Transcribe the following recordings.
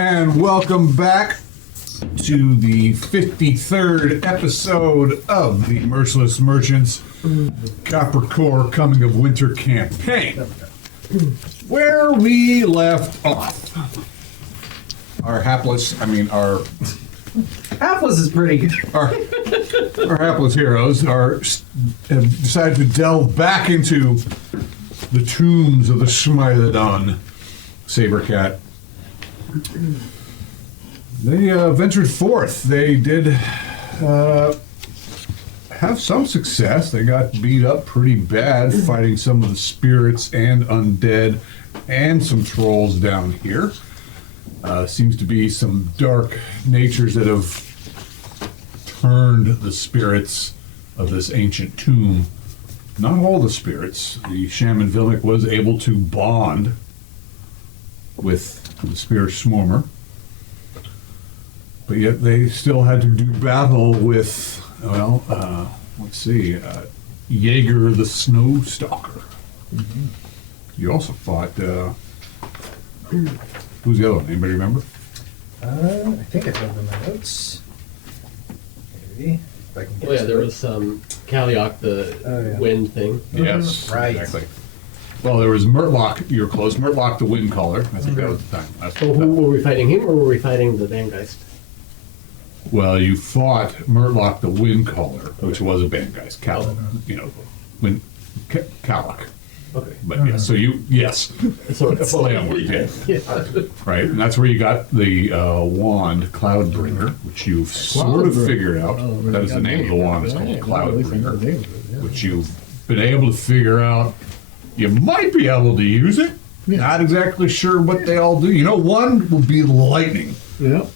and welcome back to the 53rd episode of the Merciless Merchants Copper Core Coming of Winter campaign, where we left off. Our hapless is pretty good. Our hapless heroes have decided to delve back into the tombs of the Smilodon Sabercat. They ventured forth. They did have some success. They got beat up pretty bad fighting some of the spirits and undead and some trolls down here. Seems to be some dark natures that have turned the spirits of this ancient tomb. Not all the spirits. The shaman Vilnick was able to bond with the spirit Smormer, but yet they still had to do battle with, Jaeger the Snow Stalker. Mm-hmm. You also fought, who's the other one? Anybody remember? I think I have in my notes. Maybe. If I can get there was Kaliok, the wind thing. Yes, right. Exactly. Well, there was Murtlock. You were close. Murtlock, the wind caller. I think that was the time. So who were we fighting, him or were we fighting the Vangeist? Well, you fought Murtlock, the wind caller, which was a Vangeist. Kaliok. Okay. But yes, so yes. So That's play on word, yeah. Right, and that's where you got the wand, Cloudbringer, which you've sort of figured out. That is the name of the wand. It's called Cloudbringer, which you've been able to figure out. You might be able to use it. Not exactly sure what they all do. You know, one will be lightning. Yeah.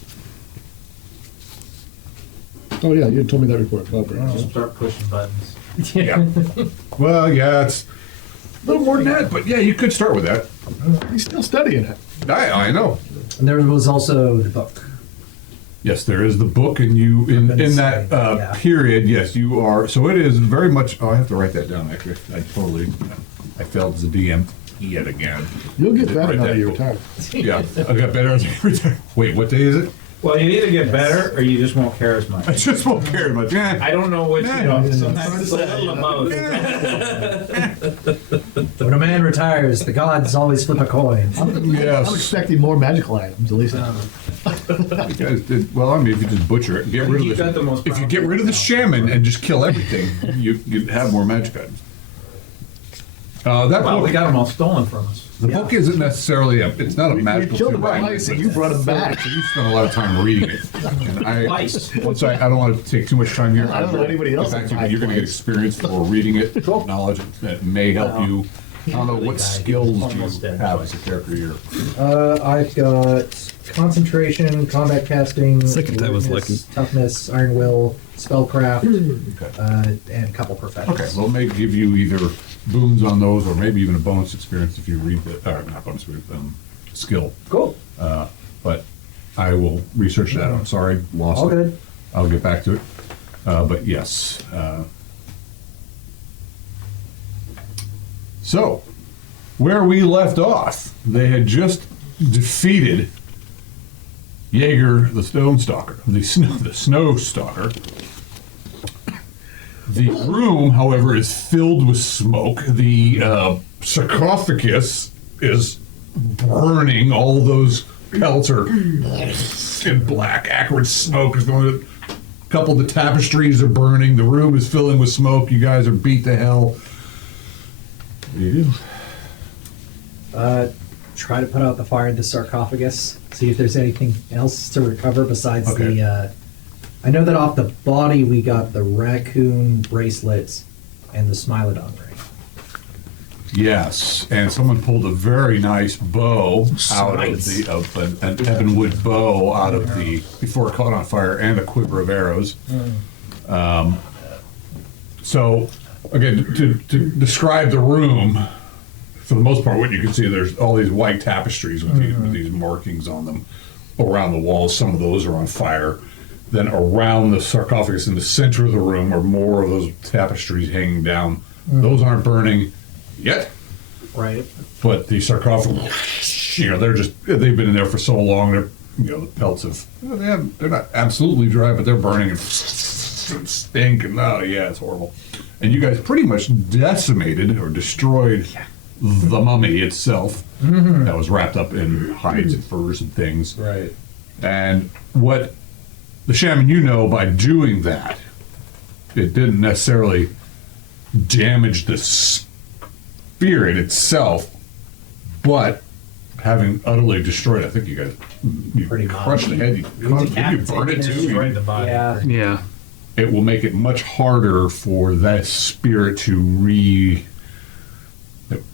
Oh yeah, you told me that before. Just start pushing buttons. Yeah. Well, yeah, it's a little more than that, but yeah, you could start with that. He's still studying it. I know. And there was also the book. Yes, there is the book, and you in that period. Yes, you are. So it is very much. Oh, I have to write that down. Actually, I failed as a DM yet again. You'll get better now that you're retired. Yeah, I got better as I retired. Wait, what day is it? Well, you either get better or you just won't care as much. I just won't care much. I don't know which. Sometimes it's a little of both. When a man retires, the gods always flip a coin. Yes. I'm expecting more magical items, at least. You guys did well. I mean, if you just butcher it, get rid of if you get rid of the shaman and just kill everything, you'd have more magic items. Well, we got them all stolen from us. The book isn't necessarily it's not a magical. You killed the mice and you brought them back. So you spent a lot of time reading it. And I don't want to take too much time here. I don't know anybody else. You're going to get experience for reading it, knowledge that may help you. I don't know what skills do you have as a character here. I've got concentration, combat casting, Second time was lucky. toughness, iron will, spellcraft, Okay. and a couple professions. Okay, well, may give you either boons on those or maybe even a bonus experience if you read the, not bonus, skill. Cool. But I will research that. I'm sorry, lost All it. good. I'll get back to it. But yes. So, where we left off, they had just defeated Jaeger the Stone Stalker, the Snow Stalker. The room, however, is filled with smoke. The sarcophagus is burning. All those pellets are in black, acrid smoke. A couple of the tapestries are burning. The room is filling with smoke. You guys are beat to hell. What do you do? Try to put out the fire in the sarcophagus. See if there's anything else to recover besides the. I know that off the body we got the raccoon bracelets and the Smilodon ring. Yes, and someone pulled a very nice bow out of an ebonwood bow out of the before it caught on fire, and a quiver of arrows. So, again, to describe the room, for the most part, what you can see, there's all these white tapestries with these markings on them around the walls. Some of those are on fire. Then around the sarcophagus in the center of the room are more of those tapestries hanging down. Those aren't burning yet. Right. But the sarcophagus, they've been in there for so long, they're the pelts of, they're not absolutely dry, but they're burning and stink, and oh yeah, it's horrible. And you guys pretty much decimated or destroyed the mummy itself that was wrapped up in hides and furs and things. Right. And what the shaman, by doing that, it didn't necessarily damage the spirit itself, but having utterly destroyed, I think you guys, you Pretty crushed the head, you burned it too. Destroyed the body. Yeah. Yeah. It will make it much harder for that spirit to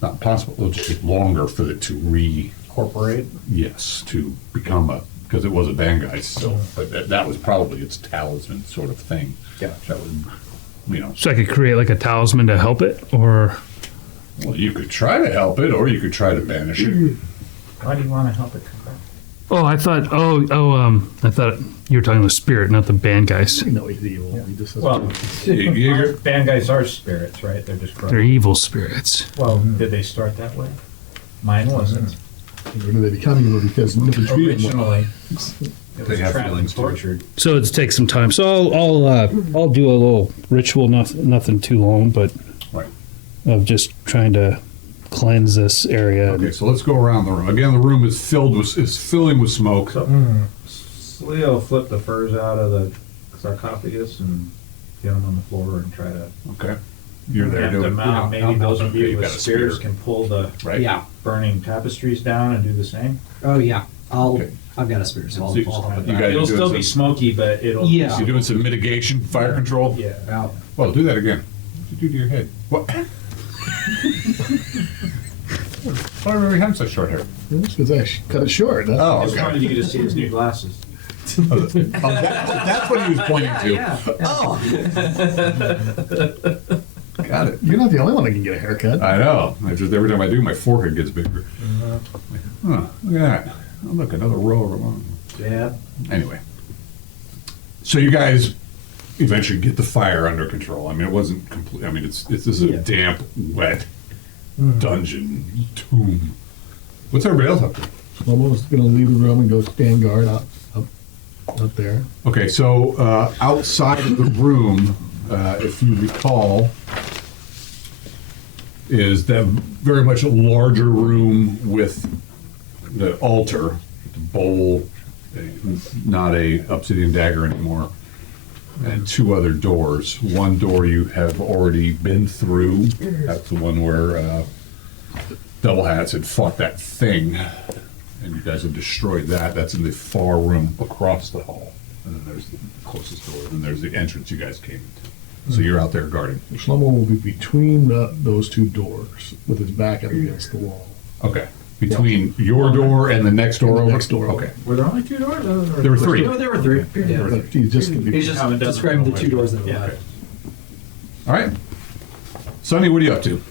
not possible, it'll just take longer for it to Incorporate. to become because it was a Bangai, so, but that was probably its talisman sort of thing. Yeah. That would, So I could create like a talisman to help it, or well, you could try to help it, or you could try to banish it. Why do you want to help it come back? I thought you were talking the spirit, not the band guys. We know he's evil. He just says, Well, You're- band guys are spirits, right? They're just corrupt. They're evil spirits. Well, did they start that way? Mine wasn't. or do they become evil because nobody treated them well? Originally, it They was have trapped and feelings too. tortured. So it takes some time. So I'll do a little ritual, nothing too long, but Right. of just trying to cleanse this area. Okay, so let's go around the room. Again, the room is filling with smoke. So, Leo flip the furs out of the sarcophagus and get them on the floor and try to Okay, you're there amp doing them out. Maybe those of You've you with got a spears spear. can pull the right. Yeah. burning tapestries down and do the same. Oh yeah. Okay. I've got a spear, so So you- I'll help with you that. guys- It'll doing still some- be smoky, but it'll. Yeah. So you're doing some mitigation, fire control. Yeah. Out. Well, do that again. What did you do to your head? What? Why do we have such short hair? Because I cut it short. Huh? Oh, I just okay. wanted you to see his new glasses. That's what he was pointing to. Got it. You're not the only one that can get a haircut. I know. I just every time I do, my forehead gets bigger. Huh, look at that. Oh, look, another row of them. Yeah. Anyway, so you guys eventually get the fire under control. I mean, it wasn't complete. I mean, this is a damp, wet dungeon tomb. What's everybody else up to? Almost going to leave the room and go stand guard up there. Okay, so outside of the room, if you recall, is that very much a larger room with the altar, the bowl, not a obsidian dagger anymore, and two other doors. One door you have already been through. That's the one where Double Hats had fought that thing, and you guys have destroyed that. That's in the far room across the hall. And then there's the closest door, and there's the entrance you guys came into. So you're out there guarding. Shlomo will be between those two doors with his back up against the wall. Okay. Between your door and the next door And the over? next door over. Okay. Were there only two doors? There were three. No, there were three. Yeah. But he's just going to be. He's just Haven't done describing the it. two doors that were Yeah. left. All right. Sonny, what are you up to?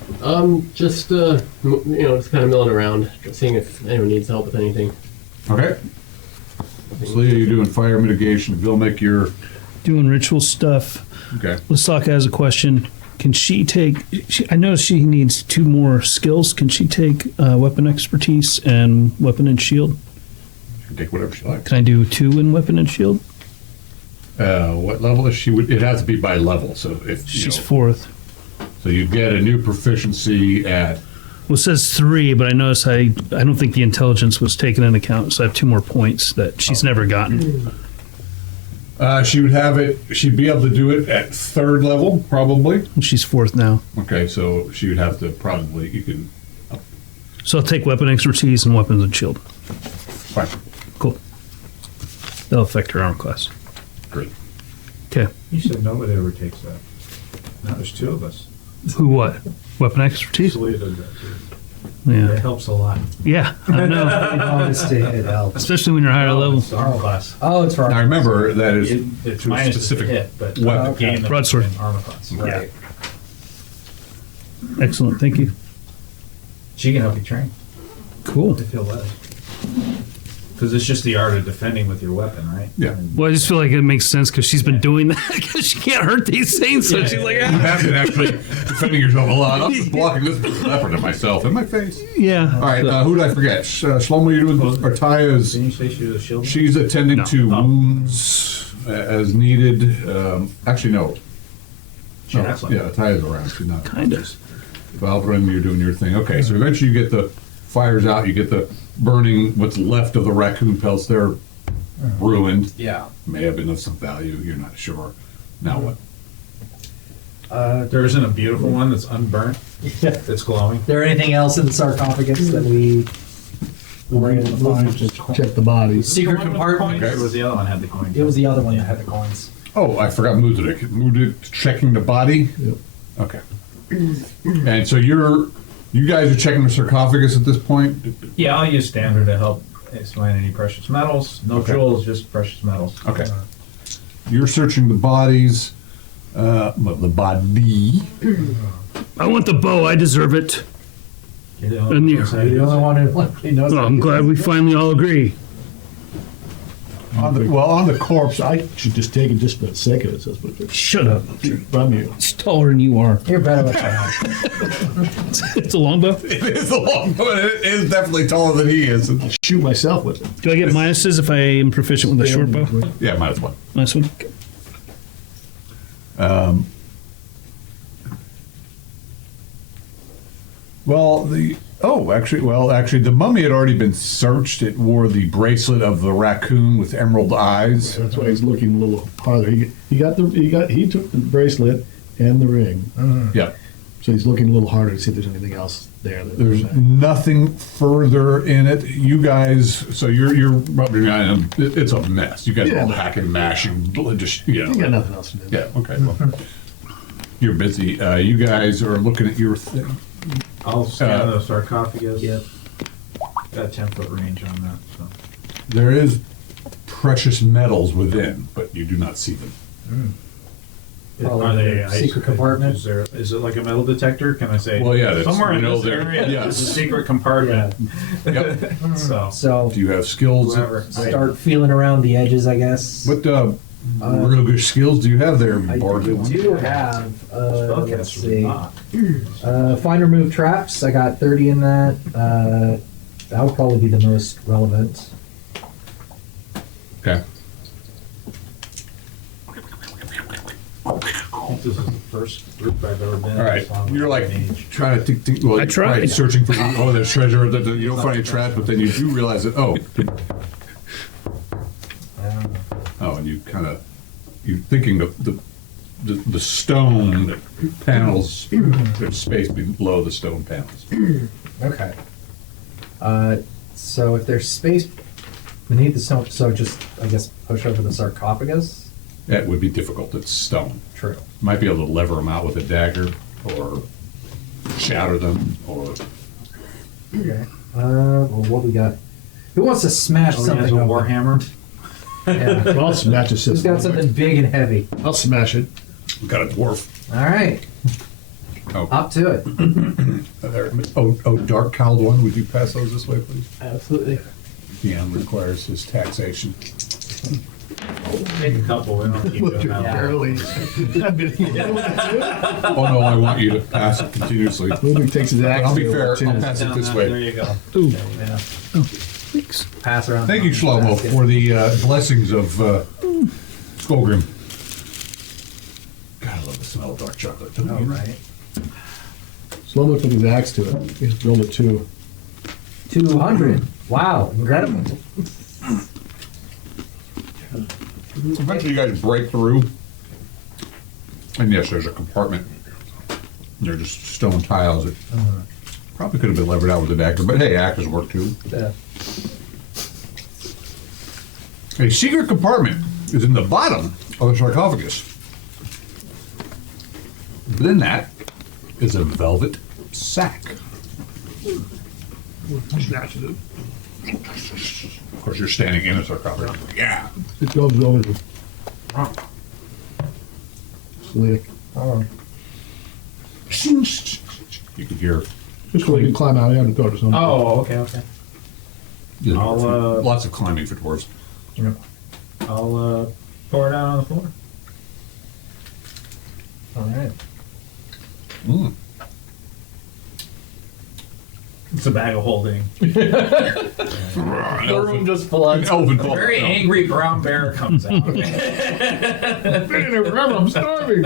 Just just kind of milling around, seeing if anyone needs help with anything. Okay. So Leah, you're doing fire mitigation. Vilmik, you're... Doing ritual stuff. Okay. Lasaka has a question. Can she take? I noticed she needs 2 more skills. Can she take weapon expertise and weapon and shield? She can take whatever she likes. Can I do 2 in weapon and shield? What level is she? It has to be by level. So if She's 4th. so you get a new proficiency at... Well, it says 3, but I noticed I don't think the intelligence was taken into account, so I have 2 more points that she's never gotten. She would have it... She'd be able to do it at 3rd level, probably. And she's 4th now. Okay, so she would have to probably... You can... So I'll take weapon expertise and weapons and shield. Fine. Cool. That'll affect her armor class. Great. Okay. You said nobody ever takes that. Now there's 2 of us. Who what? Weapon expertise? Celia does that too. It Yeah. helps a lot. Yeah, I know. Honestly, it helps. Especially when you're higher level. It's armor class. Oh, it's for Now remember, that is It's to a minus specific the hit, but weapon. the game Broadsword. is in armor class. right. Excellent. Thank you. She can help you train Cool. if you'll let her. Because it's just the art of defending with your weapon, right? Yeah. And- Well, I just feel like it makes sense because she's been doing that because she can't hurt these things. So she's like, You ah. have been actually defending yourself a lot. I'm just blocking this leopard in myself, in my face. Yeah. All right, who did I forget? Shlomo, you're doing Artaya's. Didn't you say she was a shield? She's attending No. to wounds as needed. Actually, no. She's excellent. Yeah, Artaya's around. She's not. Kind of. Valvrin, you're doing your thing. Okay, so eventually you get the fires out. You get the burning what's left of the raccoon pelts. They're ruined. Yeah. May have been of some value. You're not sure. Now what? There isn't a beautiful one that's unburnt, that's glowing. There anything else in the sarcophagus that we were able to find? Just check the bodies. Secret compartment. It was the other one had the coin. It was the other one that had the coins. Oh, I forgot Mudik. Mudik checking the body. Yep. Okay. And so you guys are checking the sarcophagus at this point. Yeah, I'll use standard to help explain any precious metals. No Okay. jewels, just precious metals. Okay. You're searching the bodies. The body. I want the bow. I deserve it. You're the And only you- one You're the only one who knows. Well, I'm glad we finally all agree. On the corpse, I should just take it just for the sake of it. That's what Shut up. from you. It's taller than you are. You're better with that. It's a longbow. It is a long, but it is definitely taller than he is. Shoot myself with it. Do I get minuses if I am proficient with a short bow? Yeah, might as well. Nice one. Actually, the mummy had already been searched. It wore the bracelet of the raccoon with emerald eyes. That's why he's looking a little farther. He took the bracelet and the ring, Yeah. so he's looking a little harder to see if there's anything else there. There's nothing further in it. You guys, so you're rubbing around. It's a mess. You guys are all Yeah. hacking, mashing, just You got nothing else to do. Yeah. Okay. Well, you're busy. You guys are looking at your thing. I'll scan the sarcophagus. Yep. Got 10-foot range on that, so. There is precious metals within, but you do not see them. Probably Are they the secret compartment. Is it like a metal detector? Can I say? Well, yeah, that's- Somewhere you in know this there- area, yes. there's a secret compartment. Yep. So, So Do you have skills? whoever. start feeling around the edges, I guess. What real good skills do you have there, I Bard? do have. Let's Spellcaster see. would not. Find remove traps. I got 30 in that. That would probably be the most relevant. Okay. I think this is the first group I've ever been in. All right. this long You're like with age. trying to think. Well, I you're tried. probably searching for there's treasure. You don't find any traps, but then you do realize that and you kind of you're thinking of the stone panels. There's space below the stone panels. Okay. So if there's space beneath the stone, so just I guess push over the sarcophagus. That would be difficult. It's stone. True. Might be able to lever them out with a dagger, or shatter them, or Okay. Well, what we got? Who wants to smash Oh, he has something a open? warhammer. Yeah. Well, I'll smash it. Who's got something big and heavy? I'll smash it. we got a dwarf. All right. Oh, Up to it. there. Dark cowled one. Would you pass those this way, please? Absolutely. Deanne requires his taxation. Take a couple, we don't keep doing that. Early. Oh no, I want you to pass it continuously. Movie takes his axe. I'll be to fair. the I'll chin. pass it this There way. you go. Ooh, Yeah. thanks. Pass around. Thank you, the Shlomo, basket. for the blessings of Skullgrim. God, I love the smell of dark chocolate. Don't All you? right. Slomo took his axe to it. He's rolled it 2. 200. Wow. Incredible. Eventually, you guys break through, and yes, there's a compartment. They're just stone tiles. It probably could have been levered out with a dagger, but hey, axes work too. Yeah. A secret compartment is in the bottom of the sarcophagus. Within that is a velvet sack. Of course, you're standing in a sarcophagus. Yeah. It goes over the slick. Oh. You can hear. Just so you can climb out. I have to go to something. Oh, okay. I'll, Lots of climbing for dwarves. I'll pour it out on the floor. All right. Mm. It's a bag of holding. The room just floods. Elven A very angry brown bear comes out. I'm starving.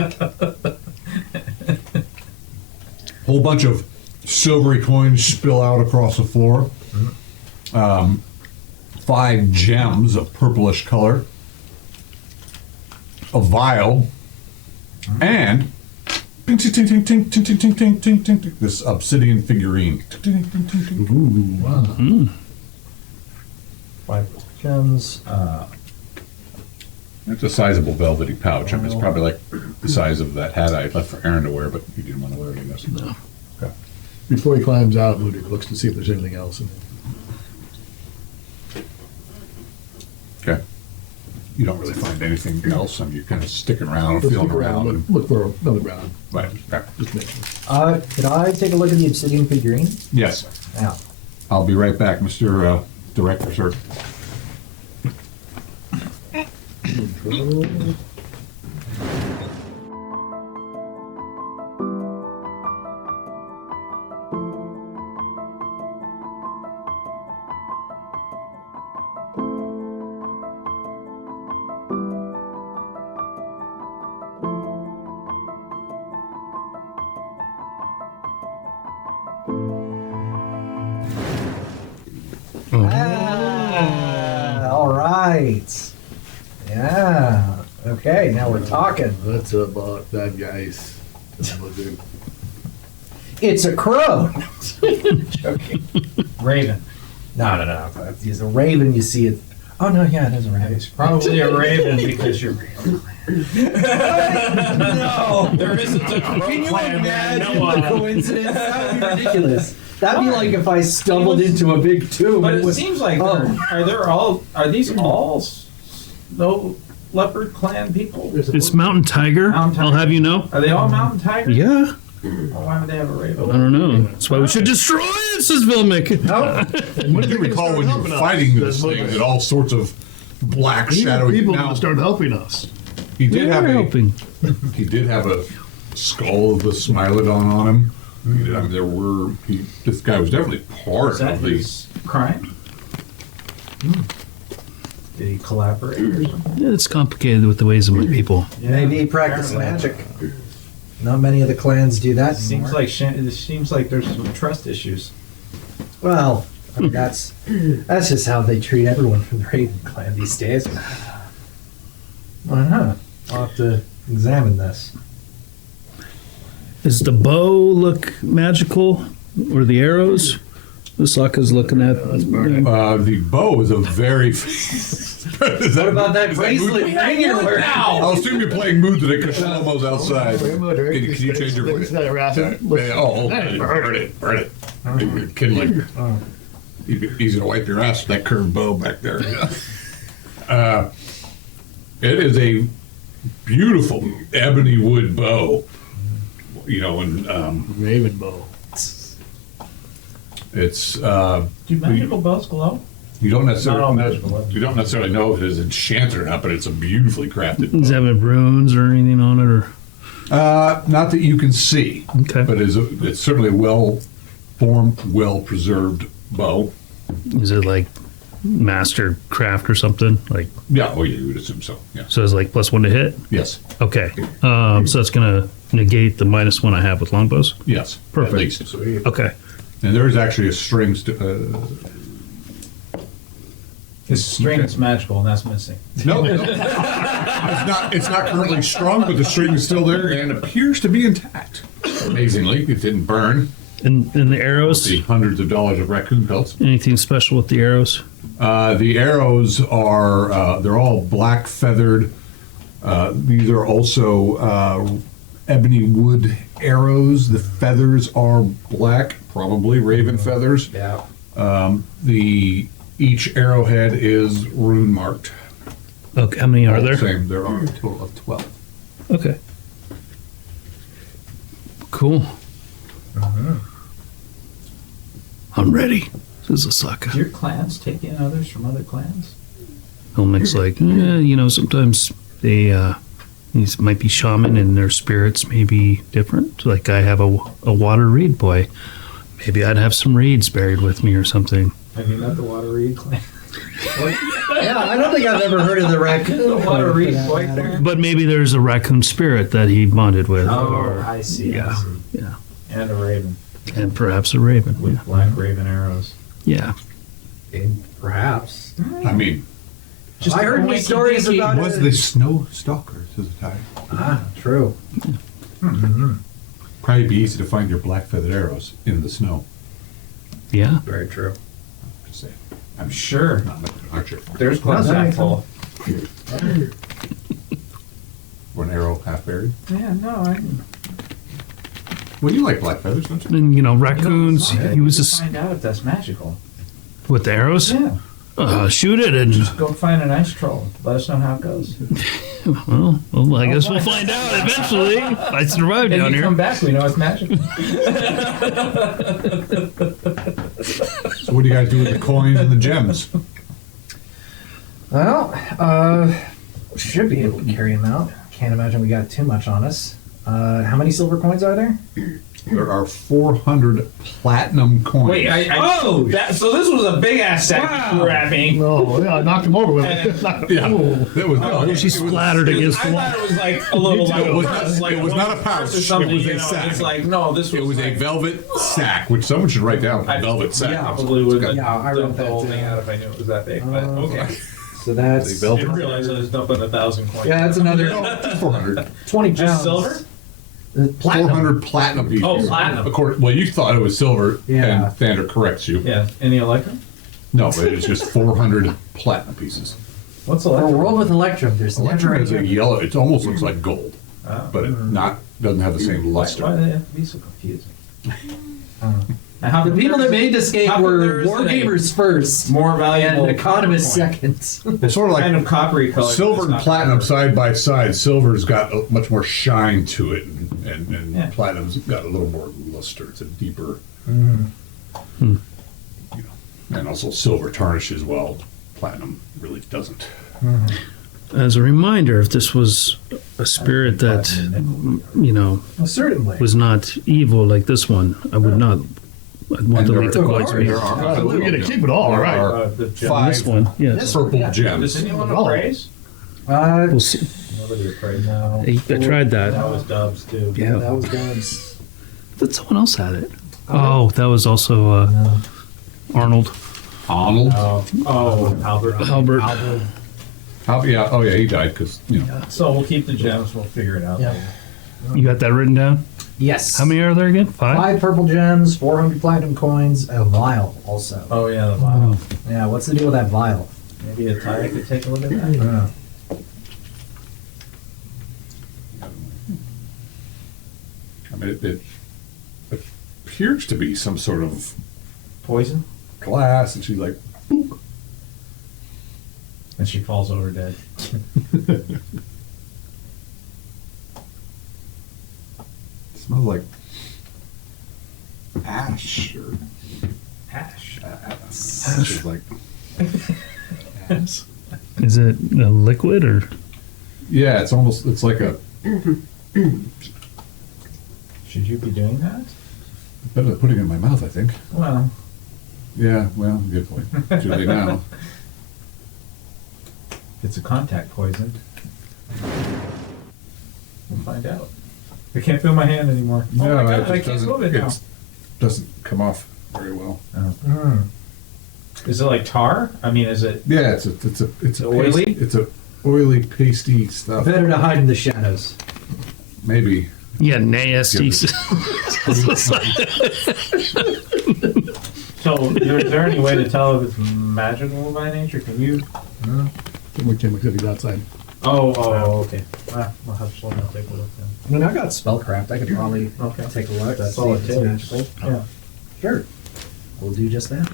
Whole bunch of silvery coins spill out across the floor. 5 gems of purplish color. A vial. And ting, ting, ting, ting, ting, ting, ting, ting, ting, ting, ting, ting, this obsidian figurine. Ting, ting, ting, ting, ting. Wow. 5 gems. It's a sizable velvety pouch. I mean, it's probably like the size of that hat I left for Aaron to wear, but he didn't want to wear it, I guess. No. Okay. Before he climbs out, Ludic looks to see if there's anything else in it. Okay. You don't really find anything else. I mean, you're kind of sticking around, Let's feeling look around. around. Look for another round. Right. Okay. Just make sure. Could I take a look at the obsidian figurine? Yes. Yeah. I'll be right back, Mr. Director, sir. All right. Yeah. Okay, now we're talking. That's about that guy's. It's a crow. Joking. Raven. No. It's a raven. You see it. Oh no, yeah, it is a raven. It's probably a raven because you're real. No, There isn't a crow can you clan that I imagine know the of. coincidence? That would be ridiculous. That'd be like if I stumbled into a big tomb. But and it was- seems like are these all snow leopard clan people? It's Mountain Tiger. Mountain Tiger. I'll have you know. Are they all mountain tigers? Yeah. Well, why would they have a raven? I don't know. That's why we should destroy it, says Vilmic. What do you recall when you were fighting this thing that all sorts of black shadowy... People Now, will start helping us. he did have helping. He did have a skull with a smilodon on him. I mean, this guy was definitely part Is that of the... his crime? Did he collaborate or something? Yeah, it's complicated with the ways of my people. Maybe he practiced apparently. magic. Not many of the clans do that Seems anymore. it seems like there's some trust issues. Well, I mean, that's just how they treat everyone from the Raven clan these days. Why not? I'll have to examine this. Does the bow look magical? Or the arrows? Sokka's looking at. the bow is a very... What about that bracelet ring you're wearing? I'll assume you're playing Moods at Kashalomo's outside. Can you change your voice? Burn it. Kindling. Easy to wipe your ass with that curved bow back there. It is a beautiful ebony wood bow. You know, and Raven bow. it's Do magical bows glow? you don't Not all magical necessarily weapons. you don't necessarily know if it is enchanted or not, but it's a beautifully crafted Does it bow. have runes or anything on it? Or Not that you can see, okay. but it's certainly a well formed, well preserved bow. Is it like master craft or something? Like Yeah, oh yeah, you would assume so. Yeah. so it's like +1 to hit? Yes. Okay. So that's gonna negate the -1 I have with longbows? Yes. Perfect. At least. Okay. And there is actually a string. His string is magical, and that's missing. No, it's not currently strung, but the string is still there and appears to be intact. Amazingly, it didn't burn. And the arrows? The hundreds of dollars of raccoon pelts. Anything special with the arrows? The arrows are they're all black feathered. These are also ebony wood arrows. The feathers are black, probably raven feathers. Yeah. Each arrowhead is rune marked. Okay. How many are there? Same. There are a total of 12. Okay. Cool. I'm ready. This is a sucker. Do your clans take in others from other clans? He'll mix like, sometimes they, these might be shaman and their spirits may be different. Like I have a water reed boy. Maybe I'd have some reeds buried with me or something. Have you met the Water Reed clan? Yeah, I don't think I've ever heard of the raccoon. The Water for Reed that boy matter. clan? But maybe there's a raccoon spirit that he bonded with. Oh, I see. Yeah. I see. Yeah. And a raven And perhaps a raven. with Yeah. black raven arrows. Yeah. Perhaps. I mean, I heard these stories about was it. the snow stalkers at the time? Ah, true. Probably be easy to find your black feathered arrows in the snow. Yeah. Very true. Just saying. I'm Sure. not much of an archer. There's No, that clans makes full. Or an arrow half buried. Yeah, no, I Well, you like black feathers, don't you? And, raccoons, he was to just find out if that's magical. with the arrows. Yeah. Shoot it and, Go find an ice troll. Let us know how it goes. well, I guess we'll find out eventually. If I survive And down you here. come back, we know it's magical. So what do you guys do with the coins and the gems? Well, should be able to carry them out. Can't imagine we got too much on us. How many silver coins are there? There are 400 platinum coins. Wait, so this was a big ass sack you threw at me. No, yeah, I knocked him over with it. Yeah, that was She splattered against the I wall. thought it was like a little like It was a not- purse, like it was a not a little pouch. purse or something. It was a you know, sack. It's like no, this was. It was a like, velvet sack, which someone should write down. I Velvet sack. Yeah, probably would have Yeah, I wrote dumped the that whole down. thing out if I knew it was that big. But okay. So that's They built Didn't realize I was dumping 1,000 coins. yeah, that's another 400. 20 Just pounds. silver? Platinum. 400 platinum pieces. Oh, platinum. Of course, well, you thought it was silver, Yeah. and Thander corrects you. Yeah. Any electrum? No, but it's just 400 platinum pieces. What's For a electrum? world with Electrum, there's Electrum never is a yellow. It almost looks like gold, Oh. but it doesn't have the same Why luster. do they have to be so confusing? And how The come people that there's made this game how come there were isn't war a gamers first more valuable and economists coin? seconds. It's sort of Kind like of coppery color. but silver it's and not platinum copper. side by side. Silver's got much more shine to it, and Yeah. platinum's got a little more luster. It's a deeper, you know, and also silver tarnishes well. Platinum really doesn't. As a reminder, if this was a spirit that, Well, certainly. was not evil like this one, I would not. I'd want And to there leave the are- coins there be. are- We're gonna keep it all, there right? are The gem. five This one, yes. purple Does gems. anyone Oh. appraise? We'll see. Nobody appraised. No. I tried That that. was Dubs too. Yeah. That was Guns. But someone else had it. Oh, that was also Arnold. Arnold. Albert. Albert. Yeah. Oh, yeah. He died because So we'll keep the gems. We'll figure it out. Yeah. later. You got that written down? Yes. How many are there again? 5? 5 purple gems, 400 platinum coins, a vial also. Oh yeah, the vial. Yeah, what's the deal with that vial? Maybe a tie could take a look at that. Yeah. I mean, it appears to be some sort of Poison, glass, and she's like, and she falls over dead. smells like ash or Ash. She's like, ash. Is it a liquid or? Yeah, it's like a Should you be doing that? better than putting it in my mouth, I think. Well, Yeah, well, good point. Too late now. it's a contact poison. We'll find out. I can't feel my hand anymore. Oh No, my it god, I just can't move it now. doesn't come off very well. Is it like tar? I mean, is it? Yeah, it's a Oily? It's a oily, pasty stuff. Better to hide in the shadows. Maybe. Yeah, nasty. So, is there any way to tell if it's magical by nature? Can you? We can look at the outside. Oh, okay. We'll have to take a look then. I mean, I got spellcraft. I could probably Okay. take a look. That's see all if it it's takes. magical. Yeah. Sure. We'll do just that.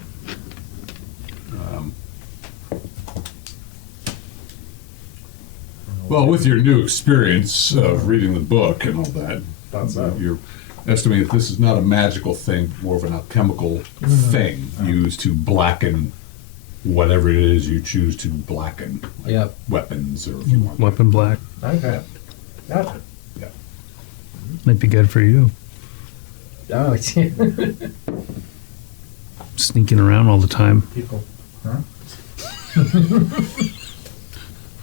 Well, with your new experience of reading the book and all that, Thought so. you're estimate that this is not a magical thing, more of an alchemical thing used to blacken whatever it is you choose to blacken. Like Yep. weapons or if you want. Weapon black. Okay. Gotcha. Yeah. Might be good for you. Oh, Sneaking around all the time. people.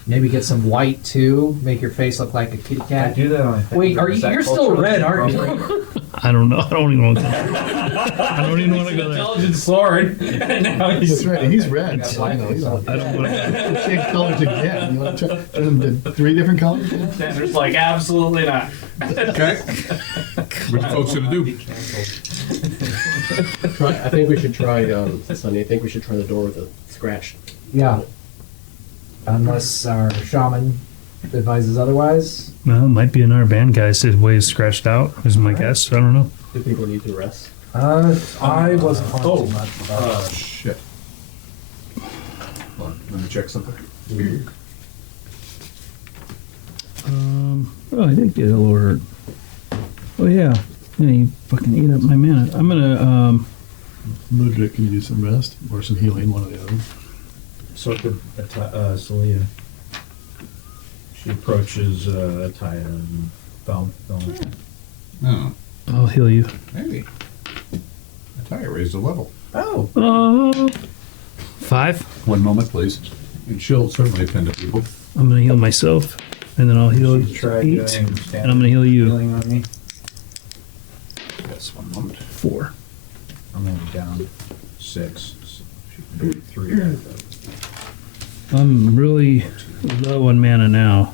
Maybe get some white too. Make your face look like a kitty I cat. do that on. Wait, you're still red, aren't you? I don't know. I don't even want to. I don't even want to go there. Intelligent sword. Now That's right. He's red. So, black you know, face on. I don't want to. change colors again. You want to try the 3 different colors? Tanner's like, absolutely not. Okay. What you folks gonna do? I think we should try, Sonny, I think we should try the door with a scratch. Yeah. Unless our shaman advises otherwise. Well, it might be another band guy's way scratched out. Is my guess. I don't know. Do people need to rest? I wasn't too much about it. Shit. Hold on, let me check something. Oh, I did get a little hurt. Oh yeah. Yeah, you fucking ate up my mana. I'm gonna Ludwig can use some rest or some healing, one or the other. So could Celia. She approaches Ataya and Thumb. Oh, I'll heal you. maybe. I tell you, raised a level. Oh. 5. 1 moment, please. And she'll certainly attend to people. I'm gonna heal myself, and then I'll heal She tried 8, doing and I'm gonna heal you Healing on me. Yes, 1 moment. 4. I'm only down 6. So she can do 3. I'm really low on mana now,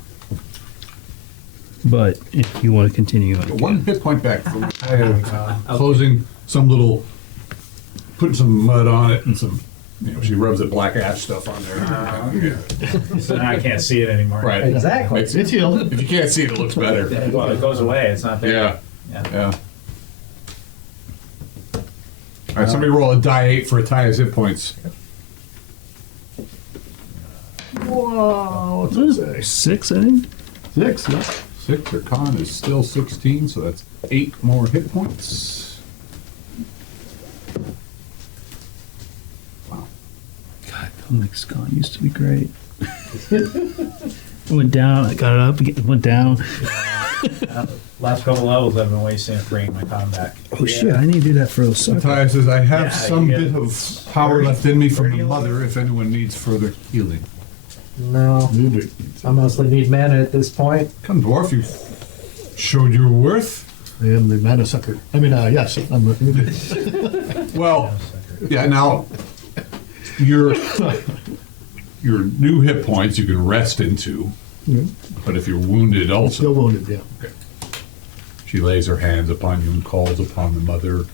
but if you want to continue, I can. 1 hit point back from closing some little, putting some mud on it and some, she rubs that black ash stuff on there. Yeah. So now I can't see it anymore. Right. Exactly. It's healed. If you can't see it, it looks better. Well, it goes away. It's not there. Yeah. Yeah. All right, somebody roll a die 8 for Ataya's hit points. Whoa, what's that say? 6, I think. 6, yeah. 6, her con is still 16, so that's 8 more hit points. Wow. God, Comics Con used to be great. I went down, I got it up, again, went down. Last couple levels I've been wasting it bringing my con back. Oh shit, I need to do that for those suckers. Ataya says, I have Yeah, some you get bit of power left in me from the mother if anyone needs further healing. No. Ludwig. I mostly need mana at this point. Come, dwarf, you showed your worth. I am the mana sucker. I mean, yes, I'm Ludwig. Well, yeah, now, your new hit points you can rest into, but if you're wounded also. Still wounded, yeah. She lays her hands upon you and calls upon the mother.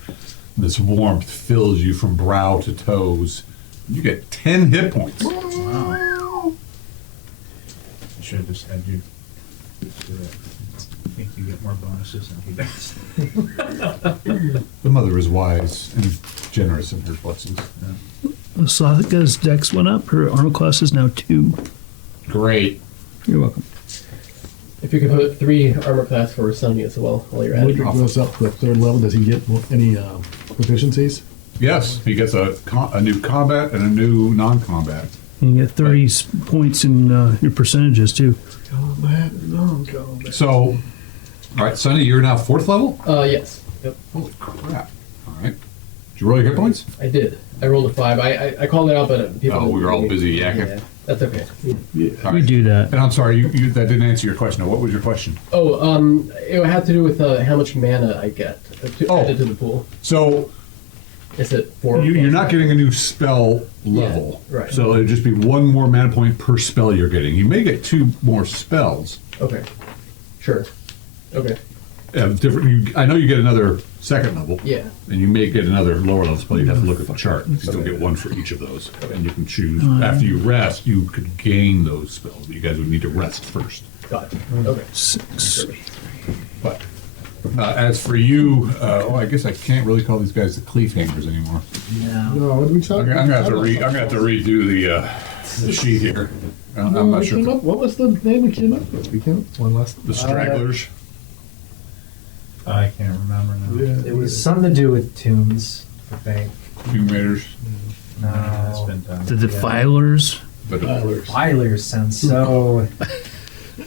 This warmth fills you from brow to toes. You get 10 hit points. Wow. I should have just had you do it. I think you get more bonuses than he does. The mother is wise and generous in her blessings. Slotka's dex went up. Her armor class is now 2. Great. You're welcome. If you could put 3 armor class for Sonny as well while you're at it. Ludwig goes up to the 3rd level. Does he get any proficiencies? Yes, he gets a new combat and a new non-combat. You get 30 points in your percentages too. Combat, non-combat. So, all right, Sonny, you're now 4th level? Yes. Yep. Holy crap. All right. Did you roll your hit points? I did. I rolled a 5. I called it out, but people. Oh, we were all busy yakking. Yeah, that's okay. All We right. do that. And I'm sorry, you that didn't answer your question. Now, what was your question? Oh, it had to do with how much mana I get added to the pool. So, Is it 4? you're not getting a new spell level. Yeah, right. So, it'd just be 1 more mana point per spell you're getting. You may get 2 more spells. Okay. Sure. Okay. I know you get another 2nd level. Yeah. And you may get another lower level spell. You'd have to look at the chart. You still get 1 for each of those. And you can choose. After you rest, you could gain those spells. But you guys would need to rest first. Got it. Okay. 6. But as for you, I guess I can't really call these guys the cleaf hangers anymore. No, what did we I'm talk gonna have to redo the sheet here. I'm not sure. What was the name we came up with? We came up one last. The stragglers. I can't remember now. It was something to do with tombs, I think. Tomb Raiders. It's No. been done. The Defilers. But Filers sound so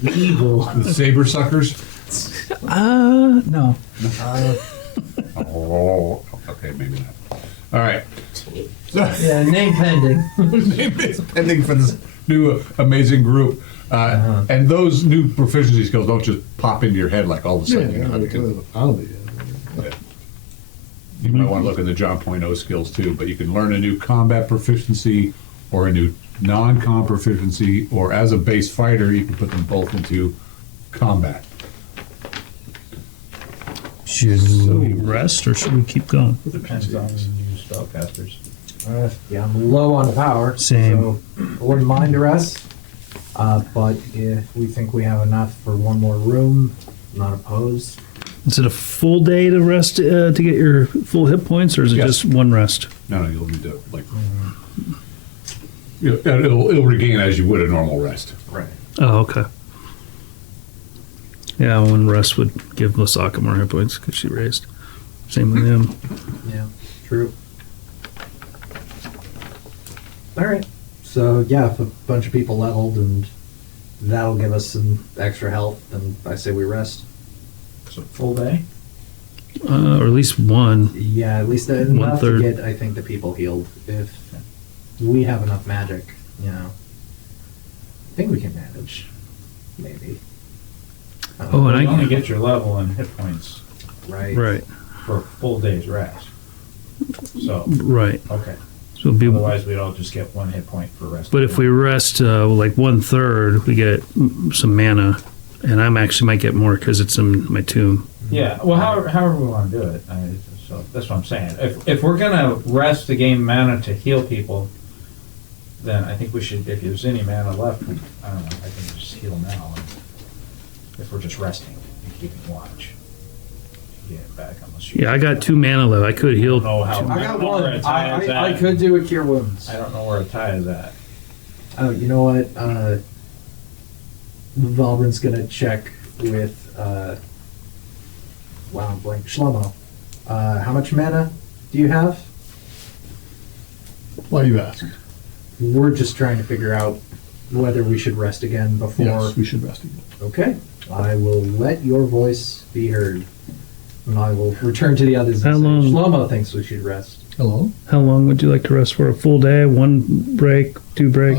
evil. the Saber Suckers. No. Oh, okay, maybe not. All right. Yeah, name pending. It's pending for this new amazing group. And those new proficiency skills don't just pop into your head like all of a sudden. You know, you might want to look at the John Point O skills too, but you can learn a new combat proficiency or a new non-com proficiency, or as a base fighter, you can put them both into combat. Should we rest or should we keep going? Depends on new spellcasters. Yeah, I'm low on power. Same. So I wouldn't mind the rest. But if we think we have enough for one more room, I'm not opposed. Is it a full day to rest to get your full hit points, or is it Yes. just one rest? No, you'll need to it'll regain as you would a normal rest. Right. Oh, okay. Yeah, one rest would give Lasaka more hit points because she raised. Same with him. Yeah, true. All right. So yeah, if a bunch of people leveled and that'll give us some extra health, then I say we rest. So full day? Or at least one. Yeah, at least enough to 1/3. get, I think, the people healed. If we have enough magic, you know, I think we can manage. Maybe. Oh, and You only I. get your level and hit points Right. Right, for a full day's rest. So, right. okay. So it'd be, Otherwise, we'd all just get 1 hit point for rest. but if we rest like 1/3, we get some mana, and I'm actually might get more because it's in my tomb. Yeah, well, however we want to do it. So that's what I'm saying. If we're gonna rest to gain mana to heal people, then I think we should. If there's any mana left, I don't know. I can just heal now. If we're just resting and keeping watch, get it back unless you. Yeah, I got 2 mana left. I could heal. I don't know how. I got don't know where one. a tie is I at. could do a cure wounds. I don't know where a tie is at. Oh, you know what? Valbrun's gonna check with wow, blank Shlomo. How much mana do you have? Why do you ask? We're just trying to figure out whether we should rest again before. Yes, we should rest again. Okay, I will let your voice be heard, and I will return to the others. And How say, long- Shlomo thinks we should rest. Hello? How long would you like to rest for? A full day? 1 break? 2 break?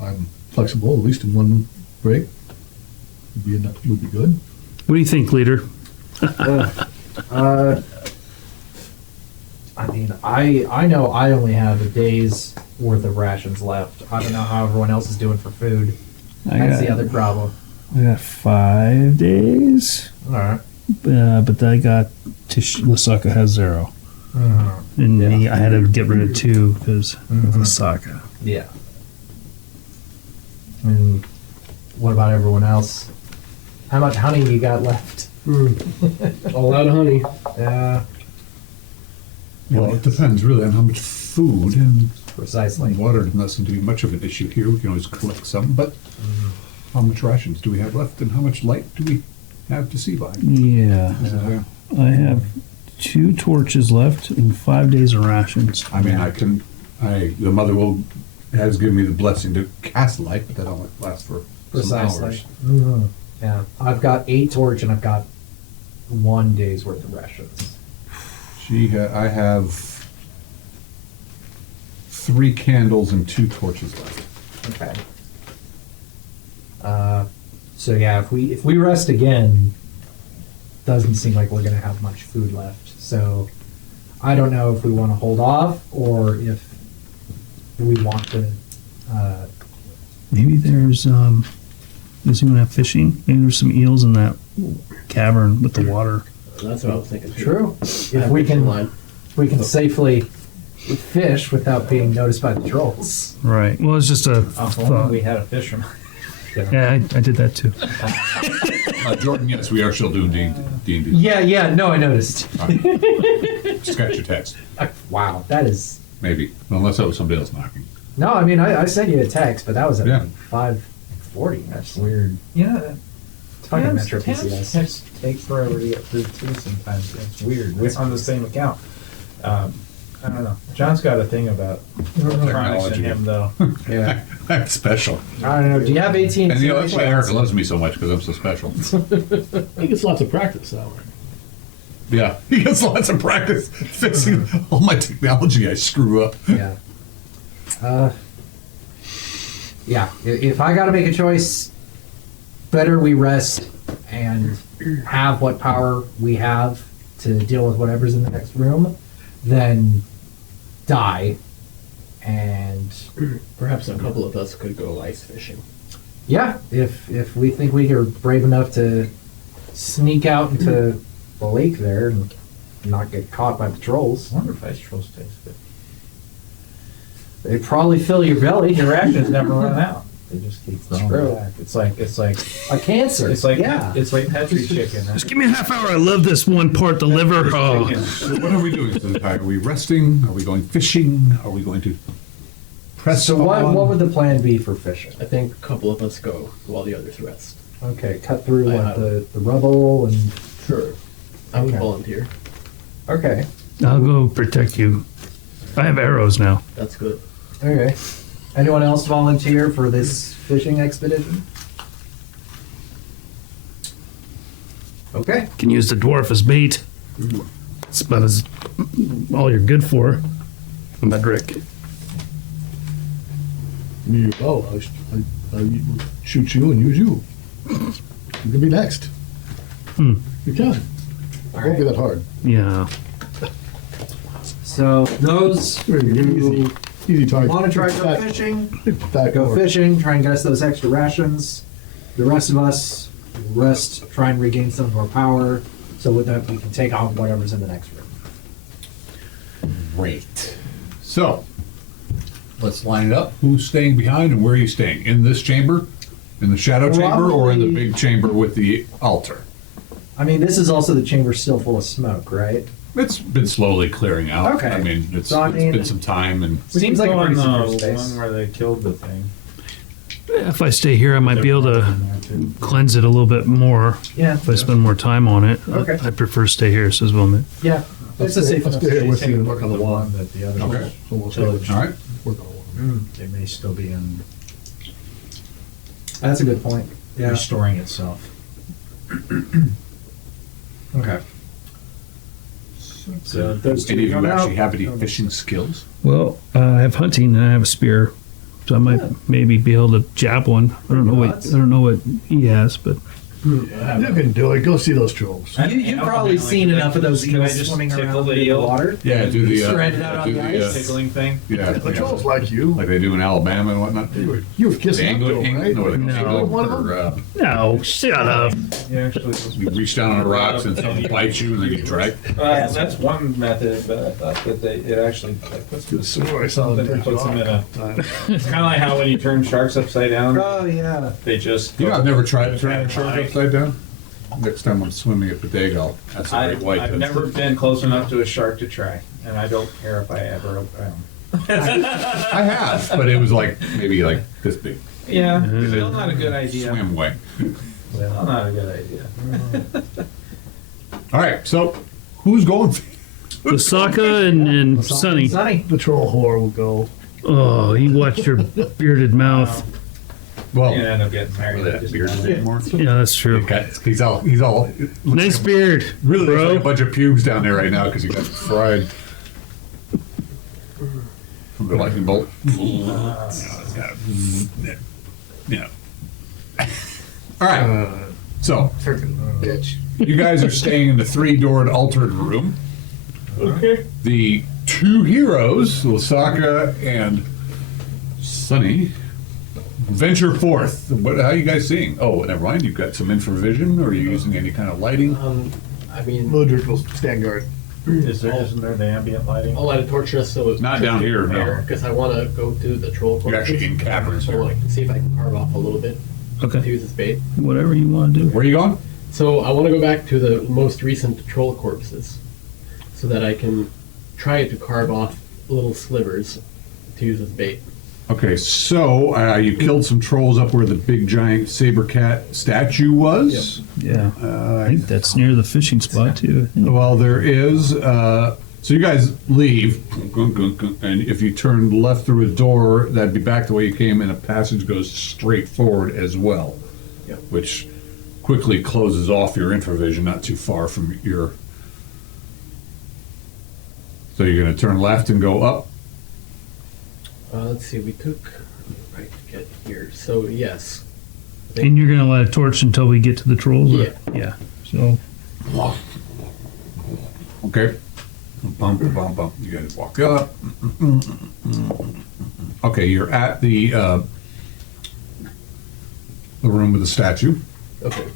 I'm flexible, at least in one break. Would be good. What do you think, leader? I mean, I know I only have a day's worth of rations left. I don't know how everyone else is doing for food. That's the other problem. I got 5 days, All right. but I got Lasaka has 0, and Yeah. me, I had to get rid of 2 because of Lasaka. Yeah. And what about everyone else? How much honey you got left? All out of honey. Yeah, Well, it depends really on how much food and precisely. water doesn't seem to be much of an issue here. We can always collect some, but how much rations do we have left, and how much light do we have to see by? Yeah, I have 2 torches left and 5 days of rations. I mean, the mother has given me the blessing to cast light, but that only lasts for some hours. Mhm. Yeah, I've got 8 torch and I've got 1 day's worth of rations. I have 3 candles and 2 torches left. Okay. So yeah, if we rest again, doesn't seem like we're gonna have much food left. So I don't know if we want to hold off or if we want to. Maybe there's does anyone have fishing? Maybe there's some eels in that cavern with the water. That's what I was thinking. True. If we can safely fish without being noticed by the trolls. Right. Well, it's just a If only thought. we had a fisherman. Yeah, I did that too. Jordan, yes, we are still doing D&D. Yeah. No, I noticed. Just got your text. Wow, that is. Maybe. Unless that was somebody else knocking. No, I mean I sent you a text, but that was at Yeah. 5:40. That's weird. Yeah, Fucking Metro PCS. Tams take forever to get through too sometimes. It's weird. We're on the same account. I don't know. John's got a thing about electronics in Technology. him, though. Yeah. I'm special. I don't know. Do you have 18? And that's why Eric loves me so much, because I'm so special. He gets lots of practice that way. Yeah, he gets lots of practice fixing all my technology I screw up. Yeah. Yeah. If I got to make a choice, better we rest and have what power we have to deal with whatever's in the next room than die. And Perhaps a couple of us could go ice fishing. yeah, if we think we are brave enough to sneak out into the lake there and not get caught by the trolls, I wonder if ice trolls taste good. they probably fill your belly. Your rations never run out. They just keep True. throwing back. It's like A cancer. it's like yeah. it's like Petri chicken. Just give me a half hour. I love this one part, the liver. Oh, Chicken. So what are we doing tonight? Are we resting? Are we going fishing? Are we going to press So what on? would the plan be for fishing? I think a couple of us go while the others rest. Okay, cut through I- what the rubble and Sure. I would Okay. volunteer. okay, I'll go protect you. I have arrows now. That's good. okay. Anyone else volunteer for this fishing expedition? Okay. Can use the dwarf as bait. It's about as all you're good for. Medric. Me, oh, I shoot you and use you. You can be next. Hmm. You can. It won't be that hard. Yeah. So those who Easy target. want to try to go That- fishing, that go works. fishing. Try and get us those extra rations. The rest of us rest. Try and regain some of our power, so with that we can take on whatever's in the next room. Great. So, let's line it up. Who's staying behind and where are you staying? In this chamber? In the shadow chamber or in the Probably- big chamber with the altar? I mean, this is also the chamber still full of smoke, right? It's been slowly clearing out. Okay. I mean, it's So, I mean- been some time and Seems like a on pretty the secure space. one where they killed the thing. If I stay here, I might be able to cleanse it a little bit more Yeah. if I spend more time on it. Okay. I prefer stay here, says Wilmot. Yeah. It's a safe Let's enough. stay here with Take you a and look work at on the the one one. that the other Okay. So we'll Village. all right. work on one. They may still be in That's a good point. Yeah. restoring itself. Okay. So those two Any of you come actually out. have any fishing skills? Well, I have hunting and I have a spear, so I might maybe be able to jab one. I don't know what he has, but You can do it. Go see those trolls. You've probably seen enough of those Can I eels just swimming tickle around the in the eel? water. Yeah, do the Stranded out on do the the, ice? Tickling thing. yeah, The yeah, trolls like you. like they do in Alabama and whatnot. You were kissing up to Angling, them, right? no, No. One of them? no, shut up. You actually. you reach down on the rocks and something bites you and then you drag. That's one method, but I thought that it actually puts them Swear I saw them take puts them in a. time. It's kind of like how when you turn sharks upside down, Oh yeah. they just. You know, I've never tried turning a shark upside down. Next time I'm swimming at Bodega, I'll have some great white. I've never been close enough to a shark to try, and I don't care if I ever. I have, but it was like maybe like this big. Yeah, still not a good idea. Swim away. Still not a good idea. All right, so who's going? Lasaka and Sunny. Sunny. The troll whore will go. Oh, he watched your bearded mouth. Well, You end up getting married. really that Just beard not- anymore. Yeah, that's true. He's all. Nice beard, Really, there's like a bro. bunch of pubes down there right now because he got fried from the lightning bolt. Yeah. All right. So Bitch. you guys are staying in the three-doored altered room. Okay. The two heroes, Lasaka and Sunny, venture forth. How are you guys seeing? Oh, never mind. You've got some infravision, or are you using any kind of lighting? I mean, Mildred will stand guard. Isn't there the ambient lighting? I'll light a torch just so it's Not down here, no. because I want to go to the troll. You're actually in caverns So I here. want to see if I can carve off a little bit to Okay, use as bait. whatever you want to do. Where are you going? So I want to go back to the most recent troll corpses, so that I can try to carve off little slivers to use as bait. Okay, so you killed some trolls up where the big giant saber cat statue was. Yeah. I think that's near the fishing spot too. Well, there is. So you guys leave, and if you turn left through a door, that'd be back the way you came, and a passage goes straight forward as well, which quickly closes off your infravision, not too far from your. So you're going to turn left and go up. Let's see, we took right to get here. So yes. And you're gonna light a torch until we get to the trolls? Or? Yeah. Yeah. So Okay. Bump, bump, bump. You guys walk up. Okay, you're at the room with the statue. Okay.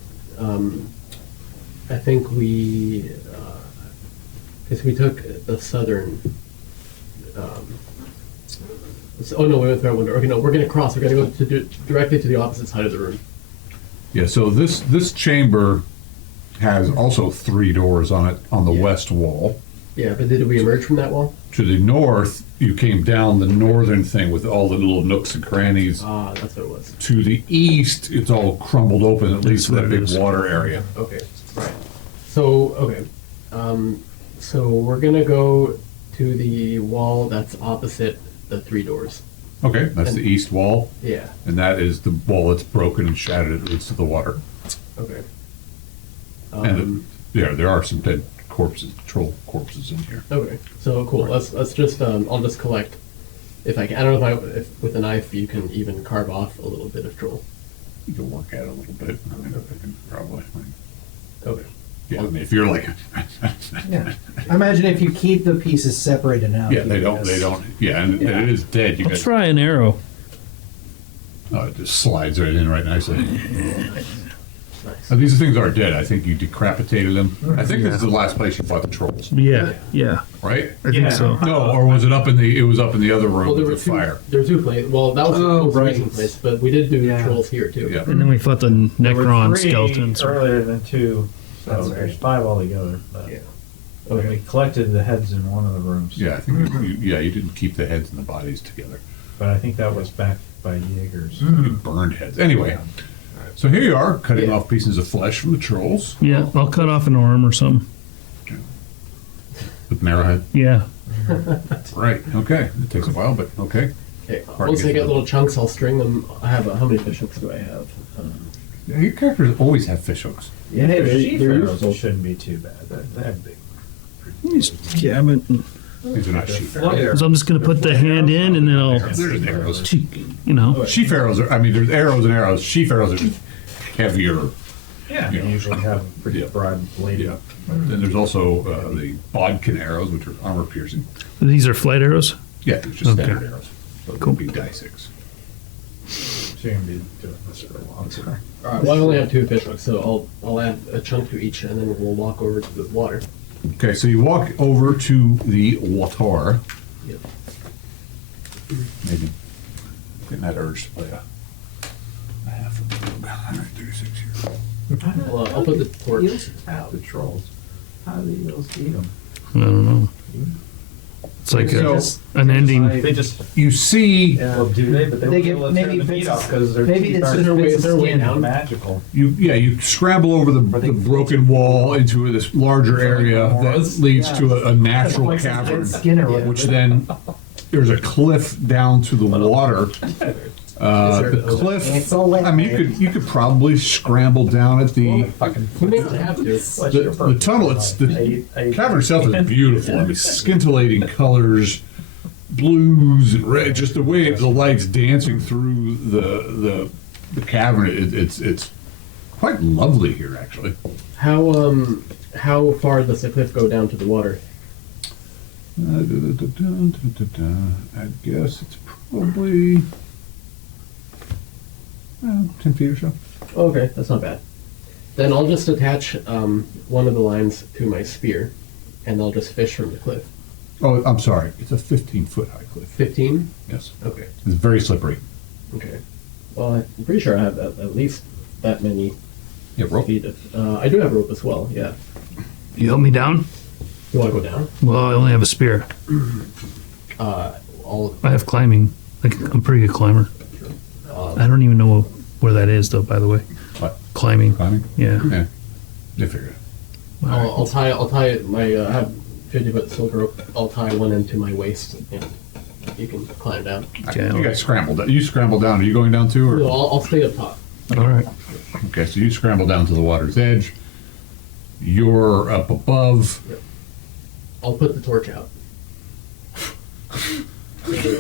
I think we, because we took the southern. Oh no, we went through that one door. Okay, no, we're gonna cross. We're gonna go directly to the opposite side of the room. Yeah. So this chamber has also 3 doors on it on the west wall. Yeah, but did we emerge from that wall? To the north, you came down the northern thing with all the little nooks and crannies. Ah, that's what it was. To the east, it's all crumbled open, at least what that it big is. water area. Okay, right. So okay, so we're gonna go to the wall that's opposite the 3 doors. Okay, that's the east wall, Yeah. and that is the wall that's broken and shattered. It leads to the water. Okay. And there are some dead corpses, troll corpses in here. Okay. So cool. Let's just I'll just collect if I can. I don't know if with a knife you can even carve off a little bit of troll. You can work at it a little bit. Probably. Okay. Yeah, I mean, if you're like, Yeah. I imagine if you keep the pieces separated out. yeah, you they can just- don't. Yeah, and it is dead. You I'll guys, try an arrow. it just slides right in right nicely. Nice. These things are dead. I think you decapitated them. I think this is the last place you fought the trolls, Yeah. Yeah. right? I think so. No, or was it up in the? It was up in the other room Well, there with were the two. fire. There were 2 places. Well, that was the most right. recent place, but we did do Yeah. trolls here too. Yeah. And then we fought the There were Necron 3 skeletons. earlier than 2, so That's there's great. 5 altogether. But Yeah. we Okay. collected the heads in one of the rooms. Yeah, I think you didn't keep the heads and the bodies together. But I think that was back by Jaegers. You burned heads. Anyway, so here you are, cutting Yeah. off pieces of flesh from the trolls Yeah, I'll cut off an arm or something. with an arrowhead. Yeah. Right. Okay. It takes a while, but okay. Okay. Hard to Once get I get through. little chunks, I'll string them. I have how many fish hooks do I have? Yeah, your characters always have fish hooks. Yeah, The they're she-pharaohs useful. shouldn't be too bad. They're big. Yeah, but These are not sheep so arrows. I'm just gonna put the hand in and then I'll, They're just arrows. you know. Sheep arrows are. I mean, there's arrows and arrows. Sheep arrows are just heavier. Yeah, Yeah. they usually have pretty Yeah. broad bladed. Yeah. Then there's also the bodkin arrows, which are armor piercing. These are flight arrows. Yeah, they're just Okay. standard arrows. So Cool. Be die 6. So you're gonna be doing this for a long time. All right. Well, I only have 2 fish hooks, so I'll add a chunk to each, and then we'll walk over to the water. Okay, so you walk over to the water. Yep. Maybe getting that urge to play a half of the rogue. All right, 36 here. I'll put the torch Eels out. the trolls. How do the eels eat them? I don't know. It's like So- an ending. They just You see, well, do they? But They don't get- tear maybe the meat bits off of- because their maybe teeth it's aren't just bits of their way skin. down. magical. you scramble over the broken wall into this larger area that leads to a natural cavern, Skinner. which then there's a cliff down to the water. The cliff. It's all I mean, you could probably scramble down at the We may not have to. the tunnel. It's the cavern itself is beautiful. I mean, scintillating colors, blues and red. Just the way the light's dancing through the cavern. It's quite lovely here, actually. How far does the cliff go down to the water? I guess it's probably 10 feet or so. Okay, that's not bad. Then I'll just attach one of the lines to my spear, and I'll just fish from the cliff. Oh, I'm sorry. It's a 15-foot high cliff. 15? Yes. Okay. It's very slippery. Okay. Well, I'm pretty sure I have at least that many Yeah, rope. feet of. I do have rope as well. Yeah. You help me down? You want to go down? Well, I only have a spear. I'll. I have climbing. I'm a pretty good climber. I don't even know where that is, though. By the way, What? climbing. Climbing? Yeah. Yeah. They figure it. I'll tie my, I have 50-foot silk rope. I'll tie one end to my waist, and you can climb down. Okay. You guys scrambled. You scrambled down. Are you going down too? Or? No, I'll stay up top. All right. Okay, so you scramble down to the water's edge. You're up above. I'll put the torch out.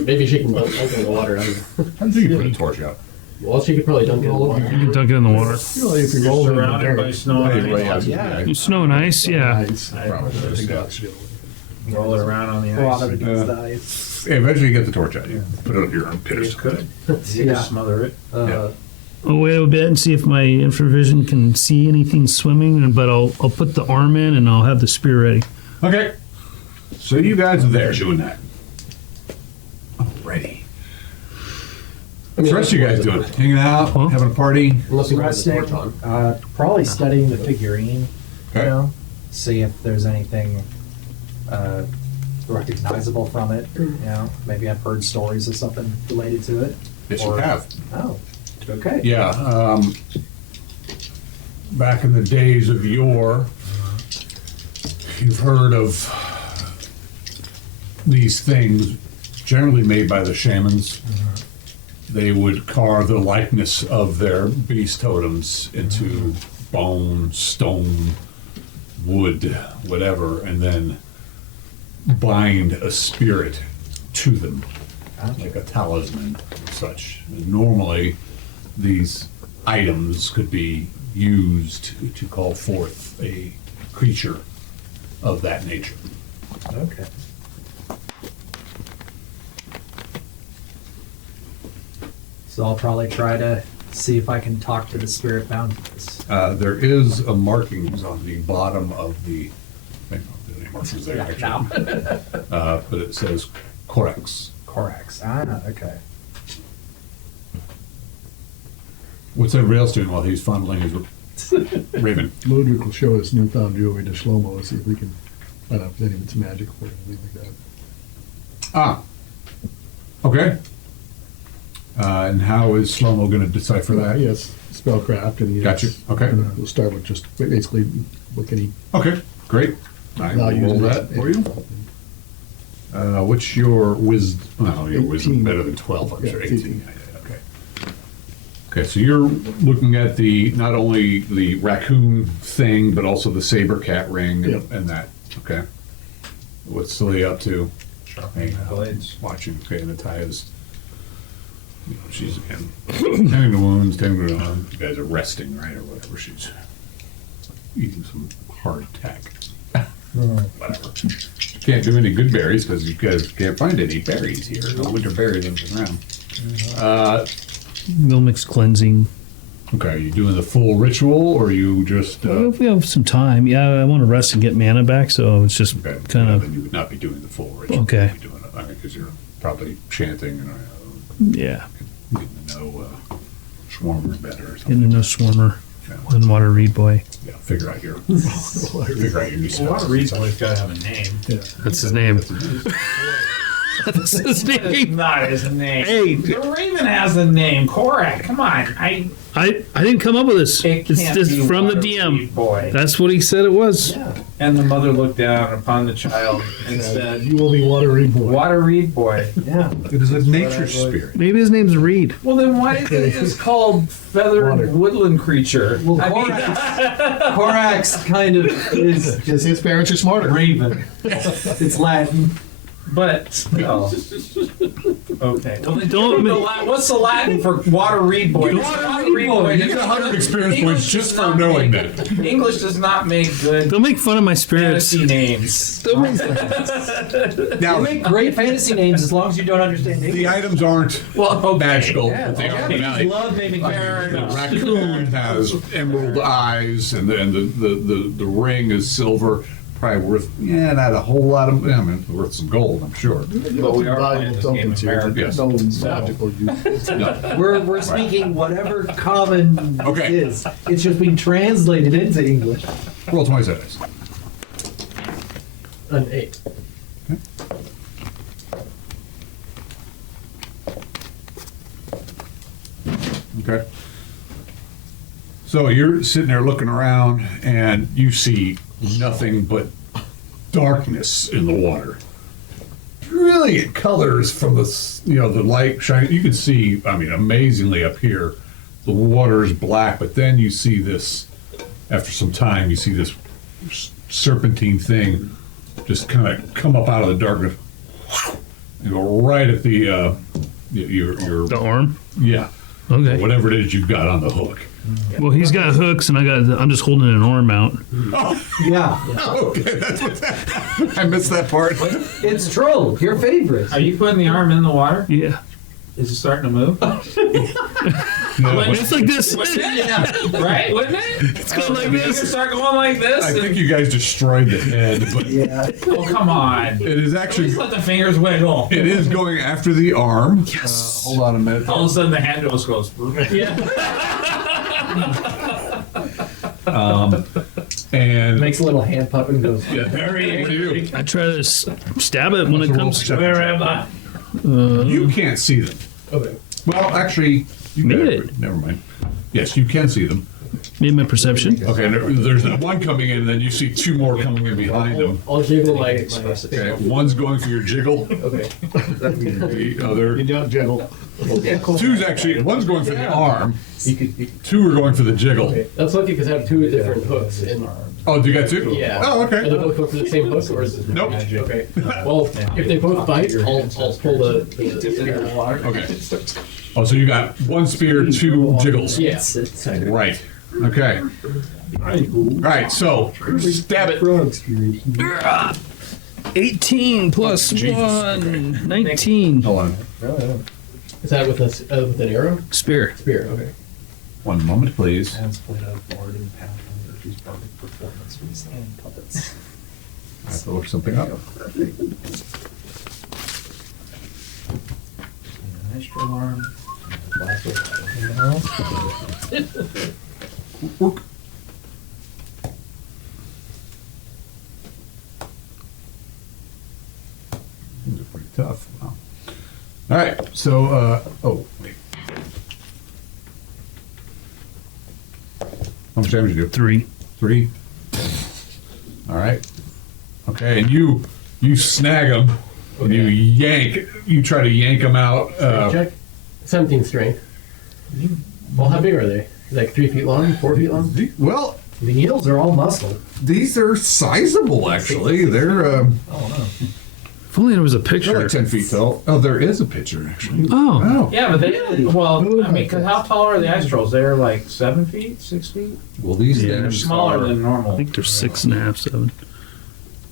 Maybe she can dunk it in the water. I don't know. How did you put a torch out? Well, she could probably dunk it in the water. You can dunk it in the water. You know, if you roll in the Surrounded by dirt. snow and ice. Yeah. Snow and ice. Yeah. Nice. Probably I think just, yeah. that's the only thing. Roll it around on the Go out ice. against the ice. Yeah, eventually you get the torch out. You put it up your armpit or You something. could. You Yeah. could smother it. Yeah. I'll wait a bit and see if my infravision can see anything swimming. But I'll put the arm in and I'll have the spear ready. Okay. So you guys are there doing that. Alrighty. What's the rest of you guys doing? Hanging out, Huh? having a party? Unless you have the Resting, torch on. probably studying the figurine, you Okay. know, see if there's anything recognizable from it. You know, maybe I've heard stories of something related to it. Yes, you Or- have. Oh, okay. Yeah. Back in the days of yore, you've heard of these things generally made by the shamans. They would carve the likeness of their beast totems into bone, stone, wood, whatever, and then bind a spirit to them, like a talisman or such. And normally, these items could be used to call forth a creature of that nature. Okay. So I'll probably try to see if I can talk to the spirit bound to this. There is a markings on the bottom of the. I don't know if there's any markings there, actually. But it says Corex. Corax. Ah, okay. What's everybody else doing while he's fondling his raven? Ludwig will show us newfound jewelry to Shlomo and see if we can find out if any of it's magical or anything like that. Ah, okay. And how is Shlomo going to decipher that? Yes, spellcraft, and he Gotcha. has- Okay. We'll start with just basically what can he Okay, great. I will roll that for you. What's your wisdom? Well, your wisdom 18. better than 12, I'm Yeah, sure. 18. 18. Yeah, okay. Okay, so you're looking at the not only the raccoon thing, but also the saber cat ring and, Yep. and that. Okay. What's Celia up to? Sharpening the blades. Watching. Okay, and Nataya's. You know, she's again tending to wounds, tending to arm. You guys are resting, right, or whatever. She's eating some hardtack. Whatever. Can't do any good berries because you guys can't find any berries here. No winter berries in the ground. Milmix cleansing. Okay, are you doing the full ritual or you just If we have some time, yeah, I want to rest and get mana back. So it's just okay? kind Then of you would not be doing the full ritual. Okay. You'd be doing it, I mean, because you're probably chanting and yeah, getting to know Schwarmer better or getting something. to know Swarmer Yeah. and Water Reed Boy. Yeah, figure out your new spells. Water Reed's always got to have a name. That's his name. That's his name. Not his name. Hey. The Raven has a name. Korak. Come on. I didn't come up with this. It It's can't just be from the Water DM. Reed Boy. That's what he said it was. Yeah. And the mother looked down upon the child and said, You will be Water Reed Boy. Water Reed Boy. Yeah. It is a nature spirit. Maybe his name's Reed. Well, then why is it just called feathered Water. woodland creature? Well, I mean, Corax kind of is Because his parents are smarter. raven. It's Latin. but still. Okay. Well, then Don't give me the make- what's the Latin for water reed boy? Water Reed Boy. You get 100 experience points just for knowing that. English does not make good Don't make fun of my spirits. fantasy names. Don't make- Now, They make great fantasy names as long as you don't understand the English. items aren't Well, okay. magical, Yeah, but they are I valuable. love naming Fair The enough. raccoon has emerald eyes, and the ring is silver. Probably worth not a whole lot of. I mean, worth some gold, I'm sure. But we are playing this game in America. Yes. No magical use. No. We're speaking whatever common Okay. is. It's just being translated into English. Roll 20 dice. An 8. Okay. So you're sitting there looking around, and you see nothing but darkness in the water. Brilliant colors from the light shining. You can see, I mean, amazingly up here, the water is black, but then you see this, after some time, you see this serpentine thing just kind of come up out of the darkness and go right at your The arm. yeah, Okay. whatever it is you've got on the hook. Well, he's got hooks, and I'm just holding an arm out. Yeah. Okay, that's what I missed that part. It's Troll, your favorite. Are you putting the arm in the water? Yeah. Is it starting to move? It's like this. Yeah, right? Wouldn't it? It's going like You can this. start going like this. I think you guys destroyed the head, but Yeah. Oh, come on. it is actually Just let the fingers wiggle. it is going after the arm. Yes. Hold on a minute. All of a sudden, the hand just goes. Yeah. And Makes a little hand puppet and goes. yeah, there you go. I try to stab it when it comes. Where am I? You can't see them. Okay. Well, actually, you Made can. it. Never mind. Yes, you can see them. Made my perception. Okay, there's that one coming in, and then you see two more coming in behind them. I'll jiggle my Okay, one's going for your jiggle. Okay. The other You don't jiggle. two's actually one's going for the arm. Two are going for the jiggle. Okay. That's lucky because I have two different hooks. In, Oh, do you got two? yeah. Oh, Are they okay. both going for the same hook, or is it? Nope. Okay. Well, if they both bite, I'll pull the spear. Okay. Oh, so you got one spear, two jiggles. Yeah. Right. Okay. All right. So stab it. 18 plus 1, 19. Hold on. Is that with an arrow? Spear. Spear. Okay. One moment, please. Split up Bard and Pathfinder, whose bardic performance was hand puppets. I have to look something up. Maestro arm. Work. These are pretty tough. Wow. All right. So, oh, wait. How much damage did you do? 3. 3. All right. Okay, and you snag them. And you yank. You try to yank them out. Check. 17 strength. Well, how big are they? Like 3 feet long, 4 feet long? Well, The needles are all muscle. these are sizable. Actually, they're If only there was a picture. like 10 feet tall. Oh, there is a picture actually. Oh. Oh. Yeah, but they. Well, I mean, because how tall are the ice trolls? They're like 7 feet, 6 feet. Well, these Yeah, They're things smaller are- than I normal. think they're 6.5, 7.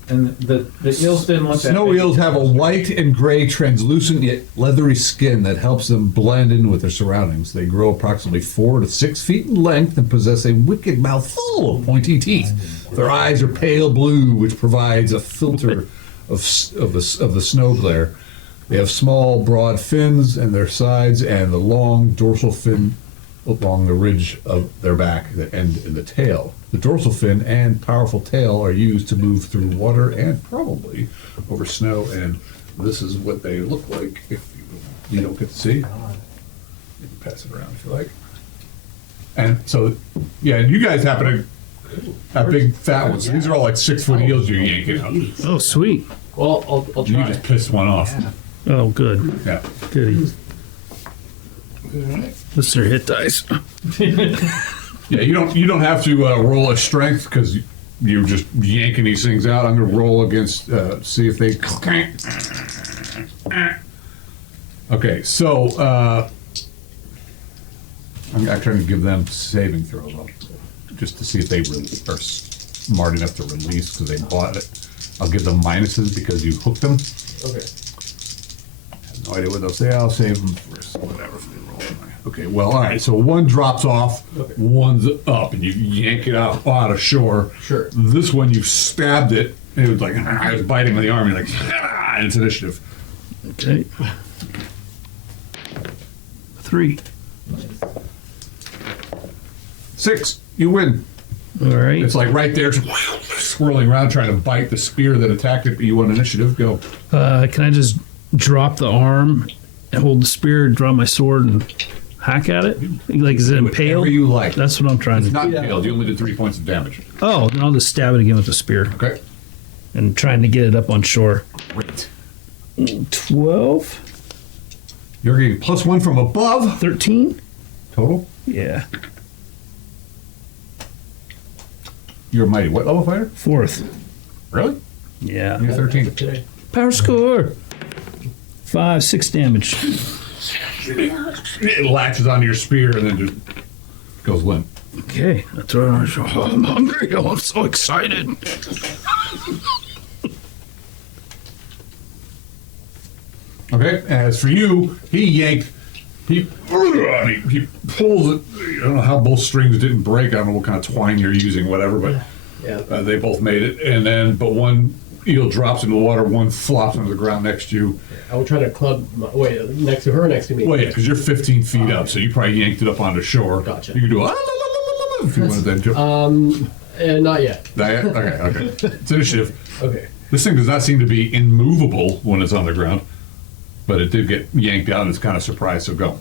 And the eels didn't look that Snow big. eels have a white and gray translucent yet leathery skin that helps them blend in with their surroundings. They grow approximately 4 to 6 feet in length and possess a wicked mouth full of pointy teeth. Their eyes are pale blue, which provides a filter of the snow glare. They have small, broad fins and their sides, and the long dorsal fin along the ridge of their back that end in the tail. The dorsal fin and powerful tail are used to move through water and probably over snow, and this is what they look like if you don't get to see. You can pass it around if you like. And so, yeah, and you guys happen to have big fat ones. These are all like 6-foot eels you're yanking out. Oh, sweet. Well, I'll You try. just pissed one off. Oh, good. Yeah. Goody. What's their hit dice? Yeah, you don't have to roll a strength because you're just yanking these things out. I'm going to roll against see if they. Okay, so I'm trying to give them saving throws just to see if they are smart enough to release because they bought it. I'll give them minuses because you hooked them. Okay. I have no idea what they'll say. I'll save them for whatever if they roll. Okay, well, all right. So one drops off, Okay. one's up, and you yank it out of shore. Sure. This one you stabbed it. And it was like I was biting on the arm. You're like, and it's initiative. Okay. 3. 6. You win. All right. It's like right there, swirling around, trying to bite the spear that attacked it. But you won initiative. Go. Can I just drop the arm and hold the spear, draw my sword, and hack at it? Like, is it impaled? Whatever you like. That's what I'm trying It's to. not impaled. You only did 3 points of damage. Oh, then I'll just stab it again with the spear Okay. and trying to get it up on shore. Great. 12, You're getting +1 from above. 13. Total. Yeah, You're a mighty what level fighter? 4th. Really? Yeah. You're 13. Today. Power score. 5, 6 damage. It latches onto your spear and then just goes limp. Okay, I throw it on shore. Oh, I'm hungry. Oh, I'm so excited. Okay. As for you, he pulls it. I don't know how both strings didn't break. I don't know what kind of twine you're using, whatever, but Yeah. they both made it. And then, but one eel drops into the water, one flops onto the ground next to you. I will try to club. Next to her, or next to me. Well, yeah, because you're 15 feet up, so you probably yanked it up onto shore. Gotcha. You can do if you wanted that. Not yet. Not yet? Okay. It's initiative. Okay. This thing does not seem to be immovable when it's on the ground, but it did get yanked out and it's kind of surprised, so go.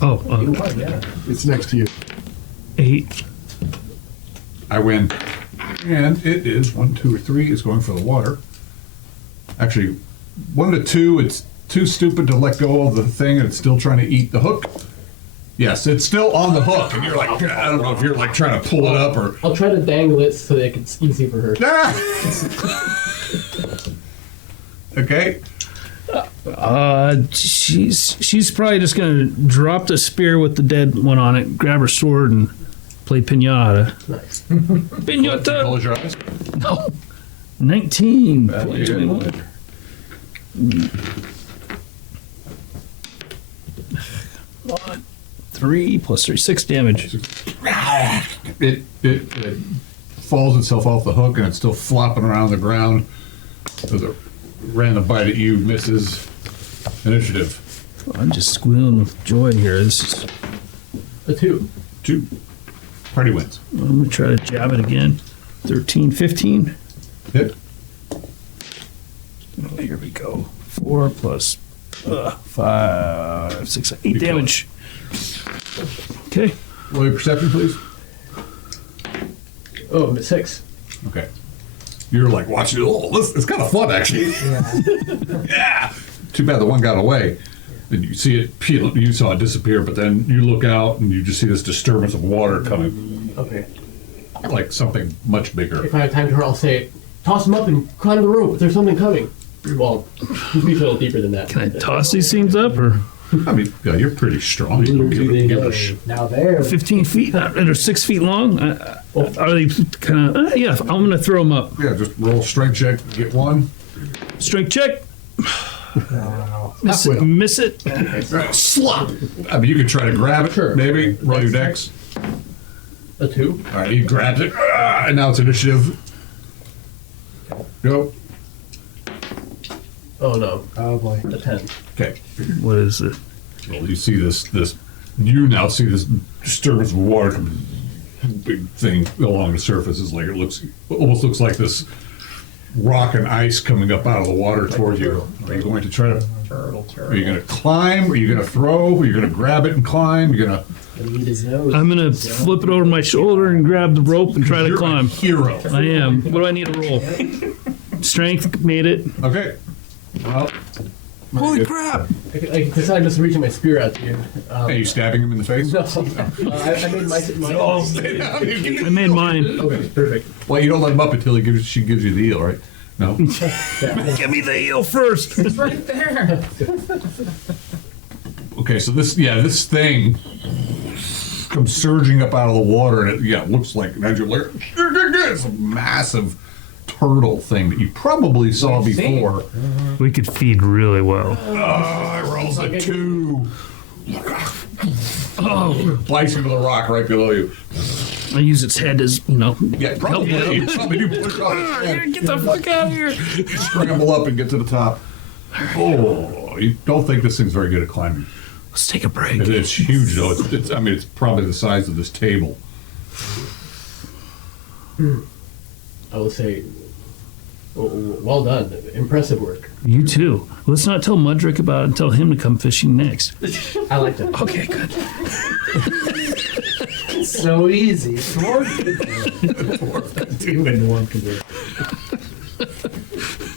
Oh, Yeah. It's next to you. 8. I win. And it is 1, 2, or 3 is going for the water. Actually, 1 to 2, it's too stupid to let go of the thing and it's still trying to eat the hook. Yes, it's still on the hook, and you're like, I don't know if you're like trying to pull it up or. I'll try to dangle it so that it's easy for her. Ah! Okay. She's probably just gonna drop the spear with the dead one on it, grab her sword, and play pinata. Nice. Pinata. Close your eyes. No. 19. Bad Play idea. 21. One, 3 plus 3, 6 damage. It falls itself off the hook and it's still flopping around the ground. There's a random bite at you, misses. Initiative. I'm just squealing with joy here. This is, A 2. 2. Party wins. I'm gonna try to jab it again. 13, 15. Hit. Oh, here we go. 4 plus 5, 6, 8 Be damage. Okay. Roll your perception, please. Oh, I'm at 6. Okay. You're like watching it. Oh, this it's kind of fun, actually. Yeah. Too bad the one got away. Then you see it peel. You saw it disappear, but then you look out and you just see this disturbance of water coming, Okay. like something much bigger. If I have time to her, I'll say, toss him up and climb the rope. There's something coming. Well, he's a little deeper than that. Can I toss these things up or I mean, yeah, you're pretty strong. You Little can do they give know. a sh- Now there. 15 feet? They're 6 feet long? Are they kind of? Yeah, I'm gonna throw them up. Yeah, just roll strength check, get one. Strength check. Wow. Miss it. Miss it. Slop. I mean, you could try to grab it, Sure. maybe. Roll your dex. A 2. All right, he grabs it, and now it's initiative. Go. Oh, no. Oh boy. A 10. Okay. What is it? Well, you see this. You now see this disturbance of water coming. Big thing along the surface is like almost looks like this rock and ice coming up out of the water towards you. Are you going to try to? Turtle. Are you going to climb? Are you going to throw? Are you going to grab it and climb? You're going to. Eat his nose. I'm gonna flip it over my shoulder and grab the rope and try to You're a climb. hero. I am. What do I need to roll? Strength made it. Okay. Well. Holy crap! Because I'm just reaching my spear at you. Are you stabbing him in the face? No. I made my. I made mine. Okay, perfect. Well, you don't let him up until she gives you the eel, right? No. Give me the eel first. It's right there. Okay, so this thing comes surging up out of the water, and it looks like it's a massive turtle thing that you probably saw We've seen. before. We could feed really well. Oh, I rolls a 2. Oh, Bites into the rock right below you. I use its head as Yeah, probably. Help me. You probably do push on its head. Get the fuck out of here! Scramble up and get to the top. Oh, you don't think this thing's very good at climbing. Let's take a break. It is huge, though. It's probably the size of this table. I will say, Oh, well done. Impressive work. You too. Let's not tell Mudrick about it and tell him to come fishing next. I liked it. Okay, good. So easy. Even one can do it.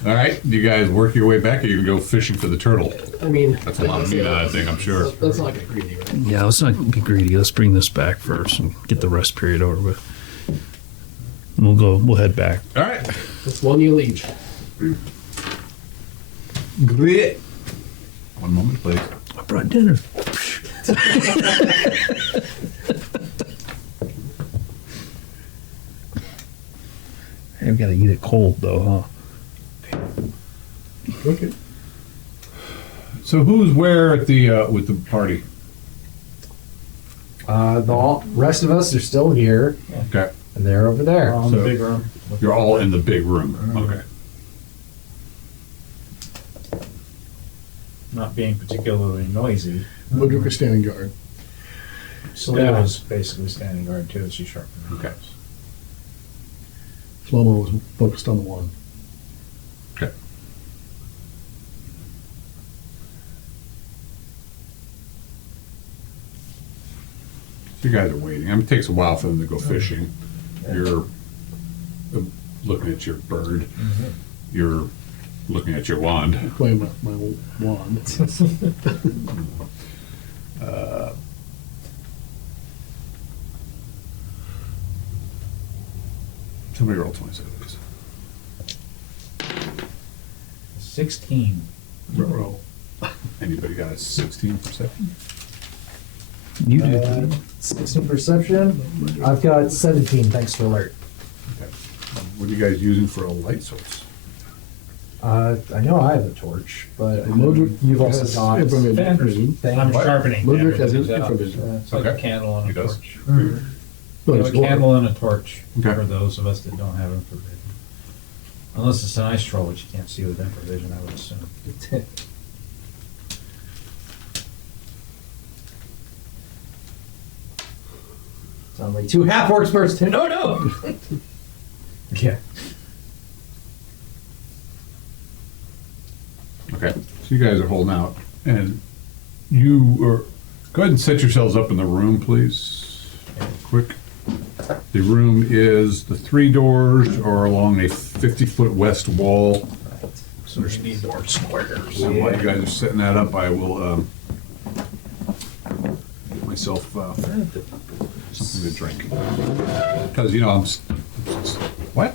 All right, you guys work your way back, or you can go fishing for the turtle. I mean, That's a lot of meat, I think, I'm sure. Let's not get greedy, right? Yeah, let's not be greedy. Let's bring this back first and get the rest period over with. And we'll head back. All right. Just one meal each. Great. One moment, please. I brought dinner. I've got to eat it cold though, huh? Okay. So who's where at the with the party? The rest of us are still here, Okay. and they're over there. In the So- big room. You're all in the big room. Okay. Not being particularly noisy. Woodruff is standing guard. Selena's basically standing guard too as she sharpened her Okay. knives. Flomo was focused on the one. Okay. So you guys are waiting. I mean, it takes a while for them to go fishing. You're looking at your bird. You're looking at your wand. Playing my wand. Somebody roll 27, please. 16. Roll. Anybody got a 16 perception? You did. 16 perception. I've got 17. Thanks for alert. Okay. What are you guys using for a light source? I know I have a torch, but Modric you've also has got. infravision. I'm What? sharpening. Modric has everything's out. infravision. It's like a Okay. candle and He a does. torch. Well, You have it's a water. candle and a torch Okay. for those of us that don't have infravision. Unless it's an ice troll, which you can't see with infravision, I would assume. Sound like two half orcs burst in. Oh no! Yeah. Okay. So you guys are holding out, and you are. Go ahead and set yourselves up in the room, please. Quick. The room is the 3 doors are along a 50-foot west wall. So we need more squares. So while you guys are setting that up, I will get myself something to drink. Because, you know, what?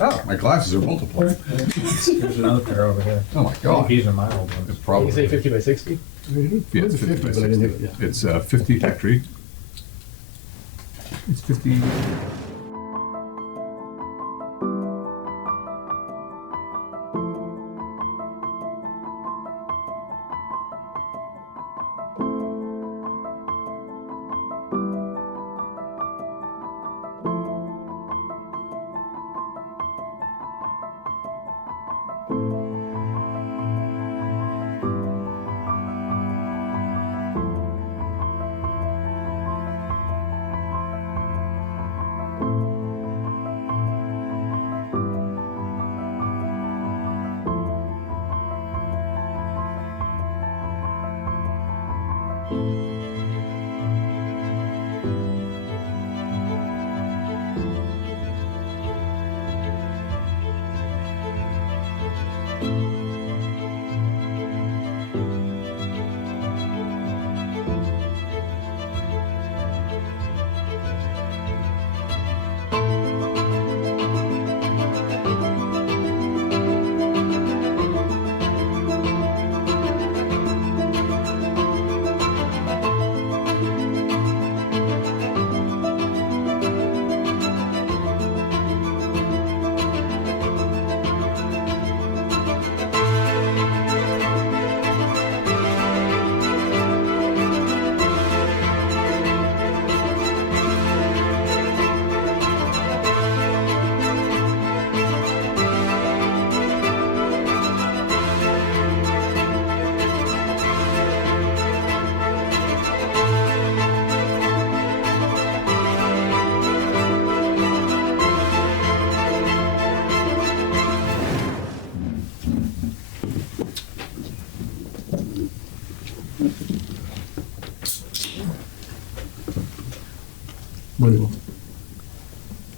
Oh, my glasses are multiplied. There's another pair over here. Oh my I think God. these are my old It's ones. probably. You say 50 by 60? Yeah, it's 50 by 60. It's 50, actually. It's 50.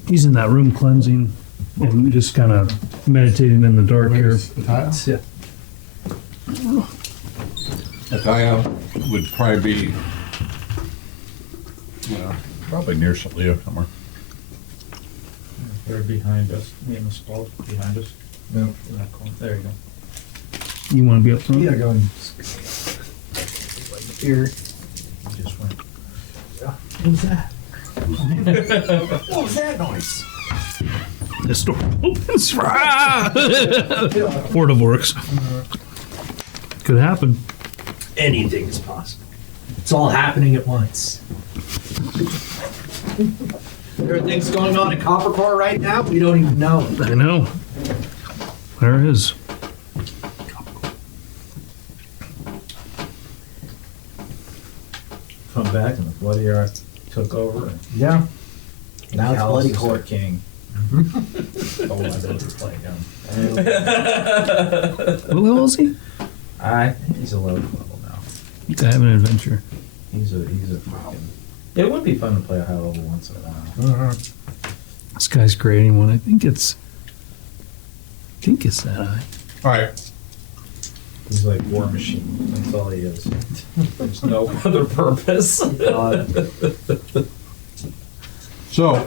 He's in that room cleansing and just kind of meditating in the dark here. Yeah. Ataya would probably be, probably near Leo somewhere. They're behind us, me and the skull behind us. No. In that corner. There you go. You want to be up front? Yeah, going here. You just went. What was that? What was that noise? This door opens. Port of works. Could happen. Anything is possible. It's all happening at once. There are things going on in Coppercore right now we don't even know. I know. There is. Come back and the bloody earth took over. And Yeah. Now it's Callus bloody is our court. king. Oh, I better play him. What level is he? I think he's a low level now. To have an adventure. He's a freaking. It would be fun to play a high level once in a while. This guy's creating one. I think it's that high. All right. He's like War Machine. That's all he is. There's no other purpose. So,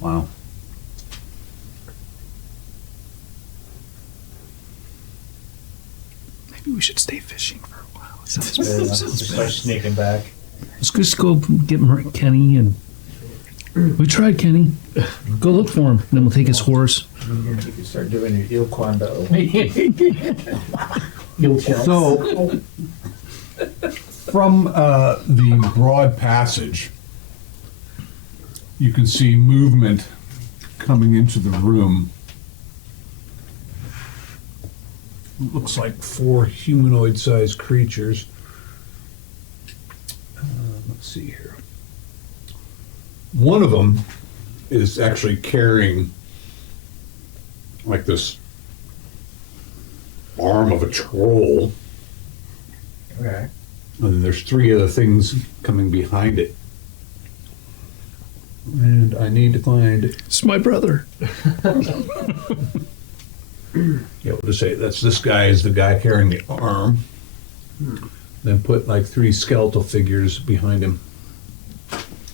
wow. Maybe we should stay fishing for a while. Sounds Just start sneaking back. Let's just go get Kenny and we tried Kenny. Go look for him. Then we'll take his horse. You can start doing your Il Quando. So, from the broad passage, you can see movement coming into the room. Looks like 4 humanoid-sized creatures. Let's see here. One of them is actually carrying like this arm of a troll. Okay. And then there's 3 other things coming behind it. And I need to find. It's my brother. Yeah, what to say? That's this guy is the guy carrying the arm. Then put like 3 skeletal figures behind him.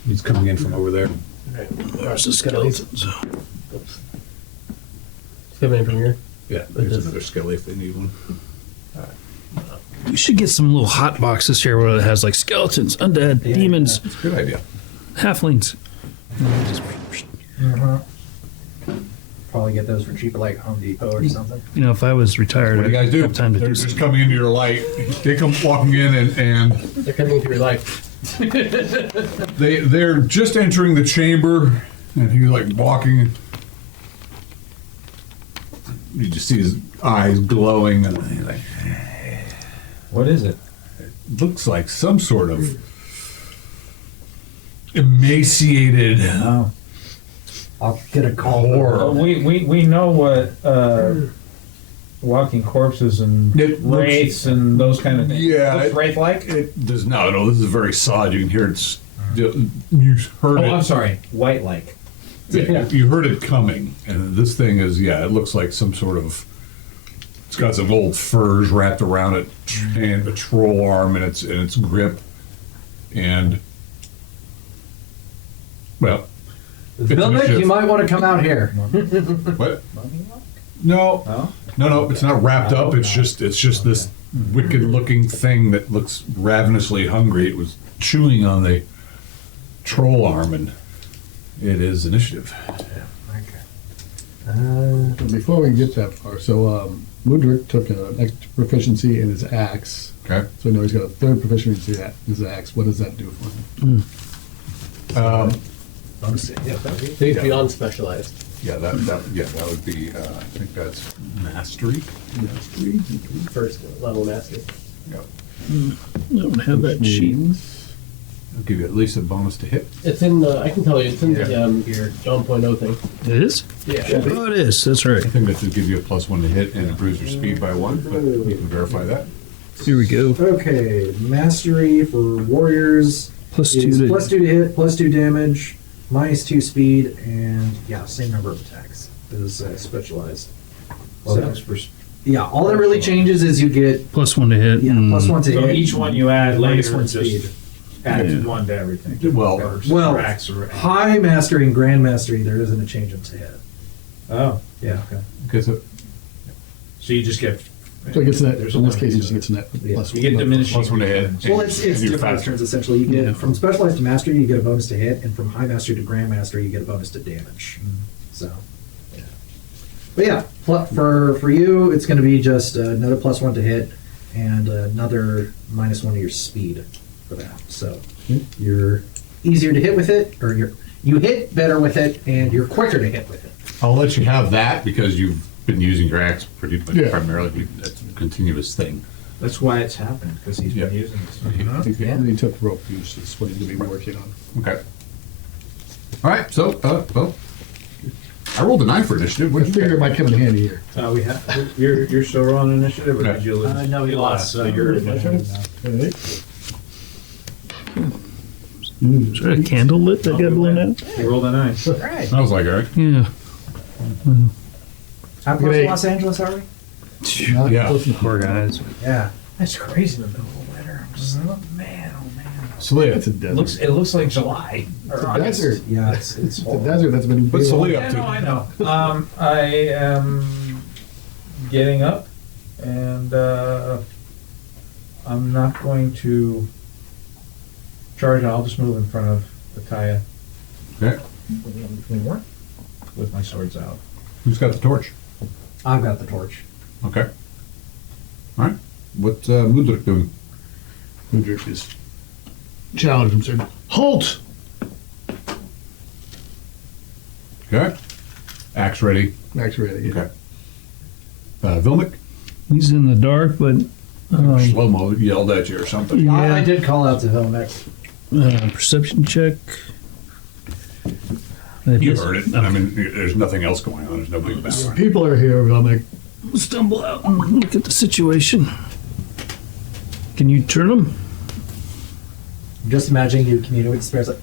He's coming in from over there. There's the skeletons. Coming in from here. Yeah, there's another skelly if they need one. We should get some little hot boxes here where it has like skeletons, undead, demons, That's a good idea. halflings. Probably get those for cheaper, like Home Depot or something. You know, if I was retired, What do you guys I'd do? have time to They're do just something. coming into your light. They come walking in and They're coming into your life. they're just entering the chamber, and he's like walking. You just see his eyes glowing, and he's like, What is it? looks like some sort of emaciated Oh. I'll get a call. horror. We know what walking corpses and It looks- wraiths and those kind of things. Yeah, What's it- wraith like? It does no. This is very solid. You can hear it's. You heard Oh, it. I'm sorry. White like. You heard it coming, and this thing is it looks like some sort of. It's got some old furs wrapped around it, and a troll arm in its grip, and well, it's Bill Nick, initiative. you might want to come out here. What? No, No? no, it's not wrapped up. It's just this wicked-looking thing that looks ravenously hungry. It was chewing on the troll arm, and it is initiative. Before we get that far, so Mudrik took an extra proficiency in his axe. Okay. So now he's got a 3rd proficiency in his axe. What does that do for him? Bonus. Yeah, He's beyond specialized. That would be. I think that's mastery. Mastery. First level master. Yep. I don't have that sheet. I'll give you at least a bonus to hit. It's in the. I can tell you, it's in the Here. John Point O thing. It is? Yeah. Oh, it is. That's right. I think that should give you a +1 to hit and improves your speed by 1, but you can verify that. Here we go. Okay, mastery for warriors. Plus is 2 to +2 to hit, +2 damage, -2 speed, and yeah, same number of attacks is specialized. Well, So, that's for, yeah, all that really changes is you get +1 to hit. yeah, and +1 to so hit. each one you add minus later 1 just speed. adds Yeah. 1 to everything. Well- Or Well, subtracts or high mastery and grand mastery, there isn't a change up to hit. Oh, Yeah. okay. Because So you just get. So he gets net, There's in this a case, he limit just to gets net. Yeah. plus You get one. diminishing. +1 to hit. returns. Well, it's And you're different faster. returns essentially. You get Yeah. from specialized to mastery, you get a bonus to hit, and from high mastery to grand mastery, you get a bonus to damage. So, yeah. But yeah, for you, it's going to be just another +1 to hit and another -1 to your speed for that. So you're easier to hit with it, or you hit better with it, and you're quicker to hit with it. I'll let you have that because you've been using your axe pretty much Yeah. primarily. That's a continuous thing. That's why it's happened, because he's been Yeah. using this. I think he took rope use, that's what he's gonna be working on. Okay. All right. So, well, I rolled a 9 for initiative. I What did you figured it get? might come in handy here. We have, you're still rolling initiative, or Okay. did you lose? No, he lost. So you're. Alright. Is there a candle lit that got blown out? You rolled a 9. Right. I was like, all right. Yeah. How close Great. to Los Angeles are we? Not Yeah. close enough. Poor guys. Yeah. That's crazy in the middle of winter. I'm just, oh man. Celia, It's a It desert. looks like July. It's a desert. Yeah, it's It's a horrible. desert that's been. What's Celia Yeah, up to? no, I know. I am getting up, and I'm not going to charge. I'll just move in front of Ataya Okay. with my swords out. Who's got the torch? I've got the torch. Okay. All right. What's Mudrik doing? Mudrik is challenged him, said, "Halt!" Okay. Axe ready. Max ready. Okay. Vilmik? He's in the dark, but Shlomo yelled at you or something. Yeah. I did call out to Vilmec. perception check. You heard it. I mean, there's nothing else going on. There's nobody background. People are here, but I'm like, Stumble out and look at the situation. Can you turn them? Just imagining you communicate with spirits. Like,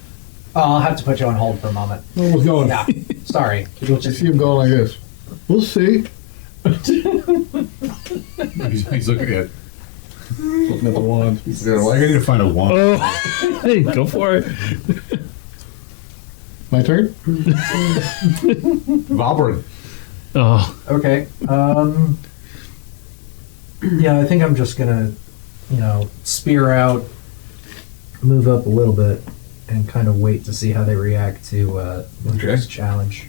oh, I'll have to put you on hold for a moment. where was going? Yeah, sorry. You'll I just see him going like this. We'll see. He's looking at. Looking at the wand. Yeah, well, I need to find a wand. Oh, hey, go for it. My turn? Valbrun. Oh, okay. Yeah, I think I'm just gonna, spear out, move up a little bit, and kind of wait to see how they react to this challenge.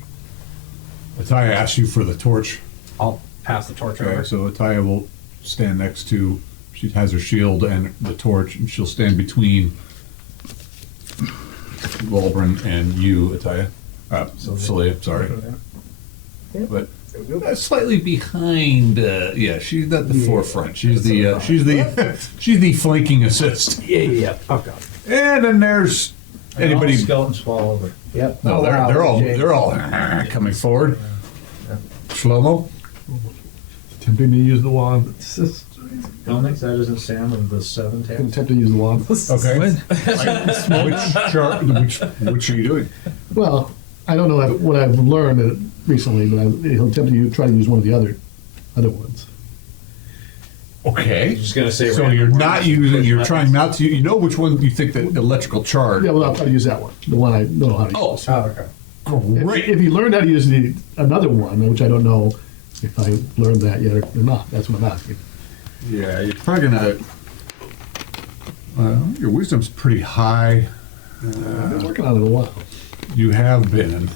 Ataya asked you for the torch. I'll pass the torch Okay, over. so Ataya will stand next to. She has her shield and the torch, and she'll stand between Valbrun and you, Ataya. Celia, sorry. But slightly behind. Yeah, she's at the forefront. She's the she's the flanking assist. Yeah. Oh god. And then there's And all anybody. skeletons fall over. Yep. No, Oh, wow, they're all coming forward. Shlomo. Tempting to use the wand. Don't think that doesn't sound of the seven I'm tails. tempted to use the wand. Okay. Which are you doing? Well, I don't know what I've learned recently, but he'll tempt you to try to use one of the other ones. Okay. Just gonna say. So random you're ones. not using. You're Push trying not to. You know which one you think the electrical charge. Yeah, well, I'll try to use that one. The one I know how to use. Oh, okay. Great. If you learned how to use another one, which I don't know if I learned that yet or not, that's what I'm asking. Yeah, you're probably gonna. Your wisdom's pretty high. I've been working on it a while. You have been.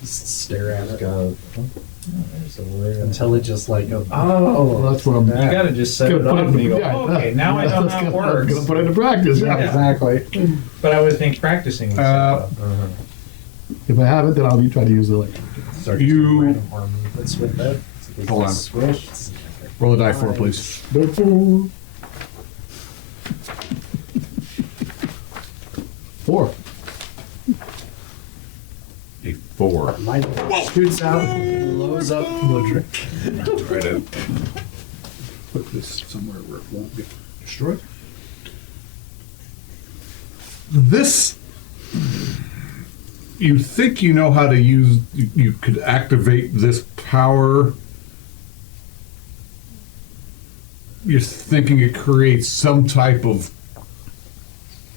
Just stare at it There's a word. until it just like goes. Well, Oh, that's what I'm. You gotta just set it Gonna put up and you go, yeah, oh, okay, now I know that's how it gonna- works. Gonna put it into practice. Yeah. exactly. But I would think practicing would set it up. If I haven't, then I'll be trying to use the electric. Start You- doing random arm movements with that. Hold on. Swish. Roll a die 4, please. 4. A 4. Light shoots out, blows up Woodrick. Try to put this somewhere where it won't get destroyed. This, you think you know how to use, you could activate this power. You're thinking it creates some type of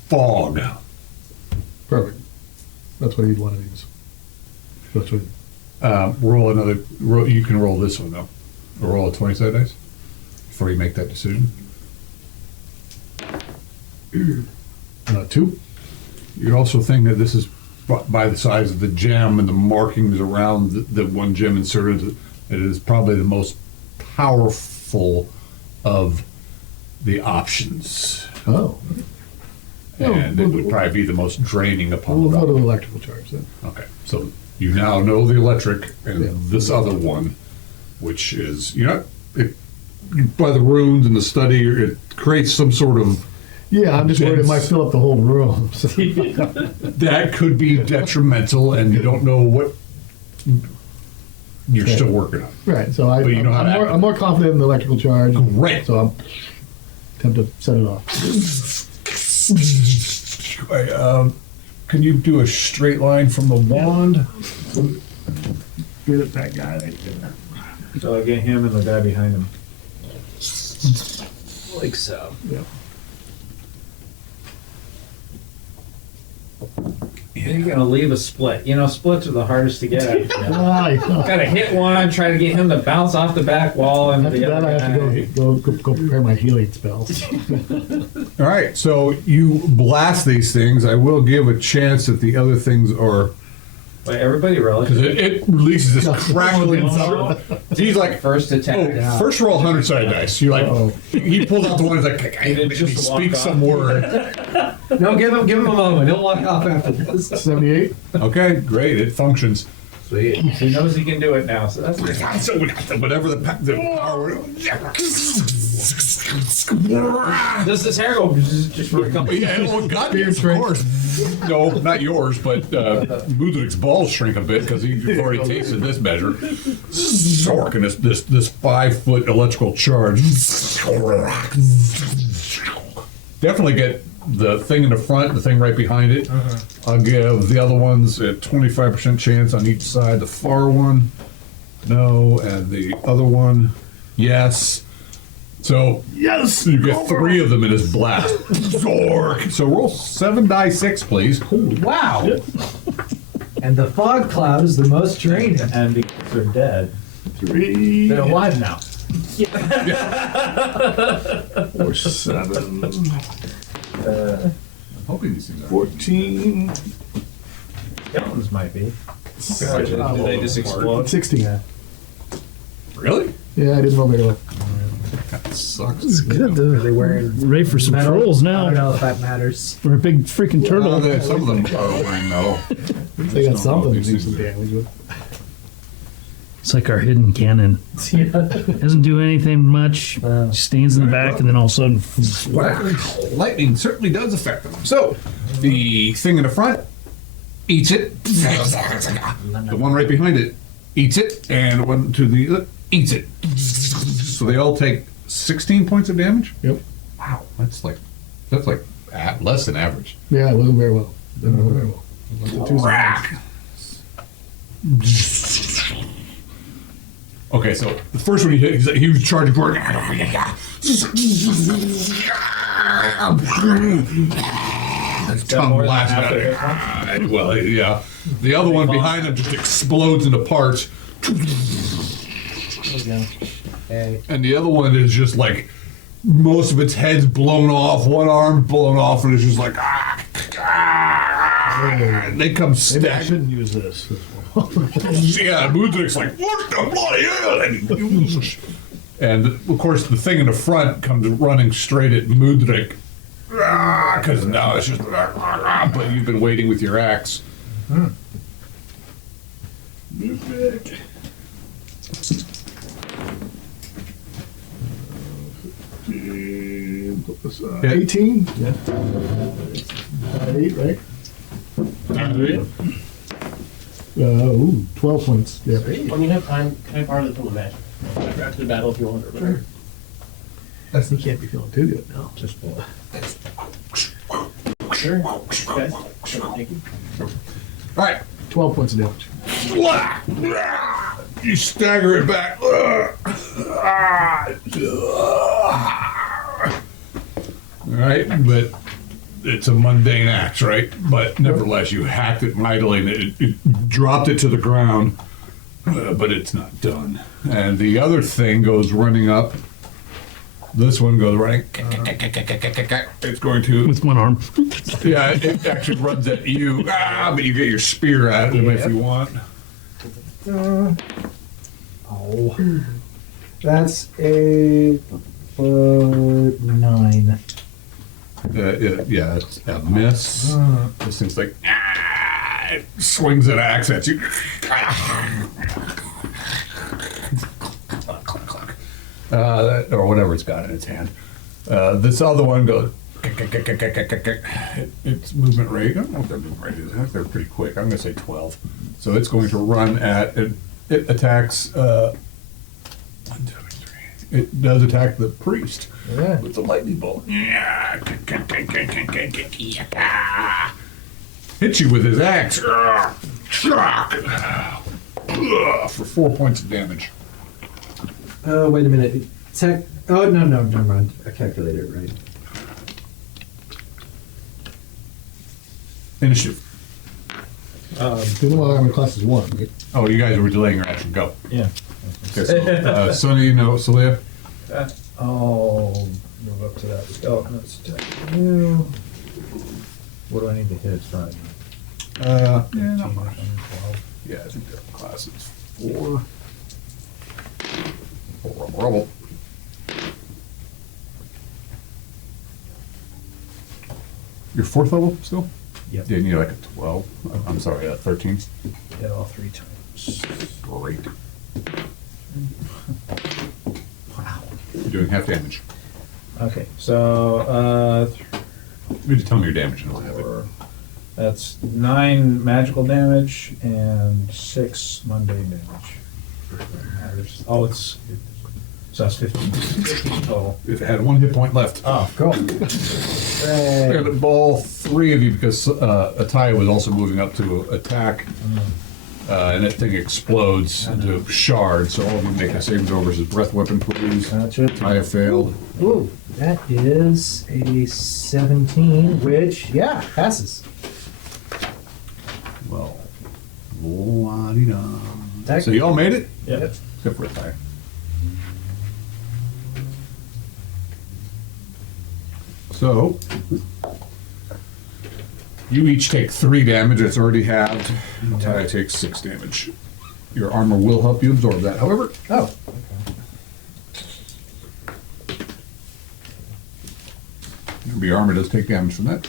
fog. Perfect. That's what he'd want to use. That's what. Roll another. You can roll this one though. Roll a 20-sided dice before you make that decision. 2. You're also thinking that this is by the size of the gem and the markings around the one gem inserted. It is probably the most powerful of the options, Oh. and it would probably be the most draining upon We'll the go to rock. electrical charge then. Okay, so you now know the electric and Yeah. this other one, which is by the runes and the study, it creates some sort of Yeah, I'm just worried it Dense. might fill up the whole room. that could be detrimental, and you don't know what you're still working on. Right, so But you know how to act. I'm more confident in the electrical charge. Great. So I'm tempted to set it off. Can you do a straight line from the wand? Get at that guy right there. So I get him and the guy behind him. Like so. Yeah. You're gonna leave a split. You know, splits are the hardest to get at. Right. Gotta hit one, try to get him to bounce off the back wall and After the that, I other have guy. to go prepare my healing spells. All right, so you blast these things. I will give a chance that the other things are, Wait, everybody relish. because it releases this crackling sound. He's like, First attack. oh, first roll 100-sided dice. You're like, Uh-oh. he pulls out the one. He's like, He didn't he just walk speaks off. some word. No, give him a moment. He'll walk off after this. 78. Okay, great, it functions. Sweet. He knows he can do it now, so that's good. So whatever the power. Does his hair go just for a couple? Yeah, well, God, yes, of course. No, not yours, but Mudrik's balls shrink a bit because he's already tasted this measure. Zork and this 5-foot electrical charge. Definitely get the thing in the front, the thing right behind it. I'll give the other ones a 25% chance on each side. The far one, no, and the other one, yes. So yes, you get 3 of them in his blast. Zork. So roll 7d6, please. Wow. And the fog cloud is the most draining. And because they're dead. 3. They're alive now. 4, 7. I'm hoping these things are. 14. Skeletons might be. Do they just explode? 16. Really? Yeah, I didn't roll very well. That sucks. It's good. Are they wearing Ready for some metal? trolls I don't now. know if that matters. For a big freaking turtle. Some of them are wearing metal. They got something to do some damage with. It's like our hidden cannon. Yeah. Doesn't do anything much. Stands in the back, and then all of a sudden, Lightning certainly does affect them. So, the thing in the front eats it. The one right behind it eats it, and one to the other eats it. So they all take 16 points of damage. Yep. Wow, that's like less than average. Yeah, it wasn't very well. Didn't roll very well. Rack. Okay, so the first one he hit, he was charging for it. Tongue more than blasted half out of of it, it. Well, yeah. The other one behind him just explodes into parts, Hey. and the other one is just like most of its head's blown off, one arm blown off, and it's just like and they come Maybe I stack. shouldn't use this. Yeah, Mudrik's like, what the bloody hell? And of course, the thing in the front comes running straight at Mudrik. Because now it's just, but you've been waiting with your axe. Mudrik. 18? Yeah. 8, right? Ooh, 12 points. Yeah. When you have time, can I borrow the tool of magic? After the battle, if you want to. You can't be feeling too good now. Just blow. Sure. Okay. Thank you. All right. 12 points of damage. You stagger it back. All right, but it's a mundane axe, right? But nevertheless, you hacked it mightily and it dropped it to the ground, but it's not done. And the other thing goes running up. This one goes running. It's going to. With one arm. Yeah, it actually runs at you. But you get your spear at him if you want. Oh. That's a 9. Yeah, it's a miss. This thing's like, it swings an axe at you. Or whatever it's got in its hand. This other one goes. Its movement rate, I don't know what their movement rate is. I think they're pretty quick. I'm going to say 12. So it's going to run at, it attacks, 1, 2, 3. It does attack the priest. Yeah. With the lightning bolt. Hits you with his axe. For 4 points of damage. Oh, wait a minute. Oh, no, never mind. I calculated it right. Initiative. The one armor class is 1, right? Oh, you guys were delaying your action. Go. Yeah. Okay, so, Sonny, Celia? I'll move up to that skeleton. Let's attack you. What do I need to hit? Sorry. Yeah, not much. 12. Yeah, I think their class is 4. Rubble. You're 4th level still? Yep. Yeah, you need like a 12. I'm sorry, 13. Hit all 3 times. Great. Wow. You're doing half damage. Okay, so You need to tell me your damage and I'll have it. that's 9 magical damage and 6 mundane damage. Matters. Oh, it's so that's 15 total. If it had 1 hit point left. Oh, cool. I got to ball 3 of you because Ataya was also moving up to attack. And that thing explodes into shards. So all of you make a saving throw versus breath weapon, please. Gotcha. Ataya failed. Ooh, that is a 17, which, yeah, passes. Well, la-di-da. That- So you all made it? Yep. Except for Ataya. So, you each take 3 damage. It's already halved. Ataya takes 6 damage. Your armor will help you absorb that. However, Oh, your armor does take damage from that.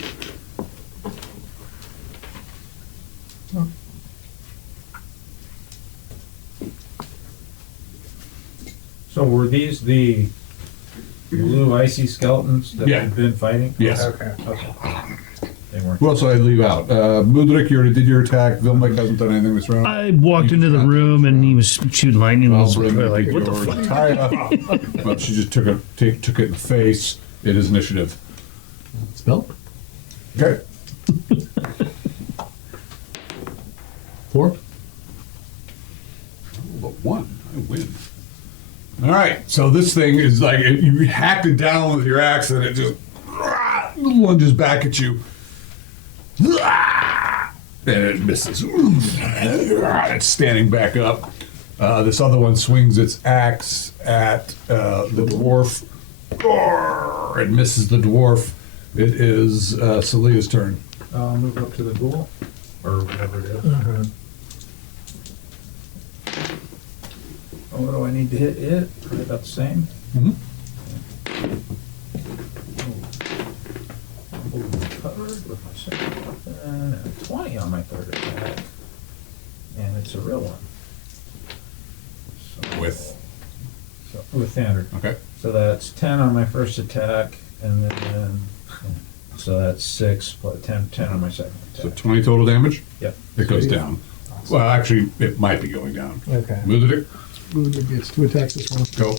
So were these the blue icy skeletons that Yeah. we've been fighting? Yes. okay. Okay. They weren't. Who else did I leave out? Mudrik, you already did your attack. Vilmec hasn't done anything this round. I walked into the room and he was shooting lightning. I was Brenda, like, take what the yours. fuck? Taya, well, she just took it in the face. It is initiative. Spell? Okay. 4? But 1, I win. All right, so this thing is like you hacked it down with your axe, and it just lunges back at you, and it misses. It's standing back up. This other one swings its axe at the dwarf. It misses the dwarf. It is Celia's turn. I'll move up to the ghoul, or whatever it is. Oh, what do I need to hit it? Probably about the same. Mhm. Covered with my second weapon. 20 on my third attack. And it's a real one. So, With with standard. okay. So that's 10 on my first attack, and then So that's 6 plus 10 on my second So attack. 20 total damage? Yep. It goes down. Well, actually, it might be going down. Okay. Move it. It gets 2 attacks this one. Go.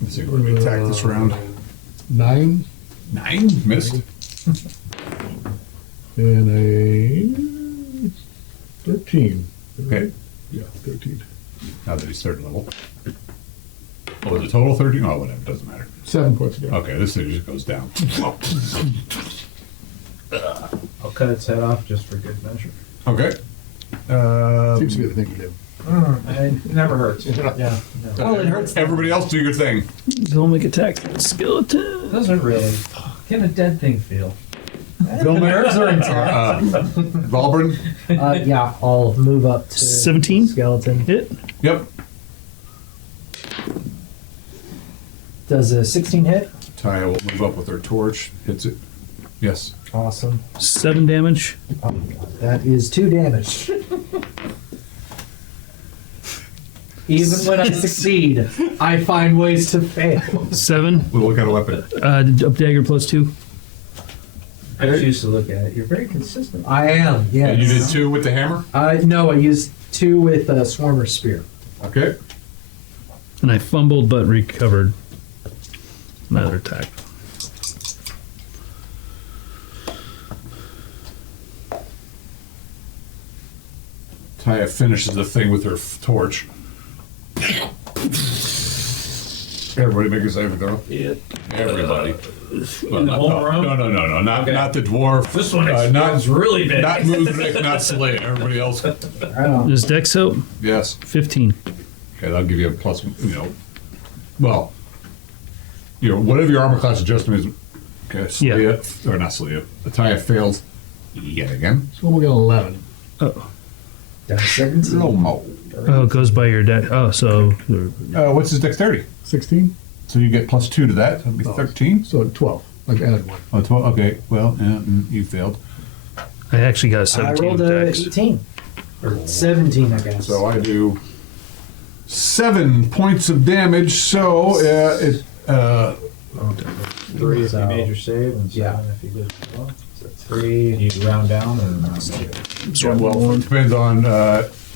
Let's see, what do we attack this round? 9 9? Missed. and a 13. Okay. Yeah, 13. Now that he's third level. Oh, was it total 13? Oh, whatever, doesn't matter. 7 points of damage. Okay, this thing just goes down. I'll cut its head off just for good measure. Okay. Seems to be the thing to do. It never hurts. Yeah. Well, it hurts. Everybody else do your thing. Don't make attack. Skeleton. Doesn't really. Can a dead thing feel? Nerves are intact. Valbrun? Yeah, I'll move up to 17? skeleton. Hit. Yep. Does a 16 hit? Taya will move up with her torch. Hits it. Yes. Awesome. 7 damage. Oh my god, that is 2 damage. Even when I succeed, I find ways to fail. 7. What kind of weapon? Up dagger plus 2. I just used to look at it. You're very consistent. I am, yes. And you did 2 with the hammer? No, I used 2 with a Swarmer's Spear. Okay. And I fumbled but recovered. Another attack. Taya finishes the thing with her torch. Everybody make a saving throw. Yeah. Everybody. Well, the whole room? No. Not, Okay. not the dwarf. This one not explodes really big. Not Moonrick, not Slay. Everybody else. Does Dex help? Yes. 15. Okay, that'll give you a plus, well, whatever your armor class adjustment is. Okay, Slay Yeah. it, or not Slay it. Taya fails yet again. So we'll get 11. Oh. Down 17. Oh. Oh, it goes by your deck. Oh, so. What's his dexterity? 16? So you get plus 2 to that. That'd be 13. So 12. I've added 1. Oh, 12. Okay, well, you failed. I actually got a I 17 rolled with a Dex. 18. Or 17, I guess. So I do 7 points of damage. So it 3 if So- you made your save, and 7 Yeah. if you did well. So 3. You round down or not? it depends on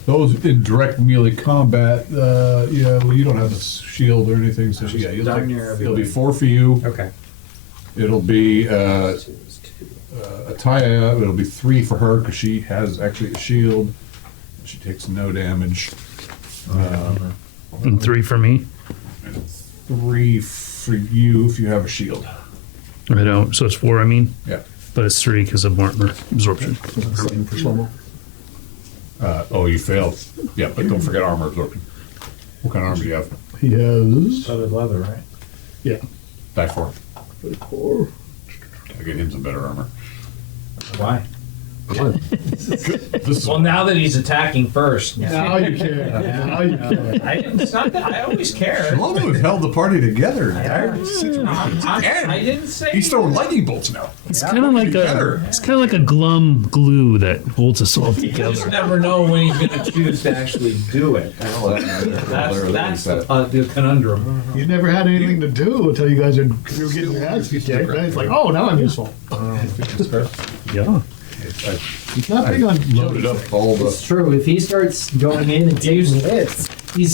those in direct melee combat. Well, you don't have a shield or anything, so yeah, Darn near it'll be everybody. 4 for you. Okay. It'll be 2 is 2. Ataya. It'll be 3 for her because she has actually a shield. She takes no damage. And 3 for me. And 3 for you if you have a shield. I don't. So it's 4, I mean. Yeah. But it's 3 because of armor absorption. 7 for Slomo. You failed. Yeah, but don't forget armor absorption. What kind of armor do you have? He has. Studded leather, right? Yeah. Die 4. 4. I get him some better armor. Why? This is Well, now that he's attacking first. Now you care. Now you care. It's not that I always care. Shlomo has held the party together. I didn't say. He's throwing lightning bolts now. It's kind of like better. it's kind of like a glum glue that holds us all You together. just never know when he's going to choose to actually do it. That's the conundrum. You never had anything to do until you guys are getting your ass kicked. Then it's like, oh, now I'm useful. Yeah. He's not big on Loaded up all It's the. true. If he starts going in and taking hits,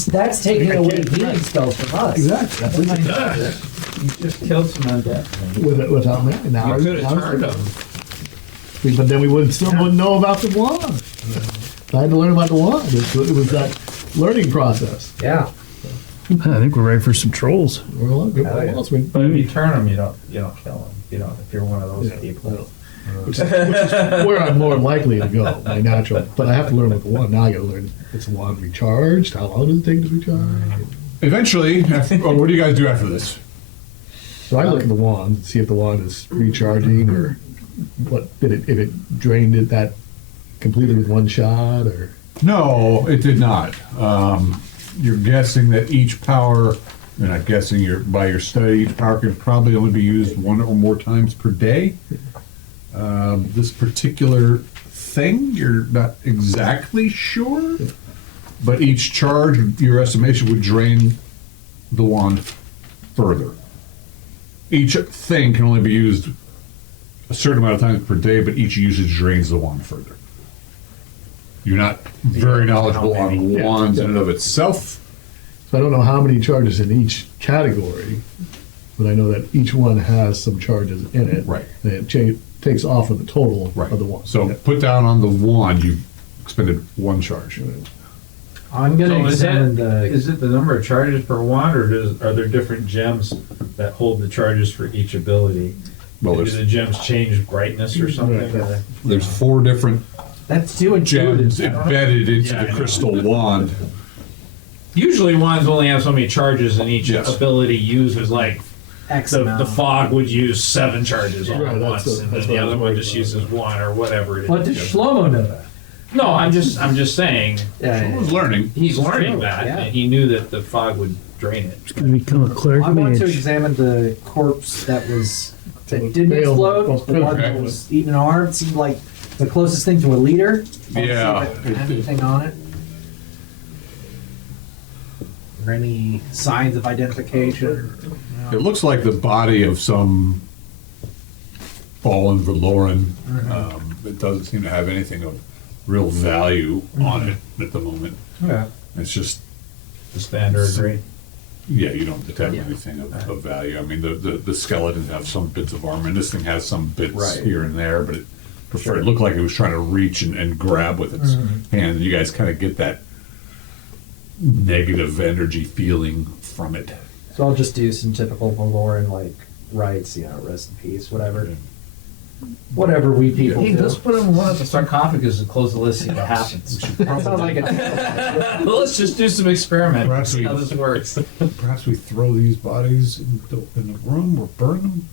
that's taking away healing spells from us. Exactly. You just killed some undead. Without me. Now, You could have now turned him. But then we wouldn't know about the wand. I had to learn about the wand. It was that learning process. Yeah. I think we're ready for some trolls. Well, good. Hell yeah. What else we- But if you turn him, you don't kill him. You know, if you're one of those Yeah. people. which is where I'm more likely to go, my natural. But I have to learn what the wand. Now I got to learn. It's a wand recharged. How long does it take to recharge? Eventually, what do you guys do after this? So I look at the wand and see if the wand is recharging or what. Did it? If it drained it that completely with one shot or. No, it did not. You're guessing that each power, you're not guessing, by your study, each power can probably only be used 1 or more times per day. This particular thing, you're not exactly sure, but each charge, your estimation, would drain the wand further. Each thing can only be used a certain amount of times per day, but each usage drains the wand further. You're not very knowledgeable on Yeah. wands in and of itself. So I don't know how many charges in each category, but I know that each one has some charges in it. Right. And it takes off of the total Right. of the one. So Yeah. put down on the wand, you expended 1 charge. I'm gonna So examine is it the number of charges per wand, or are there different gems that hold the charges for each ability? Well, Do there's the gems change brightness or something? Right. or- there's 4 different that's too intuitive. gems embedded into Yeah, I the know. crystal wand. Usually wands only have so many charges, and each Yes. ability uses like X the amount. fog would use 7 charges all Right, at that's once, a- and that's then the what I other was one worried just about. uses 1 or whatever it is. But does Shlomo know that? No, I'm just saying Yeah, Who's learning? he's learning true, that, yeah. and he knew that the fog would drain it. It's gonna become a cleric I want to mage. examine the corpse that didn't Failed. explode. The one that Okay. was eaten alive seemed like the closest thing to a leader. Yeah. Anything on it? Or any signs of identification? It looks like the body of some fallen Valoran. It doesn't seem to have anything of real value on it at the moment. Yeah. It's just, The standard rate. yeah, you don't detect Yeah. anything of value. I mean, the skeletons have some bits of armor, and this thing has some bits Right. here and there, but it looked like it was trying to reach and grab with its hand. You guys kind of get that negative energy feeling from it. So I'll just do some typical Valoran like rites, rest in peace, whatever. Whatever we people Hey, do. let's put him in one of the sarcophagus and close the list, see what happens. That sounds like a Let's just do some experiment, Perhaps see we- how this works. Perhaps we throw these bodies in the room or burn them.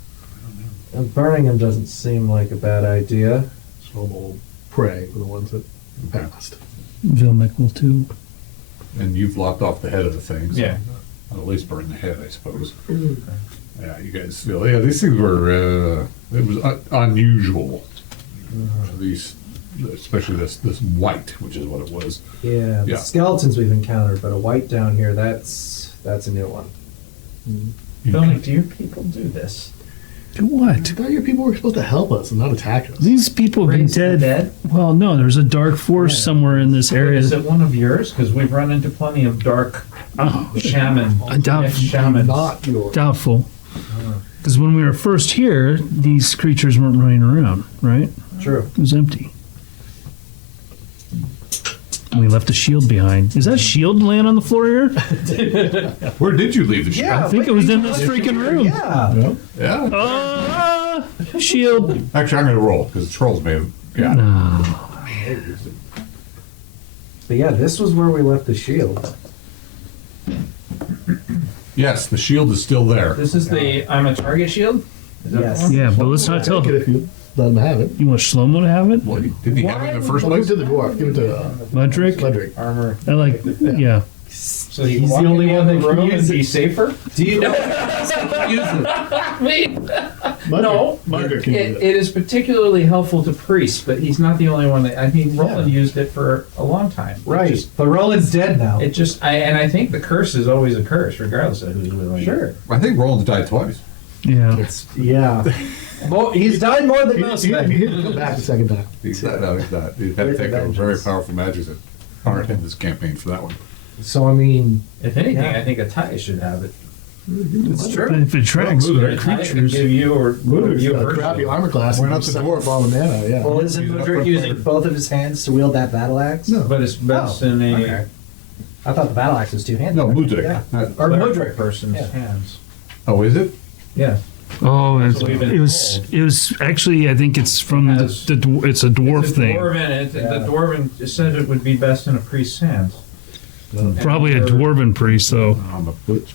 burning them doesn't seem like a bad idea. So we'll pray for the ones that passed. Vilmec will too. And you've lopped off the head of the things. Yeah. I'll at least burn the head, I suppose. Yeah, you guys feel. Yeah, these things were. It was unusual. These, especially this white, which is what it was. Yeah, the Yeah. skeletons we've encountered, but a white down here, that's a new one. Tony, do your people do this? Do what? I thought your people were supposed to help us and not attack us. These people have been Raise the dead. Well, no, there's a dark force somewhere in this area. Is it one of yours? Because we've run into plenty of dark Oh, shaman, I doubt- ex-shamans. Not yours. doubtful. Because when we were first here, these creatures weren't running around, right? True. It was empty. And we left a shield behind. Is that shield laying on the floor here? Where did you leave the ship? I think it was in this freaking room. Yeah. Yeah. Shield. Actually, I'm going to roll because the trolls may have. Yeah. No. But yeah, this was where we left the shield. Yes, the shield is still there. This is the I'm a target shield? Is that Yes. the one? Yeah, but let's not tell. Take it if you let them have it. You want Shlomo to have it? What, didn't he have it in the first Well, give place? it to the dwarf. Give it to Mudrick? Mudrick. Armor. I like, yeah. So he He's can walk the only in one that the can room use and be safer? Do you know use it? I mean, Mudrick. no. Mudrick can It do that. is particularly helpful to priests, but he's not the only one that. I mean, Roland used it for a long time. Right. But Roland's dead now. I think the curse is always a curse, regardless of who's willing. Sure. I think Roland's died twice. Yeah. Yeah. He's died more than most He men. didn't come back the second time. He's not. No, he's not. He had to take a very powerful magic that aren't in this campaign for that one. So I mean, If anything, Yeah. I think a tie should have it. it's true. If it attracts Well, A tie could creatures. give you or Mudrick's you got a personally. crappy armor class. Why and not the second dwarf? ball of mana, yeah. Well, isn't Mudrick using both of his hands to wield that battle axe? No. But it's best in a Okay. I thought the battle axe was two-handed. No, Mudrick. Yeah. Not- Or cleric Mudrick. person's Yeah. hands. Oh, is it? Yeah. Oh, That's what we've been it was. told. It was actually. I think it's from It the. has- It's a dwarf It's a thing. Dwarven, Yeah. The dwarven said it would be best in a priest's hands. Probably a dwarven priest, though.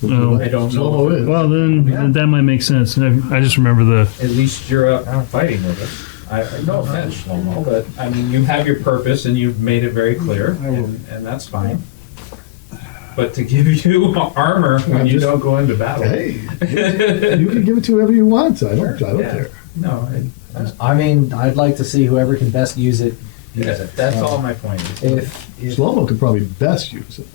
No. I don't know. Slow-mo is. Well, then Yeah. that might make sense. I just remember the. At least you're out fighting with it. No offense, Shlomo, but I mean, you have your purpose and you've made it very clear, and that's fine. But to give you armor when you don't go into battle. Hey, you can give it to whoever you want. I don't Yeah. care. No, I mean, I'd like to see whoever can best use it. Use it. that's So, all my point is. If Slow-mo could probably best use it.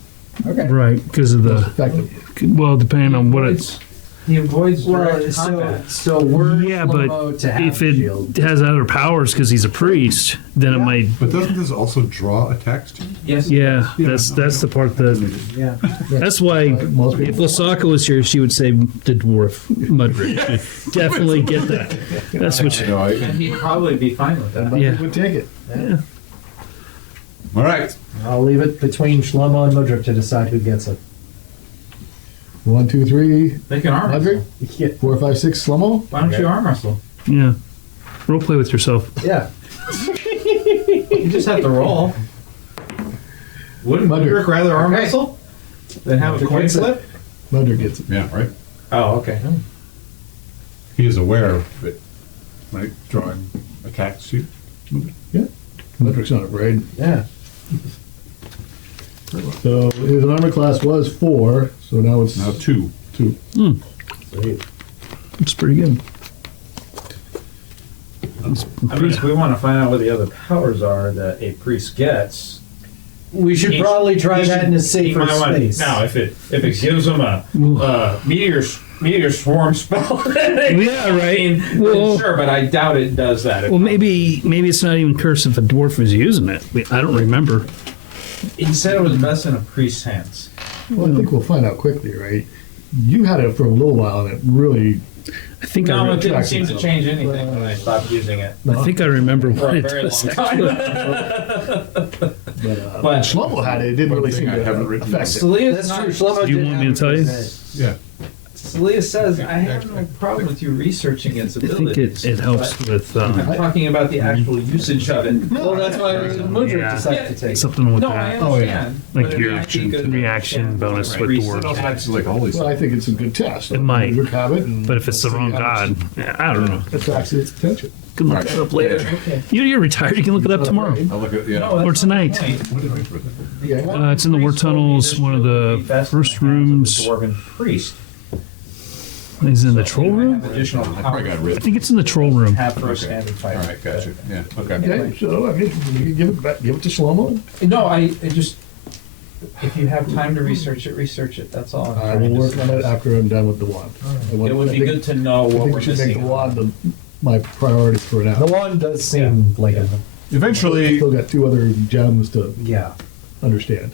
okay. Right, because of Most the. effective. Well, depending on what it's. He avoids Well, direct so, combat. so we're Yeah, slow-mo but to have if it shield. has other powers because he's a priest, then it might. But doesn't this also draw attacks to you? Yes. Yeah, that's the part that. Yeah. That's why Most if people- Lasaka was here, she would say the dwarf Mudrick. Definitely get that. That's what. You know, And he'd probably be fine with that. Yeah. Would take it. Yeah. all right. I'll leave it between Shlomo and Mudrick to decide who gets it. 1, 2, 3, They can arm Mudrick. wrestle. Yeah. 4, 5, 6, slow-mo. Why don't you arm wrestle? Yeah. Role play with yourself. Yeah. You just have to roll. Wouldn't Mudrick rather arm Okay. wrestle than have a Mudrick coin gets it. flip? Mudrick gets it. Yeah, right. Oh, okay. He is aware of it, right? Drawing attacks to you. Yeah. Mudrick's not afraid. Yeah. So his armor class was 4, so now it's Now 2. 2. Sweet. It's pretty good. I mean, if we want to find out what the other powers are that a priest gets, We should probably try he that should- in a he safer might want- space. Now, if it gives him a meteor swarm spell, Yeah, right. Well- sure, but I doubt it does that. Well, maybe it's not even cursed if a dwarf was using it. I don't remember. He said it was best in a priest's hands. Well, I think we'll find out quickly, right? You had it for a little while, and it really. I think No, it didn't retracted seem to itself. change anything when I stopped using it I think I remember for what a it very does. long time. But But- Shlomo had it. It didn't One really thing seem I to haven't written affect it. Salia's That's not, true. Shlomo Do you did want have me to tell you? it. Yeah. Salia says, I have no problem with you researching its I think abilities. it helps but with I'm talking about the actual usage of it. Well, that's why Mudrick Yeah. decided to take it. something with No, I that. understand. Like but it might be good to reaction understand bonus what with priest dwarves. is. That's like holy Well, I think it's a good test. It might. You have it, and But if it's the let's see wrong how god, yeah, I don't know. it attracts its attention. You can look that up later. You're retired. You can look it up tomorrow. I'll look at, yeah. No, that's Or not tonight. the point. What did I put? Yeah. It's in the war Priest will be tunnels. this One of will the be best in first the hands of the rooms. Dwarven priest. Is it in the troll So, room? have Additional I probably got power it I written. think it's in the troll room. have for a standard fight. All right, gotcha. Yeah, okay. Okay, so I mean, you can give it back, give it to Shlomo. No, I just, if you have time to research it, that's all I'm I trying will to work on say. it after I'm done with the wand. It would be good to know I what think we're we should make missing. the wand my priority for now. The one does seem like a Eventually, Still got 2 other gems to yeah. understand.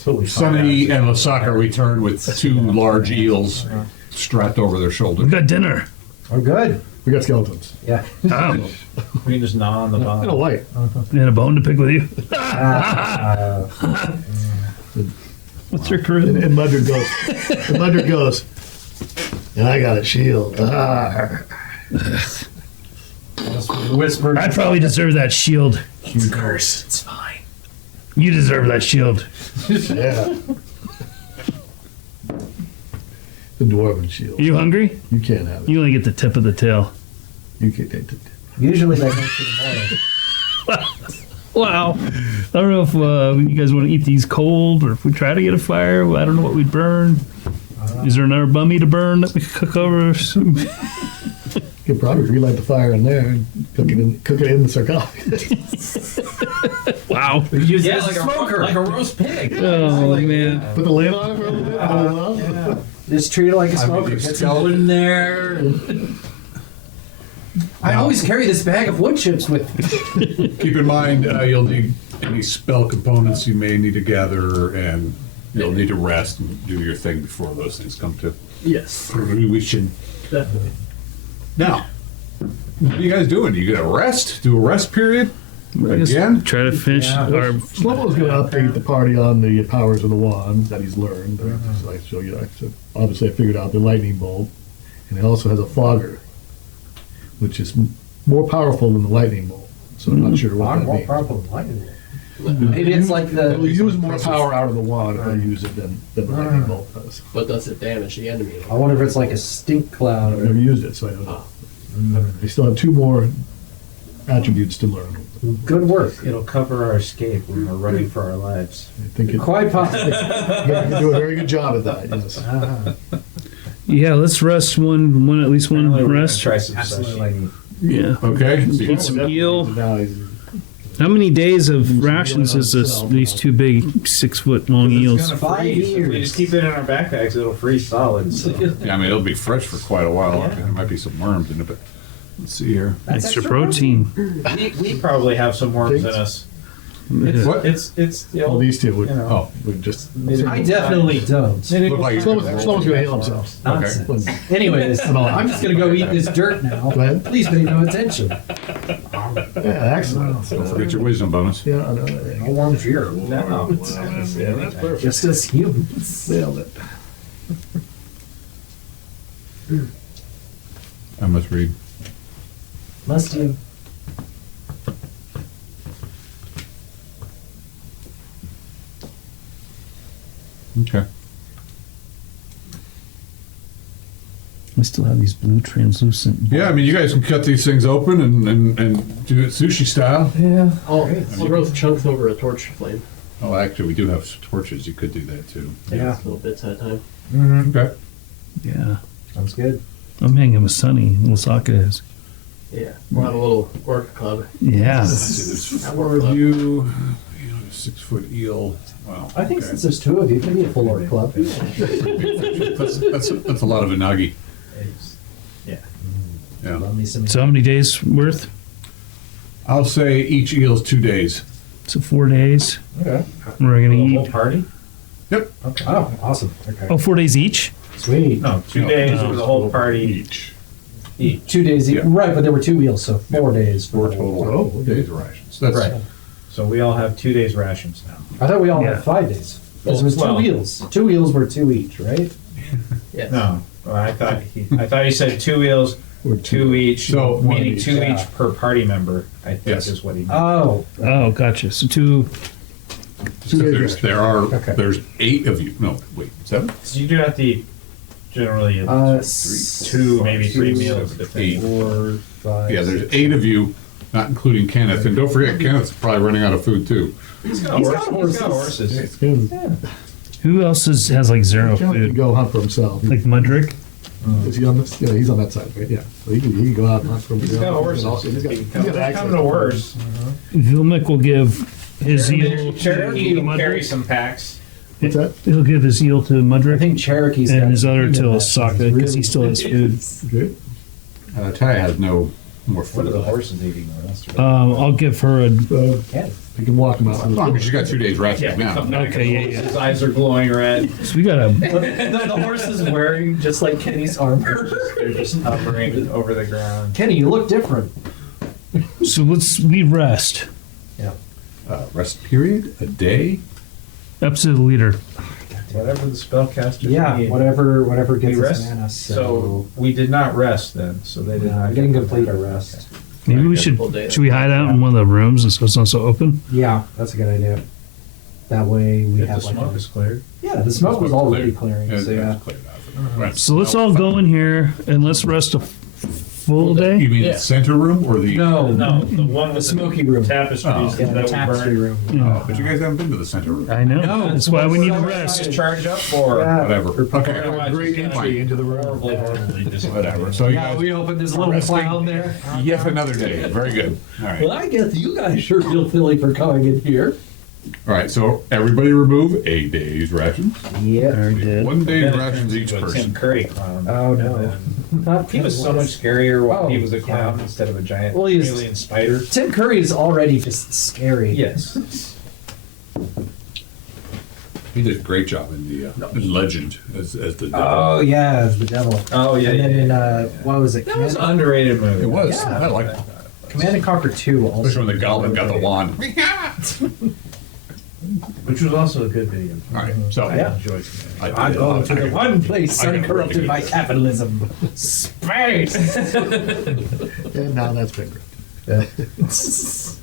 Totally Sonny and Lasaka return with 2 large eels strapped over their We shoulders. got dinner. We're good. We got skeletons. Yeah. Oh, We can just gnaw on the And a bottom. light. and a bone to pick with you. Uh, What's your And, charisma? and Mudrick goes, and I got a shield. Ah. whispered. I probably deserve that shield. You curse. It's fine. You deserve that shield. Yeah. The dwarven shield. You hungry? You can't have it. You only get the tip of the tail. You can't take it. Usually that goes to the morning. Wow. I don't know if you guys want to eat these cold or if we try to get a fire. I don't know what we'd burn. Is there another bummy to burn that we could cook over? You could probably relight the fire in there and cook it in the sarcophagus. Wow. Use Yeah, it as like a a, smoker. like a roast pig. Oh, man. Put the lid on it for a little bit. hold it on. Yeah. Just treat it like a I mean, smoker. the Get some skeleton- wood in there. I always carry this bag of wood chips with me. Keep in mind, you'll need any spell components you may need to gather, and you'll need to rest and do your thing before those things come to Yes. fruition. Definitely. Now, what are you guys doing? You gonna rest? Do a rest period? Again? Try to finish our. Shlomo's going to update the party on the powers of the wand that he's learned. So I show you. So obviously, I figured out the lightning bolt, and it also has a fogger, which is more powerful than the lightning bolt. So I'm not sure what that means. Maybe it's like It'll the. use more power out of the wand if I use it than the lightning bolt does. But does it damage the enemy? I wonder if it's like a stink cloud I've or. never used it, so I don't know. I still have 2 more attributes to learn. Good work. It'll cover our escape when we're running for our lives. I think it, Quite possibly. you do a very good job at that. Yes. Yeah, let's rest one at least one Apparently we're gonna rest. try some Absolutely. Yeah. Okay. Eat some eel. Now he's- How many days of He's rations really is on this? himself. These 2 big 6-foot long It's eels. gonna 5 freeze. If we years. just keep it in our backpacks, it'll freeze solid. So. Yeah, I mean, it'll be fresh for quite a while. Yeah. There might be some worms in it, but let's see here. That's Extra protein. We probably have some worms in us. It's, What? it's the Well, old, these two would, you know. would just. I definitely don't. Look like Slow, slow's gonna heal himself. Nonsense. Anyways, I'm just gonna go eat this dirt now. Go ahead. Please pay no attention. Yeah, excellent. Don't forget your wisdom bonus. Yeah, I know. There you No worms here. No. Yeah, that's perfect. Just as humans. Nailed it. I must read. Must you? Okay. We still have these blue translucent. Yeah, I mean, you guys can cut these things open and do it sushi style. Yeah. I'll roast chunks over a torch flame. Oh, actually, we do have torches. You could do that too. Yeah. Little bits at a time. Okay. Yeah. Sounds good. I'm hanging with Sunny. Lasaka is. Yeah. We'll have a little orc club. Yeah. Let's see, there's 4 of you. 6-foot eel. Wow. I think okay. since there's 2 of you, it can be a full orc club. that's a lot of inagi. Yeah. Yeah. Love me some. So how many days worth? I'll say each eel's 2 days. So 4 days. Okay. We're gonna The whole eat. party? Yep. Okay. Oh, awesome. Okay. Oh, 4 days each. Sweet. No, 2 days for the whole party Each. each. 2 days. Yeah. Right, but there were 2 wheels, so 4 days. For 4 the whole total party. days of rations. That's Right. So we all have 2 days rations now. I thought we all Yeah. had 5 days. Because it was 2 Well- wheels. 2 wheels were 2 each, right? Yes. No, well, I thought he said 2 wheels, Or 2 each, So- meaning each, 2 yeah. each per party member. I think Yes. is what he meant. Oh. Oh, gotcha. So 2. There's 8 of you. No, wait, 7? So you do have to eat generally 2, maybe 3 meals. depending. 4, 5. Yeah, there's 8 of you, not including Kenneth. And don't forget, Kenneth's probably running out of food too. He's got He's horses. got He's got horses. It's good. Who else has like 0 John can food? go hunt for himself. Like Mudrick? Is he on this? Yeah, he's on that side, right? Yeah. So he can go out and hunt for He's himself. got horses. He's got He's access come to worse. Vilmik will give his eel Cherokee to can carry Mudrick. some packs. What's that? He'll give his eel to I Mudrick think Cherokee's and got his other to food in that. Osaka because he still has food. Good. Ty has no more What food. are the horses eating the rest of it? I'll give her a. Yeah. You can walk him out. As long as you got 2 days rations now. Okay, yeah. His eyes are glowing red. So we got a. The horse is wearing just like Kenny's armor. They're just hovering over the ground. Kenny, you look different. So we rest. Yeah. Rest period? A day? Up to the leader. Whatever the spellcasters Yeah, need. whatever We gets us rest. mana. So we did not rest then. So they did not getting complete our rest. Maybe we should. Should we hide out in one of the rooms so it's not so open? Yeah, that's a good idea. That way we If have the like smoke a, is cleared. yeah, the smoke was already clearing. So yeah. it's cleared out. Right. So let's all go in here and let's rest a full You day. mean Yeah. the center room or the? No, No, the one the with smoky room. tapestries Yeah, the that we tapestry burned. room. Oh, but you guys haven't been to the center room. I know. No, That's why we need to so rest. To charge up for. Yeah. Whatever. Okay. Otherwise Great it's gonna entry be into the room. horribly just Whatever. So you Yeah, guys, we opened this little resting. clown there. yet another day. Very good. All right. Well, I guess you guys sure feel silly for coming in here. All right. So everybody remove a day's rations. Yeah. Already did. 1 day's Then it rations turns each into a person. Tim Curry clown. Oh no. And then- Not He was so much scarier while he was a clown yeah. instead of a giant Well, he was- alien spider. Tim Curry is already just scary. Yes. He did a great job in the in Legend as the devil. Oh yeah, as the devil. Oh yeah. And then yeah, in yeah. what was it? That was an Command, underrated movie. It was. Yeah. I like it. Command and Conquer 2 also. Especially when the goblin got the wand. Which was also a good video. All right. So Yeah. Enjoyed it. I go to the one place I can uncorrupted by really capitalism. Space! And now that's been great.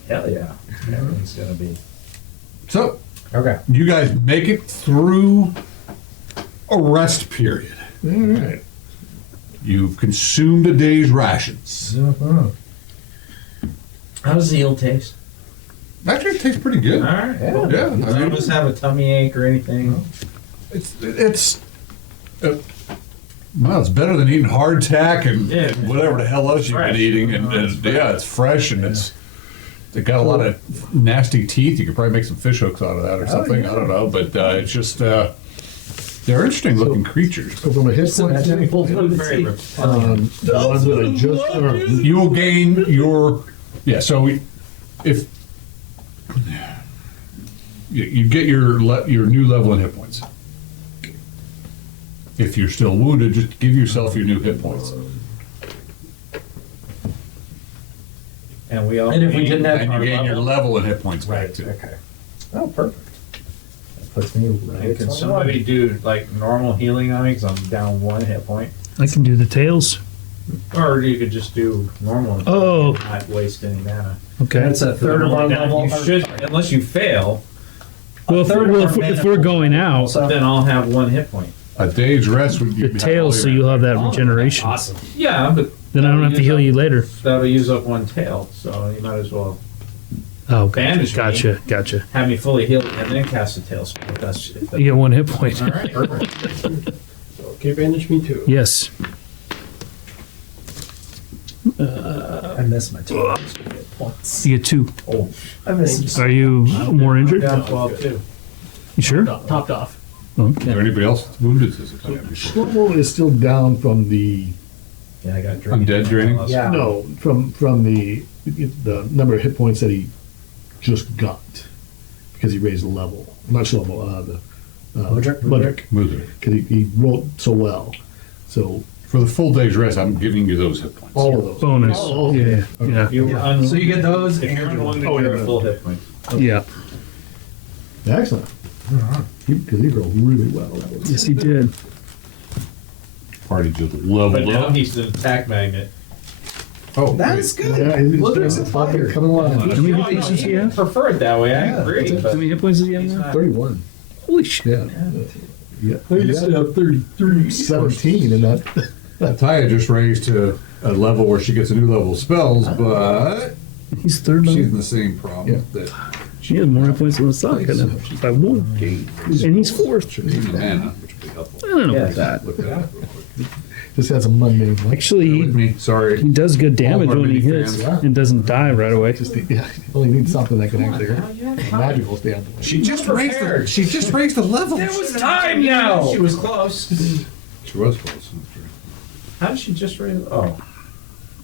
Hell yeah. Everything's gonna be. So Okay. you guys make it through a rest period. All right. You've consumed a day's rations. How does the eel taste? Actually, it tastes pretty good. Alright. Yeah. Yeah, I None mean, of us have a tummy ache or anything. it's well, it's better than eating hardtack and Yeah. whatever the hell else you've Fresh. been eating, and yeah, it's fresh and it's They got a lot of nasty teeth. You could probably make some fish hooks out of that or something. I don't know, but it's just they're interesting looking creatures. So from a hit So point that's standpoint, people do Very the repellent. the ones that I just learned, You will gain your So if you get your new level in hit points. If you're still wounded, just give yourself your new hit points. And we all. And if we didn't have And you gain your level in hit points back Right, too. okay. Oh, perfect. That puts me right Hey, at can 21. somebody do like normal healing on me? Because I'm down 1 hit point. I can do the tails. Or you could just do normal. And Oh. not waste any mana. Okay. That's a third of our level. You should, unless you fail, Well, if we're going out, So, then I'll have 1 hit point. A day's rest would the tails, so you'll have that regeneration. awesome. Yeah, but Then I don't have to heal you later. that'll use up 1 tail, so you might as well Oh, Bandage me. gotcha. have me fully healed and then cast a tail spell. If that's You get 1 hit point. all right. Perfect. Okay, bandage me too. Yes. I miss my 2 points. You get 2. Oh, I miss Are you more injured? down 12 too. You sure? Topped off. Is Okay. there anybody else that's wounded? This is before? Shlomo is still down from the, Yeah, I got drained. Undead draining? Yeah. no, from the number of hit points that he just got, because he raised the level. Not Shlomo, Mudrick? Mudrick, Move it. because he rolled so well. So For the full day's rest, I'm giving you those hit points. all of those. Bonus. Oh, Yeah. Yeah. You were un- So you get those If and you're your unwounded, Oh, you're yeah. at full hit points. Yeah. Excellent. Because he rolled really well. That was- Yes, he did. Party just But leveled now up. he's an attack magnet. Oh, That's wait. good. Yeah, he's Mudrick's a fucking fighter. coming along. How many hit points does he have? Preferred that way, I Yeah, agree. that's it. But How many hit points does he have he's now? not- 31. Holy shit. Yeah. Yeah. I used to have 33. 17 in that. Taya just raised to a level where she gets a new level of spells, but He's third she's in level. the same problem that She has more hit points than Masaka now. By 1. And he's 4th. she needs mana, which would be helpful. I don't know Yes. about that. Look at that real quick. Just has a mundane. Like, Actually, With me, sorry. he does good damage All our when he mini hits fans. and doesn't die right away. just yeah, only needs something that can actually hurt. From a magical standpoint. She just raised the. She just raised the level. There was time now. She was close. She was close. That's right. How did she just raise? Oh,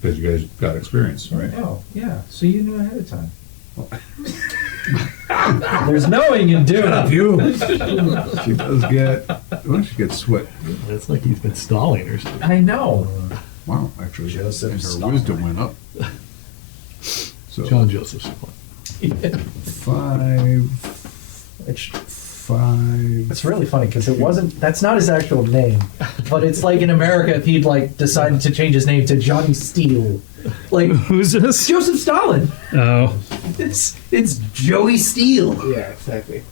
Because you guys got experience, right? oh, yeah. So you knew ahead of time. There's knowing and doing. You. She does get. Well, she gets sweat. It's like he's been stalling or something. I know. Wow, actually, Joseph and her Stalin. wisdom went up. So John Joseph's. 5. Which 5. it's really funny because it wasn't. That's not his actual name, but it's like in America if he'd like decided to change his name to Johnny Steele, like Who's this? Joseph Stalin. Oh. It's Joey Steele. Yeah, exactly.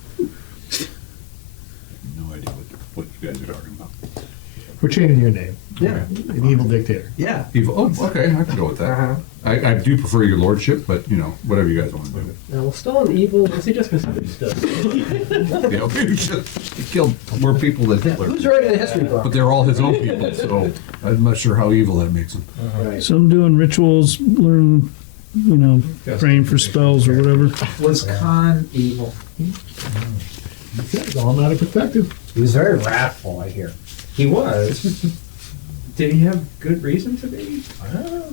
No idea what you guys are talking about. We're changing your name. Yeah, An evil dictator. yeah. Evil. Oh, okay, I can go with that. Uh-huh. I do prefer your lordship, but whatever you guys want to do. Now, we're still an evil. Is he just misunderstood? Yeah, okay, he killed more people than Hitler, Who's writing the history book? but they're all his own people. So I'm not sure how evil that makes him. Right. So I'm doing rituals, learn, praying for spells or whatever. Was Khan evil? It's automatic effective. He was very wrathful, I hear. He was. Did he have good reason to be?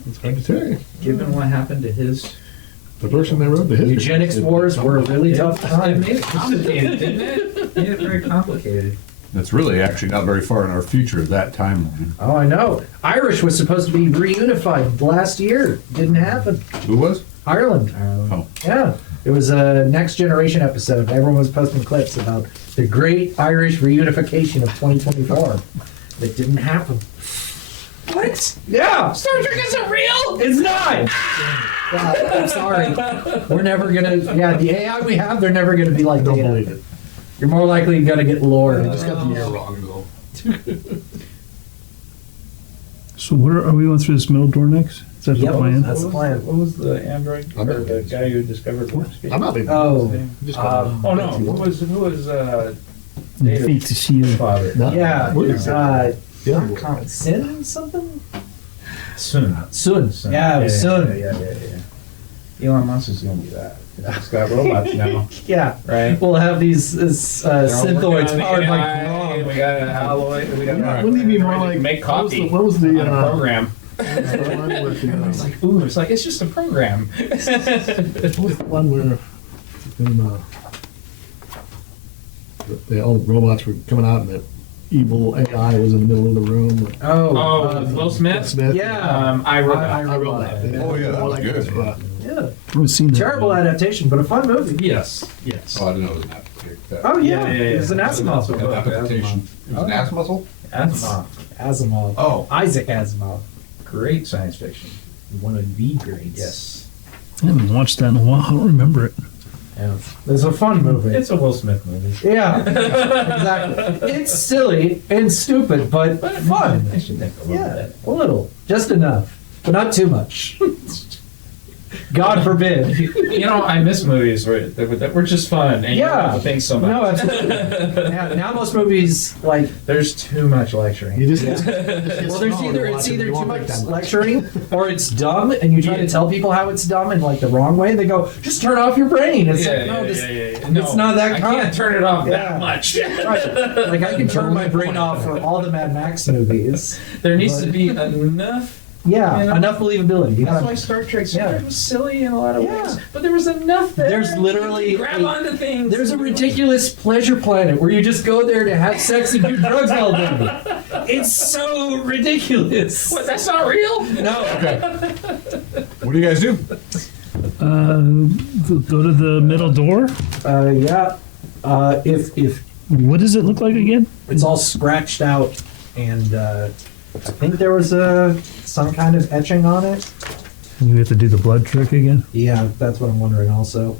It's hard to tell. Given what happened to his. The person that wrote the history. Eugenics wars were a really tough It time. made it complicated, didn't it? Made it very complicated. That's really actually not very far in our future, that timeline. Oh, I know. Irish was supposed to be reunified last year. Didn't happen. Who was? Ireland. Oh, Yeah. It was a Next Generation episode. Everyone was posting clips about the great Irish reunification of 2024. It didn't happen. What? Yeah. Star Trek isn't real. It's not. I'm sorry. We're never gonna. Yeah, the AI we have, they're never gonna be like Don't data. believe it. You're more likely gonna get lore. I just got the year wrong, though. So what are we going through this middle door next? Is that Yep. the plan? That's the plan. What was the android I'm or not- the guy who discovered warp speed? I'm not leaving. Oh, Just got Oh no, who was Feet to shield. father? No. yeah. What is it? Yeah. Sin, something? Sun. Sun. Yeah, it was Sun. Yeah. Elon Musk is gonna do that. It's got robots now, Yeah. right? We'll have these synthoids They're all powered working on by the AI, Grom. We got an alloy. We got Wouldn't it be more like make coffee. What was the on a program? It's Like, ooh, it's like it's just a program. what was the one where all the robots were coming out and the evil AI was in the middle of the room? Oh, with Will Smith. Yeah. I wrote I that. wrote that. Oh, yeah, that was good. Yeah. I've seen that. Terrible adaptation, but a fun movie. Yes. Yes. Oh, I didn't know it was an Oh yeah, Yeah, yeah, yeah. it's an Asimov. An adaptation. It was an ass muscle? Asimov. Asimov. Oh. Isaac Asimov. Great science fiction. One of the greats. Yes. I haven't watched that in a while. I don't remember it. Yeah. It's a fun movie. It's a Will Smith movie. Yeah, exactly. It's silly and stupid, but fun. I should think a little Yeah, bit. a little, just enough, but not too much. God forbid. You know, I miss movies that were just fun and you don't have to think so much. No, absolutely. Now most movies like There's too much lecturing. You just well, there's it's either too much lecturing or it's dumb, and you try to tell people how it's dumb in like the wrong way. They go, just turn off your brain. It's like, no, it's not that I kind. can't turn it off Yeah. that much. Right. Like I can turn my brain off for all the Mad Max movies. There needs to be enough. Yeah, You know? enough believability. You That's gotta- why Star Trek Yeah. was silly in a lot of Yeah. ways, but there was enough there. There's literally You grab a- onto things. There's a ridiculous pleasure planet where you just go there to have sex and do drugs all day. It's so ridiculous. What? That's not real. No. Okay. What do you guys do? Go to the middle door. Yeah. If What does it look like again? it's all scratched out, and I think there was some kind of etching on it. You have to do the blood trick again. Yeah, that's what I'm wondering also.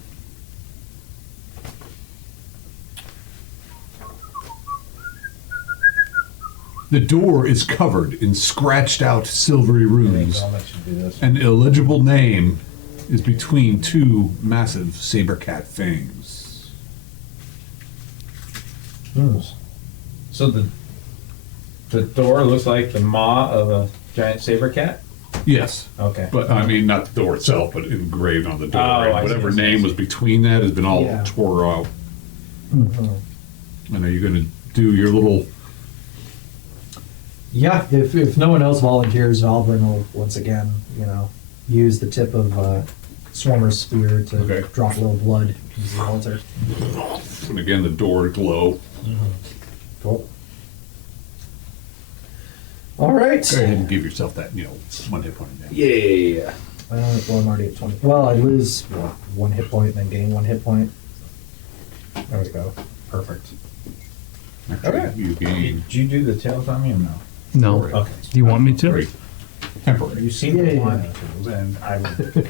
The door is covered in scratched out silvery runes. I'll let you do this. An illegible name is between two massive saber cat fangs. So the door looks like the maw of a giant saber cat. Yes. Okay. But I mean, not the door itself, but engraved on the door. Oh, And I see, whatever I see, I name see. was between that has been all Yeah. tore out. And are you going to do your little? Yeah, if no one else volunteers, Valvin will once again, use the tip of Swarmer's spear to Okay. drop a little blood into the altar. And again, the door glow. Cool. All right. Go ahead and give yourself that, 1 hit point. Then. Yeah. Well, I'm already at 20. Well, I lose 1 hit point and then gain 1 hit point. There we go. Perfect. Actually, Okay. you gain Did you do the tail tummy or no? No. Okay. Do you want me to? 3. Temporary. You seem Yeah, to yeah, want to, and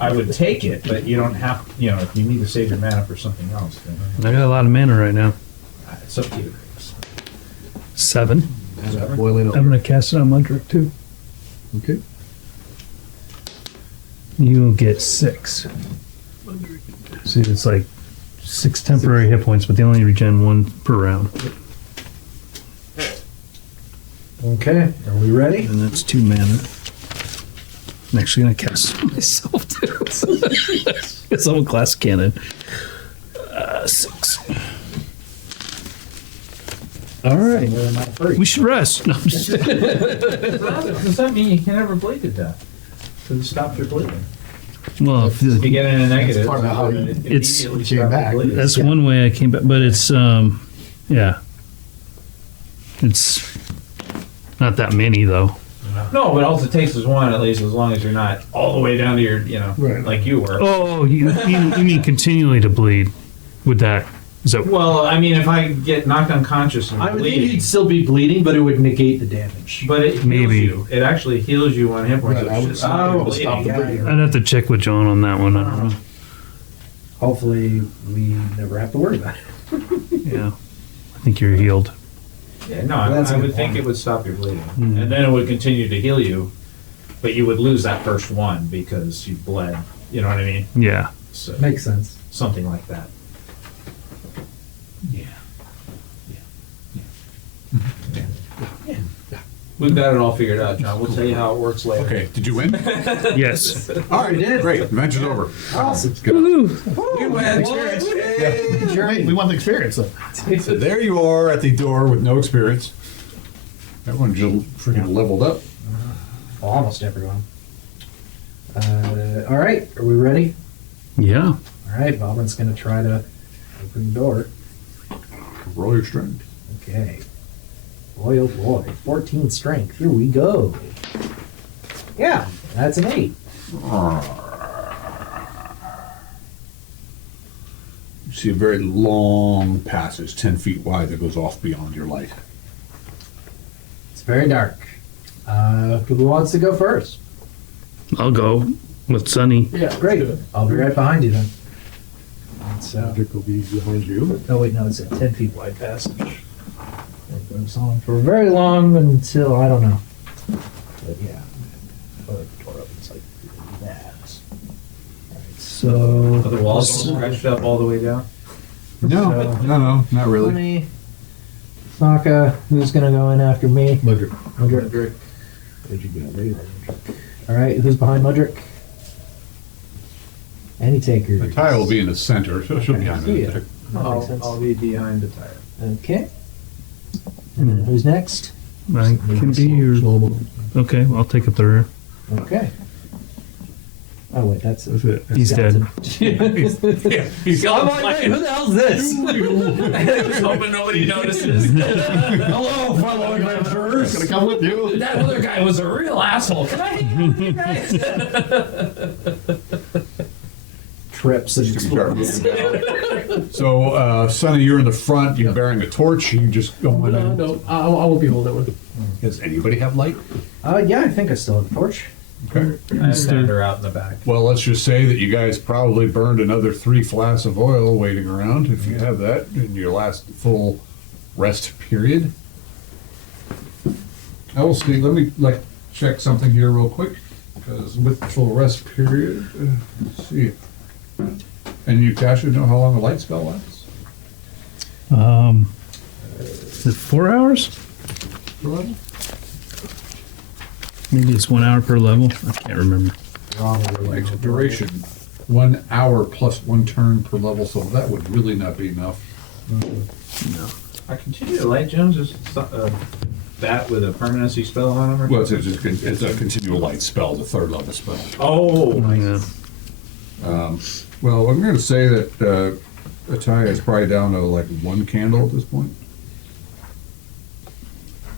I would take it, but you don't have. If you need to save your mana for something else, then I got a lot of mana right now. it's up to you. 7. boiling I'm over. gonna cast it on Mudrick too. Okay. You get 6. See, it's like 6 temporary hit points, but they only regen 1 per round, Okay. Are we ready? and that's 2 mana. I'm actually gonna cast it on myself too. It's I'm a glass cannon. 6. All right. Where am I free? We should rest. No, I'm just Does that mean you can never bleed to death? To stop your bleeding. well, if If you get in a negative, part of how you- it It's- immediately came stops back. your bleeding. that's one way I came back, but it's yeah. It's not that many though. No, but all it takes is one, at least, as long as you're not all the way down to your, Right. like you were. Oh, you mean continually to bleed with that? Is that Well, I mean, if I get knocked unconscious and I would think bleeding, you'd still be bleeding, but it would negate the damage. but it heals Maybe. you. It actually heals you 1 hit point. Right, So I it would should stop stop your the bleeding. stop the Yeah, bleeding. I'd have to check with John on that one. I don't know. Hopefully, we never have to worry about it. Yeah, I think you're healed. Yeah, no, I, That's a I good would think point. it would stop your bleeding, Mm. and then it would continue to heal you, but you would lose that first one because you bled. You know what I mean? Yeah. So Makes sense. something like that. Yeah. We We've got it all figured out, John. We'll tell you how it works later. Okay, did you win? Yes. All right, great. Adventure's over. Awesome. We went. Wait, we want the experience though. So there you are at the door with no experience. Everyone just freaking leveled up. Almost everyone. All right, are we ready? Yeah. All right, Bobrin's going to try to open the door. Roll your strength. Okay. Boy, oh boy. 14 strength. Here we go. Yeah, that's an 8. You see a very long passage, 10 feet wide, that goes off beyond your light. It's very dark. Who wants to go first? I'll go with Sunny. Yeah, Great. I'll be right behind you then. So, Magic will be behind you. oh wait, no, it's a 10 feet wide passage. It goes on for very long until, I don't know. But yeah. Oh, the door opens like that. Alright, so. Are the walls stretched up all the way down? No, not really. 20. Saka, who's gonna go in after me? Mudrick. Mudrick. Alright, who's behind Mudrick? Any takers? The tire will be in the center, so she'll be Okay, behind see it. ya. That makes sense. I'll be behind the tire. Okay. And then who's next? I can be your. Slow-mo. Okay, I'll take up the rear. Okay. Oh wait, that's That's it. He's dead. He's I'm like, wait, who the hell's this? I was hoping nobody notices. Hello, fellow adventurers. Gonna come with you. That other guy was a real asshole. Can I hang out with you guys? Trips and explodes. So, Sonny, you're in the front. You're bearing a torch. You just go in. No, I won't be holding it. Does anybody have light? Yeah, I think I still have a torch. Okay. I have Xander out in the back. Well, let's just say that you guys probably burned another 3 flasks of oil waiting around, if you have that, in your last full rest period. I will see. Let me check something here real quick, because with the full rest period, let's see. And you, Tasha, know how long a light spell lasts? Is it 4 hours? Maybe it's 1 hour per level. I can't remember. Like duration, 1 hour plus 1 turn per level, so that would really not be enough. No. I continue to light Jones is bat with a permanency spell on him. Or Well, it's a continual light spell, the 3rd level spell. oh, Yeah. Well, I'm going to say that Ataya is probably down to like 1 candle at this point.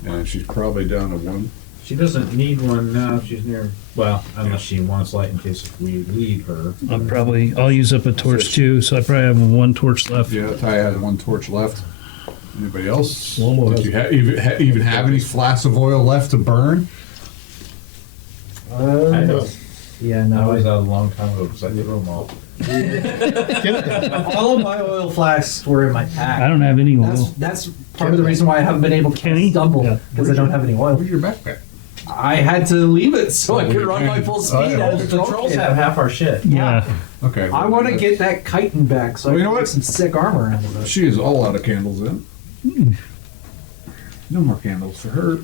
And she's probably down to 1. she doesn't need one now if she's near. Well, unless she wants light in case if we leave her. I'll use up a torch too, so I probably have 1 torch left. Yeah, Ataya has 1 torch left. Anybody else? Slow-mo Do you even have any flasks of oil left to burn? I know. Yeah, I no. was out a long time ago because I threw them all. All of my oil flasks were in my pack. I don't have any oil. That's part of the reason why I haven't been able to Kenny? stumble, Yeah. because I don't have any oil. Where's your backpack? I had to leave it so I could run my full speed. yeah. out of The trolls have half our shit. Yeah. Okay. I want to get that chitin back so Well, I you can know get what? some sick armor out of it. She is all out of candles then. No more candles for her.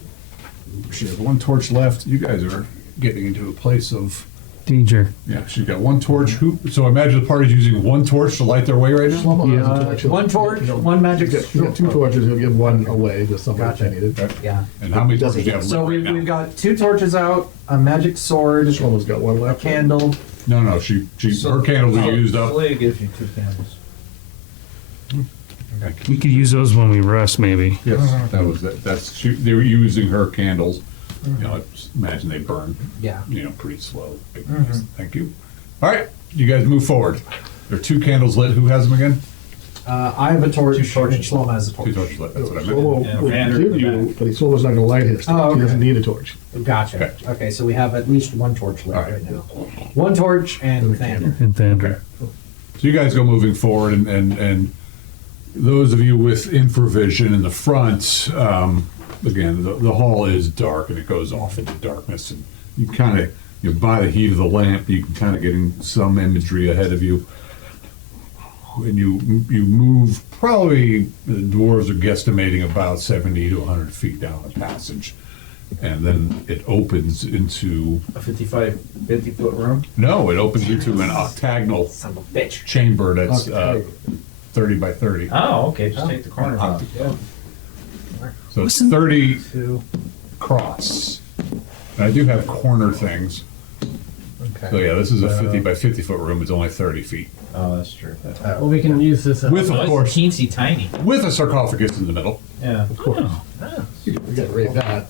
She has 1 torch left. You guys are getting into a place of... Danger. Yeah, she's got 1 torch. So imagine the party's using 1 torch to light their way right now? Slow-mo has a torch. 1 torch, 1 magic. He's got 2 torches. He'll give 1 away to somebody Gotcha. if they need it. Yeah. And how many torches do you have So lit right we've now? got 2 torches out, a magic sword, Slow-mo's got 1 a left. candle. No, her candles are used up. Flea gives you 2 candles. We could use those when we rest, maybe. Yes, that was that. They were using her candles. You know, I just imagine they burn, Yeah. pretty slow. Thank you. All right, you guys move forward. There are 2 candles lit. Who has them again? I have a torch. 2 torches. And Shlomo has a 2 torch. torches lit. That's what I meant. Slow-mo Yeah, will Vander give in the you, back. but Slow-mo's not gonna light his torch. Oh, He doesn't okay. need a torch. Gotcha. Okay. Okay, so we have at least 1 torch lit All right. right now. 1 torch and Vander. And then Okay. So you guys go moving forward, and those of you with infravision in the front, again, the hall is dark and it goes off into darkness, and you kind of, by the heat of the lamp, you can kind of get in some imagery ahead of you. And you move probably, the dwarves are guesstimating about 70 to 100 feet down the passage. and then it opens into, A 50-foot room? no, it opens into an octagonal Son of a bitch. chamber that's Octagonal. 30 by 30. Oh, okay, just take the corners off. So it's 30 Two. cross. And I do have corner things. Okay. So yeah, this is a 50 by 50 foot room. It's only 30 feet. Oh, that's true. Well, we can use this. With, Oh, of it's course, teensy tiny. with a sarcophagus in the middle. Yeah. Of course. We gotta raise that.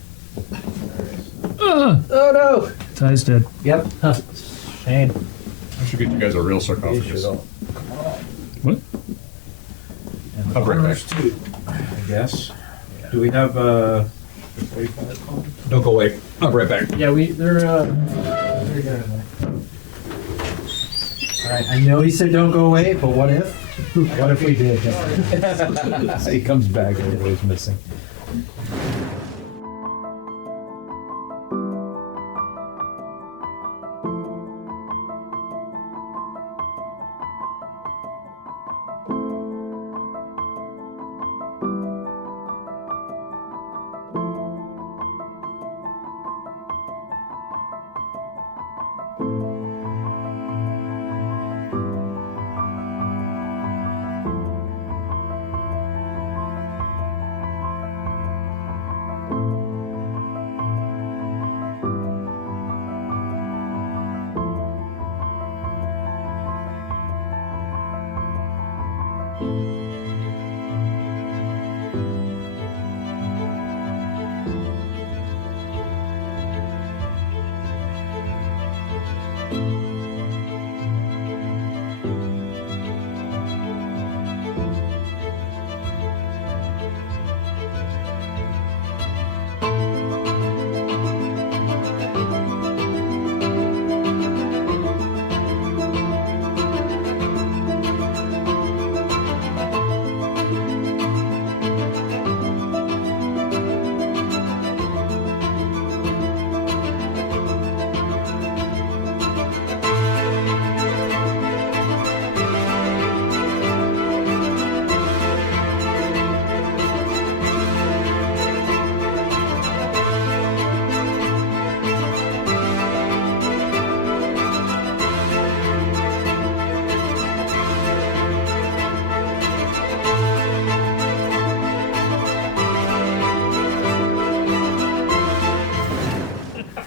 Oh no! Ty's dead. Yep. Shame. I should get you guys a real You sarcophagus. should all. What? And the I'll bring it corners too, I guess. Do we have 45 on? Don't go away. I'll be right back. Yeah, they're good. Alright, I know he said don't go away, but what if? What if we did? He comes back, everybody's missing.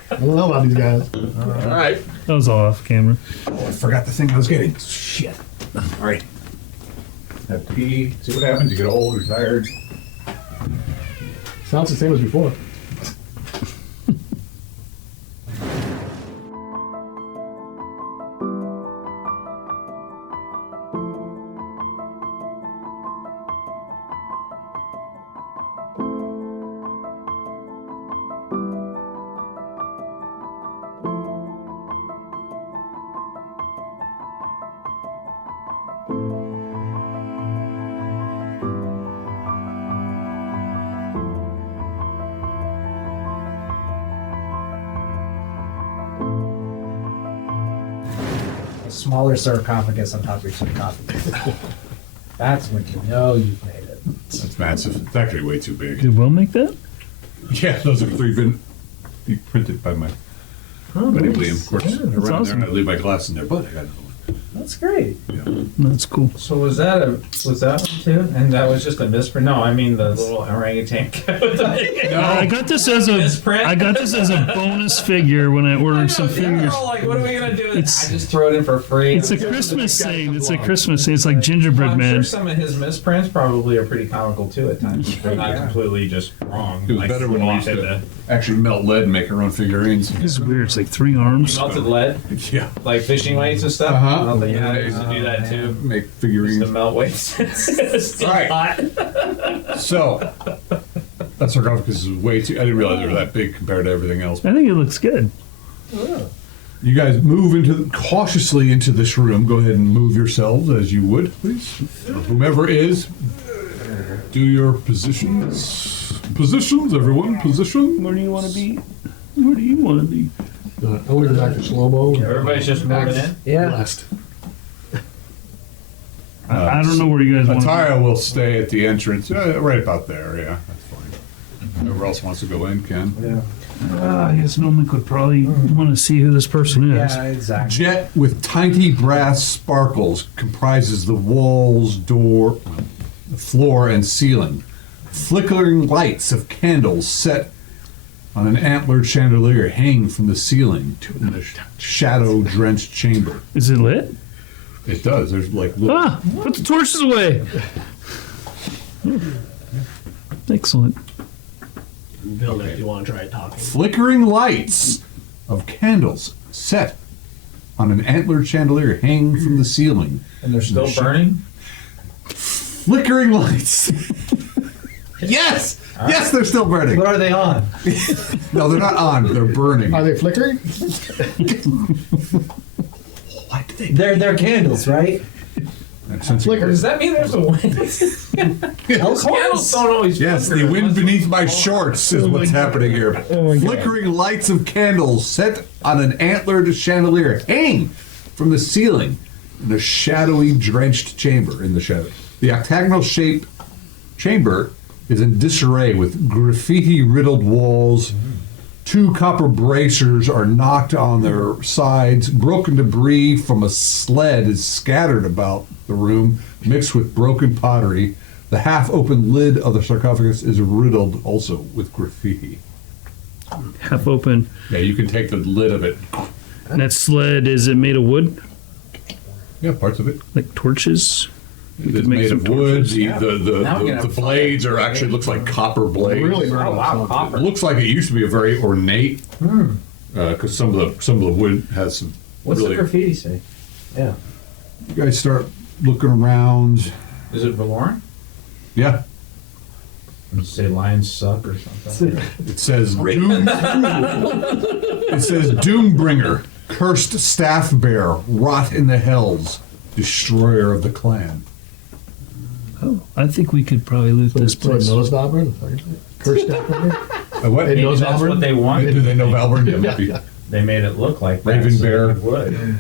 I don't know about these guys. All right. That was all off camera. Oh, I forgot the thing I was getting. Shit. All right. Have tea. See what happens. You get old, you're tired. Sounds the same as before. A smaller sarcophagus on top of your sarcophagus. That's when you know you've made it. That's massive. It's actually way too big. Did Will make that? Yeah, those are been printed by my buddy Liam. Of course, Yeah, I that's run there awesome. and I leave my glass in there, but I got another one. That's great. That's cool. So was that one too? And that was just a misprint? No, I mean the little orangutan. I got this as Misprint? I got this as a bonus figure when I ordered some figures. They're all like, what are we gonna do? It's- I just throw it in for free. It's a Christmas thing. It's a Christmas thing. It's like gingerbread I'm man. sure some of his misprints probably are pretty comical too at times. They're not completely just wrong. It was better when we used to actually melt lead and make our own figurines. This is weird. It's like 3 arms. Melted lead, Yeah. like fishing weights and stuff. Uh-huh. I don't think I used to do that too. Make Used figurines. to melt weights. It's still Right. hot. So, that sarcophagus is way too. I didn't realize they were that big compared to everything else. I think it looks good. You guys move cautiously into this room. Go ahead and move yourselves as you would, please. Or whomever is, do your positions. Positions, everyone. Position. Where do you want to be? Where do you want to be? I went back to slow-mo. Everybody's just moving in. Yeah. Last. I don't know where you guys want to Ataya will stay at the entrance, right about there. Yeah, that's fine. Whoever else wants to go in can. Yeah. I guess Nomik would probably want to see who this person is. Yeah, exactly. Jet with tiny brass sparkles comprises the walls, door, floor, and ceiling. Flickering lights of candles set on an antlered chandelier hang from the ceiling to in a shadow-drenched chamber. Is it lit? It does. There's like little, Ah, put the torches away. Excellent. Bill, if you want to try talking. flickering lights of candles set on an antlered chandelier hang from the ceiling. And they're still burning? Flickering lights. Yes! Yes, they're still burning. What are they on? No, they're not on. They're burning. Are they flickering? What do they They're candles, right? Flicker. Does that mean there's a wind? Elk Candles horns? don't always Yes, flicker the wind unless beneath it's my on. shorts is what's happening here. Flickering lights of candles set on an antlered chandelier hang from the ceiling in a shadowy, drenched chamber in the shadow. The octagonal-shaped chamber is in disarray with graffiti-riddled walls. Two copper bracers are knocked on their sides. Broken debris from a sled is scattered about the room, mixed with broken pottery. The half-open lid of the sarcophagus is riddled also with graffiti. Half open. Yeah, you can take the lid of it. And that sled, is it made of wood? Yeah, parts of it. Like torches? It's make made some of wood. torches. The, Now we're gonna the have blades are actually looks like copper blades. Really Oh, wow, copper. It looks like it used to be a very ornate, because some of the wood has some. What's really, the graffiti say? Yeah. You guys start looking around. Is it Valoran? Yeah, Does it say lions suck or something? it says Doom. It says Doombringer, cursed staff bearer, rot in the hells, destroyer of the clan. Oh, I think we could probably loot this So place. nose dauber? Cursed dauber? What? Hey, Maybe Nose that's Valvern? what they Do wanted. they know Valvern? Yeah, maybe. They made it look like that. Raven so bear. they would.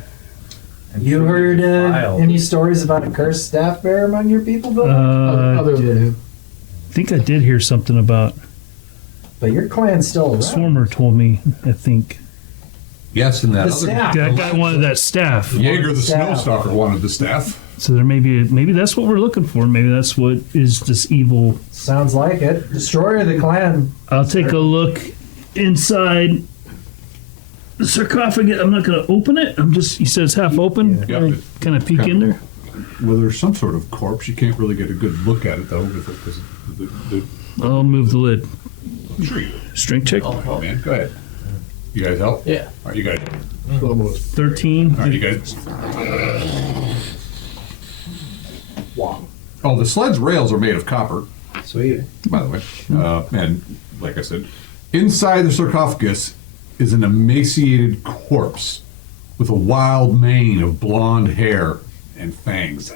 And You heard defiled. any stories about a cursed staff bearer among your people, Bill? Other than him. I think I did hear something about. But your clan's still around. Swarmer told me, I think. Yes, and that The other staff. That guy wanted that staff. Jaeger the Staff. Snowstalker wanted the staff. So there maybe that's what we're looking for. Maybe that's what is this evil. Sounds like it. Destroyer of the clan. I'll take a look inside the sarcophagus. I'm not going to open it. I'm just. He says half open. Yeah. Can I peek in there? Well, there's some sort of corpse. You can't really get a good look at it though, because the I'll move the lid. sure you Strength check. Oh man, go ahead. You guys help? Yeah. All right, you guys. Almost. 13. All right, you guys. Wow. Oh, the sled's rails are made of copper, Sweet. by the way. And like I said, inside the sarcophagus is an emaciated corpse with a wild mane of blonde hair and fangs.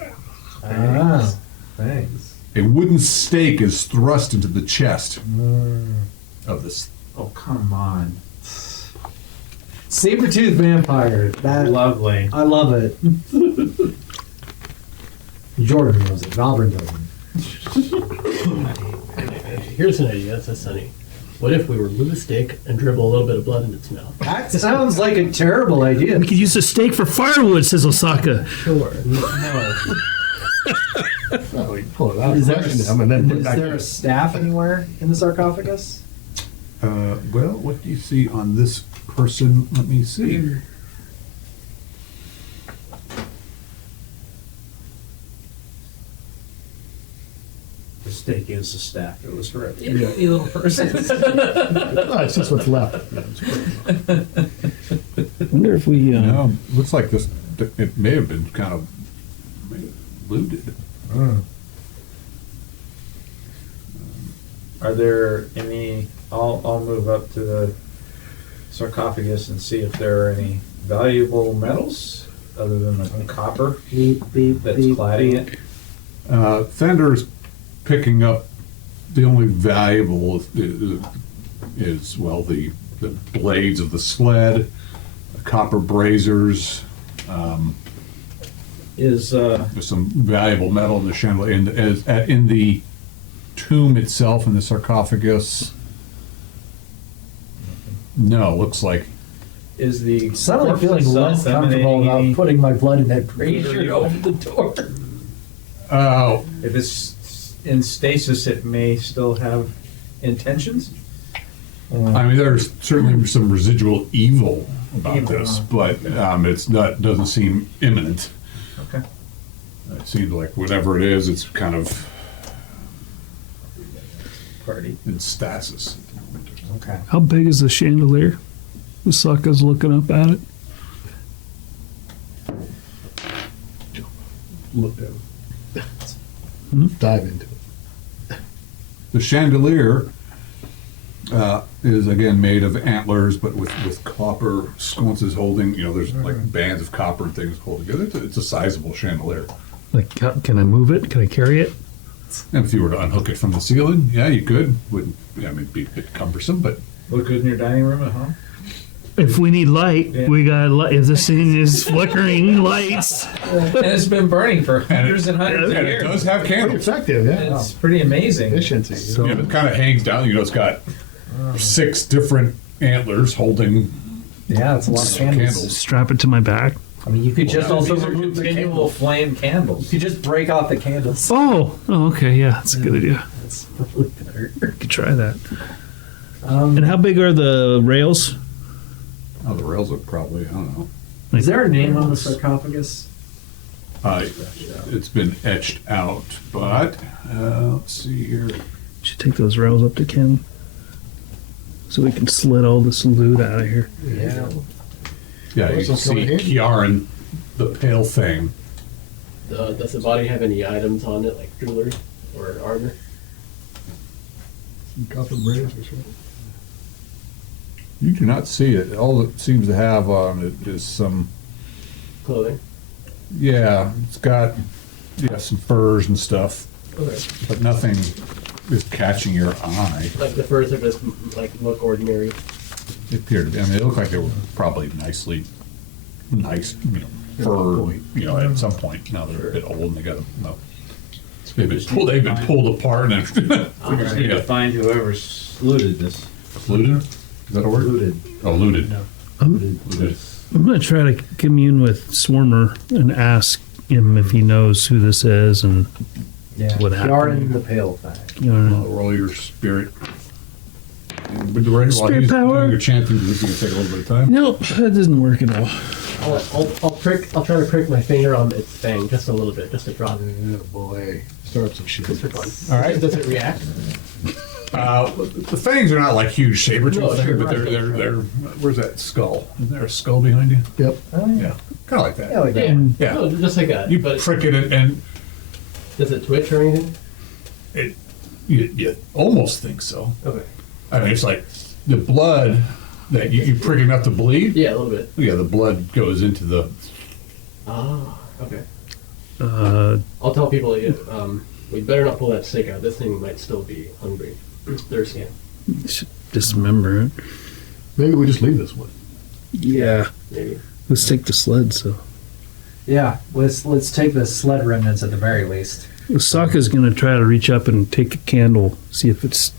Ah, thanks. A wooden stake is thrust into the chest of this. Oh, come on. Saber-toothed vampire. That Lovely. I love it. Jordan knows it. Valvern doesn't. Here's an idea. That's sunny. What if we remove a stick and dribble a little bit of blood in its mouth? That sounds like a terrible idea. We could use the stake for firewood, says Osaka. Sure. No. Oh, we pull it out, Is there, question them, and then put it is back. there a staff anywhere in the sarcophagus? Well, what do you see on this person? Let me see. The stake is the staff. It was for a Yeah. little person. Oh, it's just what's left. I wonder if we. No, looks like this. It may have been kind of looted. Are there any? I'll move up to the sarcophagus and see if there are any valuable metals other than the copper Beep, beep, that's beep, cladding beep. it. Fender's picking up the only valuable is well the blades of the sled, the copper braziers. Is There's some valuable metal in the chandelier in the tomb itself in the sarcophagus. No, looks like Is the Suddenly corpse feeling itself less comfortable emanating about any- putting my blood in that brazier over the door. oh, If it's in stasis, it may still have intentions. I mean, there's certainly some residual evil about Evil, this, huh? but it's not, doesn't seem imminent. Okay. It seems like whatever it is, it's kind of Party. in stasis. Okay. How big is the chandelier? Usaka's looking up at it. Look at it. Dive into it. The chandelier is again made of antlers, but with copper sconces holding. You know, there's like bands of copper and things holding together. It's a sizable chandelier. Like, can I move it? Can I carry it? And if you were to unhook it from the ceiling, yeah, you could. Wouldn't, I mean, it'd be a bit cumbersome, but Look good in your dining room at home. If we need light, Yeah. we got light. If this thing is flickering lights, And it's been burning for hundreds and hundreds of and it years. does have Pretty candles. effective, yeah. It's pretty amazing. Efficiency. So- Yeah, it kind of hangs down. You know, it's got 6 different antlers holding Yeah, it's a lot of some candles. candles. strap it to my back. I mean, you could just also These are remove the continual candles. flame You candles. could just break off the candles. Oh, okay, yeah, that's a good idea. That's probably better. Could try that. And how big are the rails? Oh, the rails are probably, I don't know. Is there a name on the sarcophagus? It's been etched out, but let's see here. Should take those rails up to Ken, so we can slit all this loot out of here. Yeah. Yeah, you What's can this see going in? Kiaran, the pale thing. Does the body have any items on it, like jewelry or armor? Some copper braiders or something. You do not see it. All it seems to have on it is some, Clothing? yeah, it's got, some furs and stuff, Okay. but nothing is catching your eye. Like the furs are just like look ordinary. They appear to be, I mean, they look like they were probably nice, fur, at some point. Now they're a bit old and they got them, they've been pulled apart and We just need to find whoever's looted this. looted. Is that a word? Looted. Oh, looted. Looted. I'm gonna try to commune with Swarmer and ask him if he knows who this is and Yeah. What happened? Yarn the pale thing. you know. Roll your spirit. While Spirit he's power. doing your chanting, this is gonna take a little bit of time. Nope, that doesn't work at all. I'll try to prick my finger on its fang just a little bit, just to drop it. Yeah, boy. Start some shit. Just for fun. All right. Does it react? The fangs are not like huge saber tooth No, things, sure, but right. they're. Where's that skull? Is there a skull behind you? Yep. Oh, yeah. Yeah, kind of like that. Yeah, like that. Yeah. Yeah. No, just like that. You but prick it and does it twitch or anything? you almost think so. Okay. I mean, it's like the blood that you prick enough to bleed. Yeah, a little bit. Yeah, the blood goes into the. Ah, okay. Uh, I'll tell people, we better not pull that stick out. This thing might still be hungry, thirsty. should dismember it. Maybe we just leave this one. Yeah, Maybe. let's take the sled. So Yeah, let's take the sled remnants at the very least. Osaka's gonna try to reach up and take a candle, see if it's.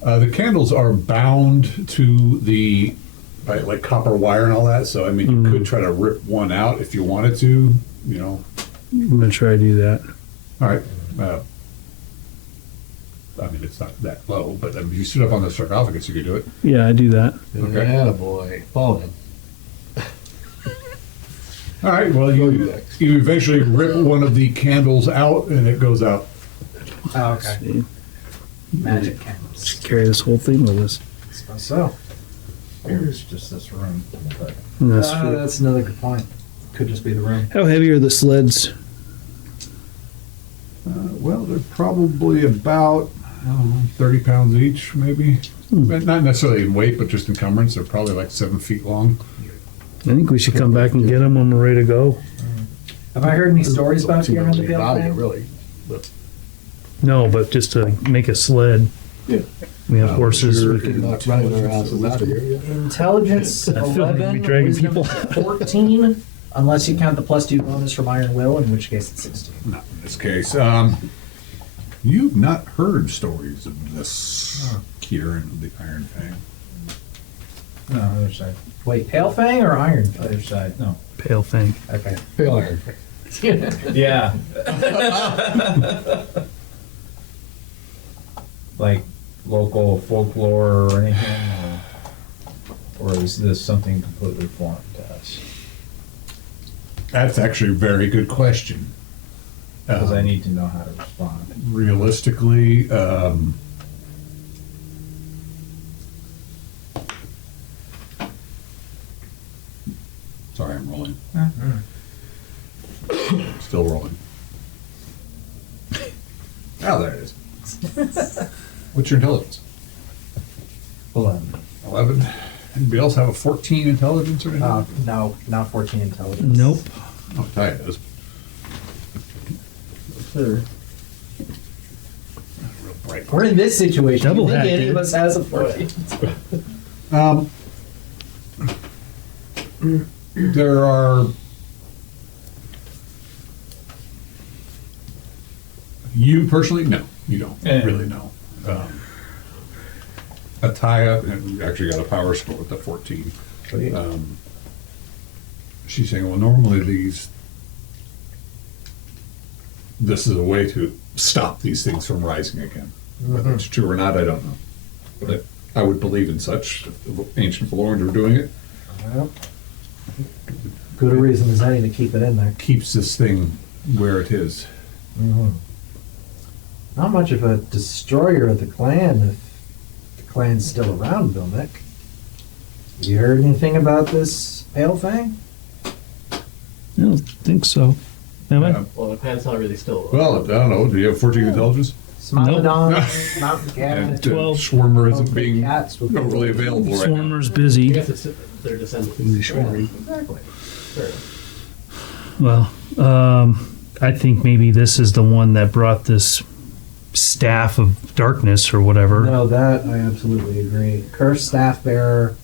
The candles are bound to the by like copper wire and all that. So I mean, you could try to rip one out if you wanted to. I'm gonna try to do that. All right. I mean, it's not that low, but if you stood up on the sarcophagus, you could do it. Yeah, I do that. Okay. Yeah, boy. Follow him. All right. Well, you eventually rip one of the candles out, and it goes out. Oh, okay. See, Magic candles. just carry this whole thing with us. I suppose so. Here's just this room. But And that's for- That's another good point. Could just be the room. How heavy are the sleds? Well, they're probably about 30 pounds each, maybe. But not necessarily in weight, but just encumbrance. They're probably like 7 feet long. I think we should come back and get them when we're ready to go. Have I heard any stories about Too the much the pale value, thing? really. No, but just to make a sled. Yeah. We have horses. sure. We can, Not running our asses out of here. Yeah. Intelligence I feel like we'd 11, be dragging wisdom people. 14, unless you count the +2 bonus from Iron Will, in which case it's 16. Not in this case. You've not heard stories of this Kieran of the Iron Fang. No, other side. Wait, Pale Fang or Iron Fang? Other side. No. Pale thing. Okay. Pale iron. Yeah. Like local folklore or anything, or is this something completely foreign to us? That's actually a very good question. Because I need to know how to respond. Realistically, sorry, I'm rolling. Still rolling. Oh, there it is. What's your intelligence? 11. 11. Anybody else have a 14 intelligence or anything? No, not 14 intelligence. Nope. Oh, Ty does. Sure. Real bright. We're in this situation. Double You think hack, any dude. of us has a 14? There are. You personally? No, you don't really know. Ataya actually got a power score with the 14. She's saying, well, normally this is a way to stop these things from rising again. Whether it's true or not, I don't know. But I would believe in such. If ancient Valorans are doing it. Well, good a reason as any to keep it in there. Keeps this thing where it is. Not much of a destroyer of the clan if the clan's still around, Vilnick. You heard anything about this Pale Fang? I don't think so. Am I? Well, the plan's not really still. Well, I don't know. Do you have 14 intelligence? Smilodon, Mountain Cat, And 12. Schwarmer Oh, isn't being cats would be- overly available right now. Swarmer's I busy. guess it's their descendants. Exactly. Fair enough. Well, I think maybe this is the one that brought this staff of darkness or whatever. No, that I absolutely agree. Cursed Staff Bearer.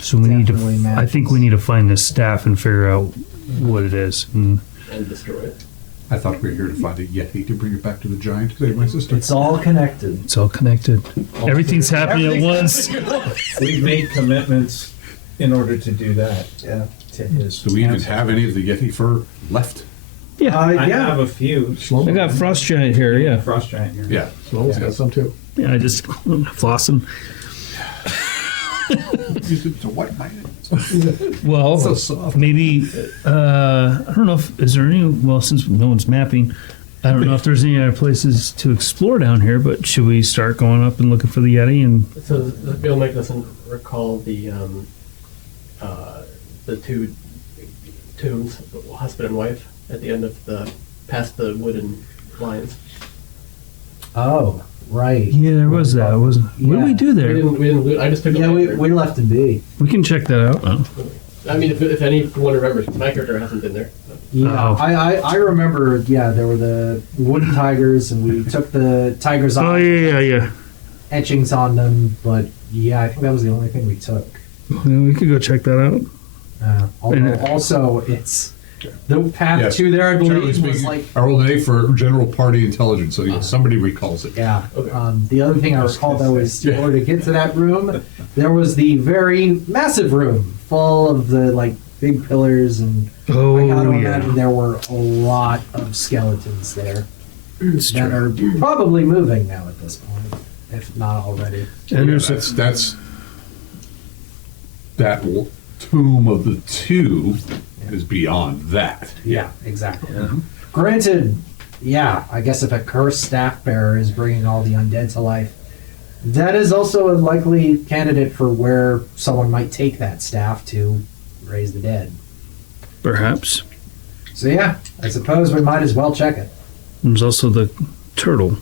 So we need to. Definitely I think we need to find this staff and figure out what it is. And And destroy it. I thought we were here to find a Yeti to bring it back to the giant to save my sister. It's all connected. it's all connected. Everything's happening at once. We've made commitments in order to do that. Yeah. To his Do we even council. have any of the Yeti fur left? Yeah, I Yeah. have a few. I got frost giant here. Yeah, Frost giant here. Yeah. Sloan's got some too. yeah. I just floss them. It's a white man. Well, So soft. maybe I don't know if is there any. Well, since no one's mapping, I don't know if there's any other places to explore down here. But should we start going up and looking for the Yeti? And So the Bill Mike doesn't recall the two tombs, husband and wife, at the end of past the wooden lions. Oh, right. yeah, there was that. Wasn't? What did we do We there? didn't loot. I just took. Yeah, the we lantern. we left it be. We can check that out. Oh. I mean, if anyone remembers, my character hasn't been there. Yeah, Oh. I remember. Yeah, there were the wooden tigers, and we took the tigers off, Oh yeah. etchings on them. But yeah, I think that was the only thing we took. Yeah, we could go check that out. Although also it's the path Yes. to there. I Generally believe was speaking, like I rolled an A for general party intelligence, so somebody recalls it. yeah. Okay. The other thing I recall though is in Yeah. order to get to that room, there was the very massive room full of the like big pillars, and Oh I gotta yeah. imagine there were a lot of skeletons there It's that true. are probably moving now at this point, if not already. And Yeah, there's that's that tomb of the two is beyond that. Yeah, exactly. Granted, yeah, I guess if a cursed staff bearer is bringing all the undead to life, that is also a likely candidate for where someone might take that staff to raise the dead. perhaps. So yeah, I suppose we might as well check it. There's also the turtle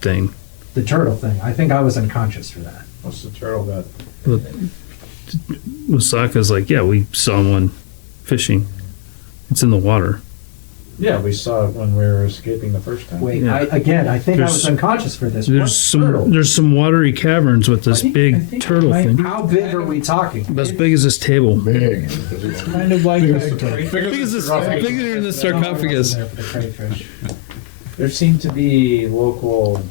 thing. The turtle thing. I think I was unconscious for that. What's the turtle got? Osaka's like, yeah, we saw one fishing. It's in the water. Yeah, we saw it when we were escaping the first time. Wait, Yeah. I think I There's- was unconscious for this. There's What turtle? there's some watery caverns with this I think big turtle it might thing. be- How big are we talking? As big as this table. Big. Kind of like Big as this, bigger than the sarcophagus. There for the crayfish. there seem to be local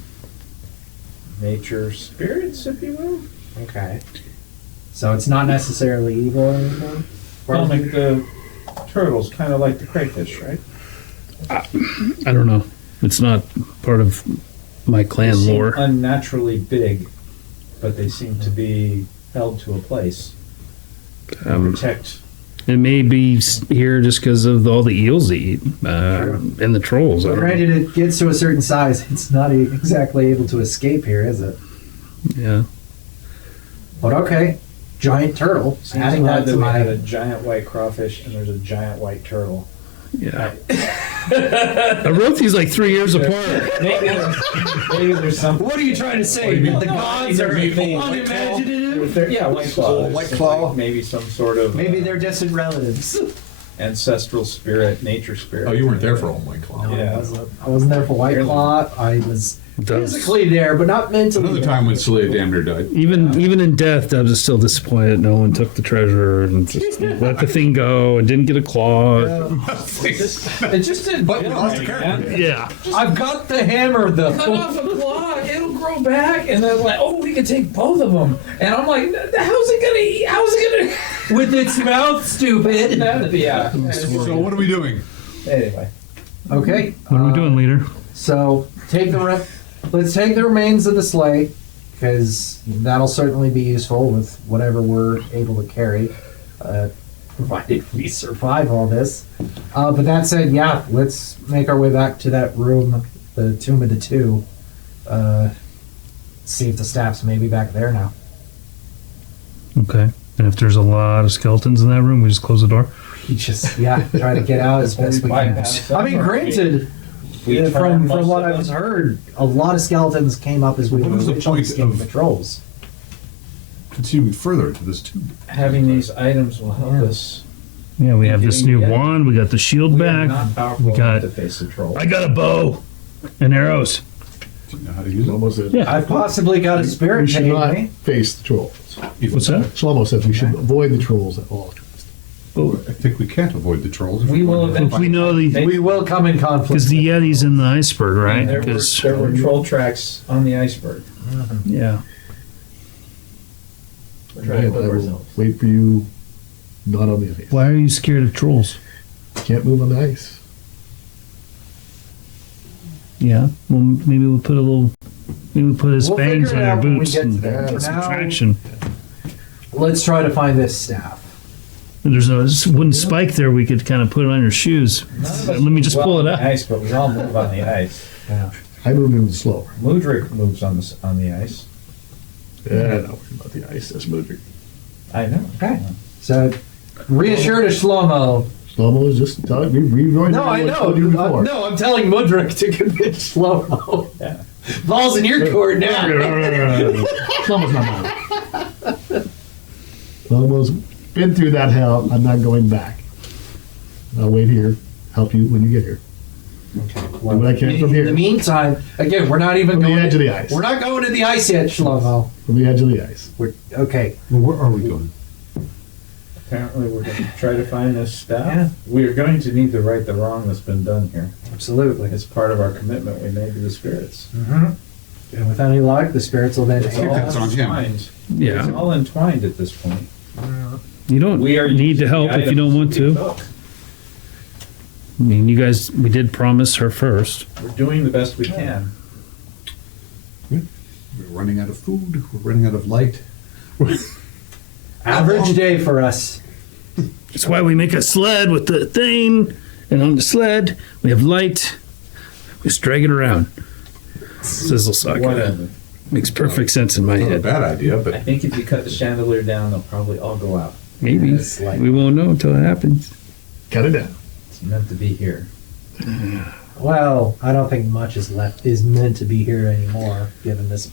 nature spirits, if you will. Okay. So it's not necessarily evil or anything. Well, like the turtles, kind of like the crayfish, right? I don't know. It's not part of my They clan seem lore. unnaturally big, but they seem to be held to a place. Protect. It may be here just because of all the eels they eat and the trolls. I But don't know. granted, it gets to a certain size, it's not exactly able to escape here, is it? Yeah. But okay, giant turtle. Seems Adding odd that to we had a my. giant white crawfish and there's a giant white turtle. Yeah. I wrote these like 3 years apart. Maybe there's some. What are you trying to say? No, The gods are unimaginative? Yeah, white claw. White It's claw. like maybe some sort of Maybe they're distant relatives. ancestral spirit, nature spirit. Oh, you weren't there for Old White Claw. Yeah. I wasn't there for White Claw. I was physically there, but not mentally. Another there. time when Celia damn near died. Even in death, I was still disappointed no one took the treasure and just let the thing go and didn't get a claw. It just didn't. But we feel lost right, the character. man. Yeah. I've got the hammer, Cut though. off a claw, it'll grow back, and they're like, "Oh, we can take both of them." And I'm like, "How's it gonna eat? How's it With its mouth, stupid. gonna?" Yeah. So what are we doing? Anyway, Okay. What are we doing, leader? So let's take the remains of the sleigh, because that'll certainly be useful with whatever we're able to carry, provided we survive all this. But that said, yeah, let's make our way back to that room, the Tomb of the Two. See if the staff's maybe back there now. Okay. And if there's a lot of skeletons in that room, we just close the door. We just try to get out as best we can. I mean, granted. From what I've heard, a lot of skeletons came up as we What were is the originally point skinning of- the trolls. Continuing further into this tube. having these items will help us. Yeah, we have this new Yeah. wand. We got the shield We are back. not powerful We got- enough to face the troll. I got a bow and arrows. Do you know how to use it? Shlomo says, Yeah. I've possibly got a spirit we should taking not me. face the trolls. What's that? Shlomo says we should avoid the trolls at all costs. I think we can't avoid the trolls. We will If we know the We will come in conflict. because the Yeti's in the iceberg, right? There Because were troll tracks on the iceberg. yeah. We're trying to And I put will ourselves. wait for you not on the ice. Why are you scared of trolls? Can't move on the ice. Yeah. Well, maybe we'll put a little. Maybe we'll put his We'll fangs figure on it our out when we boots get and to there. get For some now- traction. Let's try to find this staff. And there's a wooden spike there. We could kind of put it on your shoes. Let me just pull it on up. the ice, but we all move on the ice. I move even slower. Mudrik moves on the ice. Yeah, not worry about the ice. That's Mudrik. I know. Okay. So, reassure to Shlomo. Shlomo is just telling me. We already No, I what know. told you before. No, I'm telling Mudrik to convince Shlomo. Yeah. Ball's in your court now. Shlomo's not mine. Shlomo's been through that hell. I'm not going back. I'll wait here. Help you when you get here. Well, what I can from in here. the meantime, again, we're not even From the going edge of the ice. We're not going to the ice yet, Shlomo. From the edge of the ice. We're okay. Well, where are we going? Apparently, we're going to try to find this staff. Yeah. We are going to need to right the wrong that's been done here. Absolutely. It's part of our commitment we made to the spirits. Mm-hmm. And with any luck, the spirits will then It's aid all That's on him. entwined. It's Yeah. all entwined at this point. You don't We are need to using help the if you don't want items to. we took. I mean, you guys. We did promise her first. We're doing the best we can. We're running out of food. We're running out of light. Average day for us. That's why we make a sled with the thing, and on the sled we have light. We just drag it around. Sizzle socket. Whatever. Makes perfect sense in my Not a head. bad idea, I but think if you cut the chandelier down, they'll probably all go out. Maybe It's like- we won't know until it happens. Cut it down. It's meant to be here. Well, I don't think much is meant to be here anymore, given this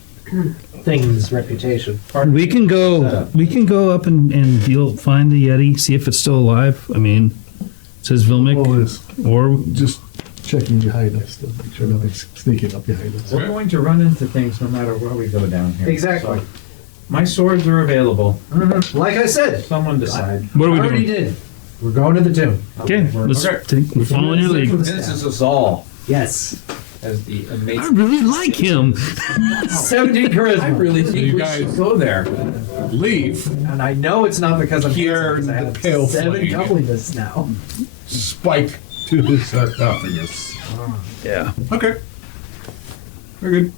thing's reputation. We can go. We can go up and find the Yeti. See if it's still alive. I mean, says Vilmic, Well, it's or just checking behind us to make sure nothing's sneaking up behind us. We're going to run into things no matter where we go down here. Exactly. So, my swords are available. Like I said, Someone decide. what are we already doing? did. We're going to the tomb. Okay, let's we're following your lead. This is Azal Yes. as the I amazing. really like him. 17 charisma. I really think You we guys- should go there. leave, And I know it's not because I'm Here, because I the have pale 7 flame. goblins now. spike to the sarcophagus. Yeah. Okay. Very good.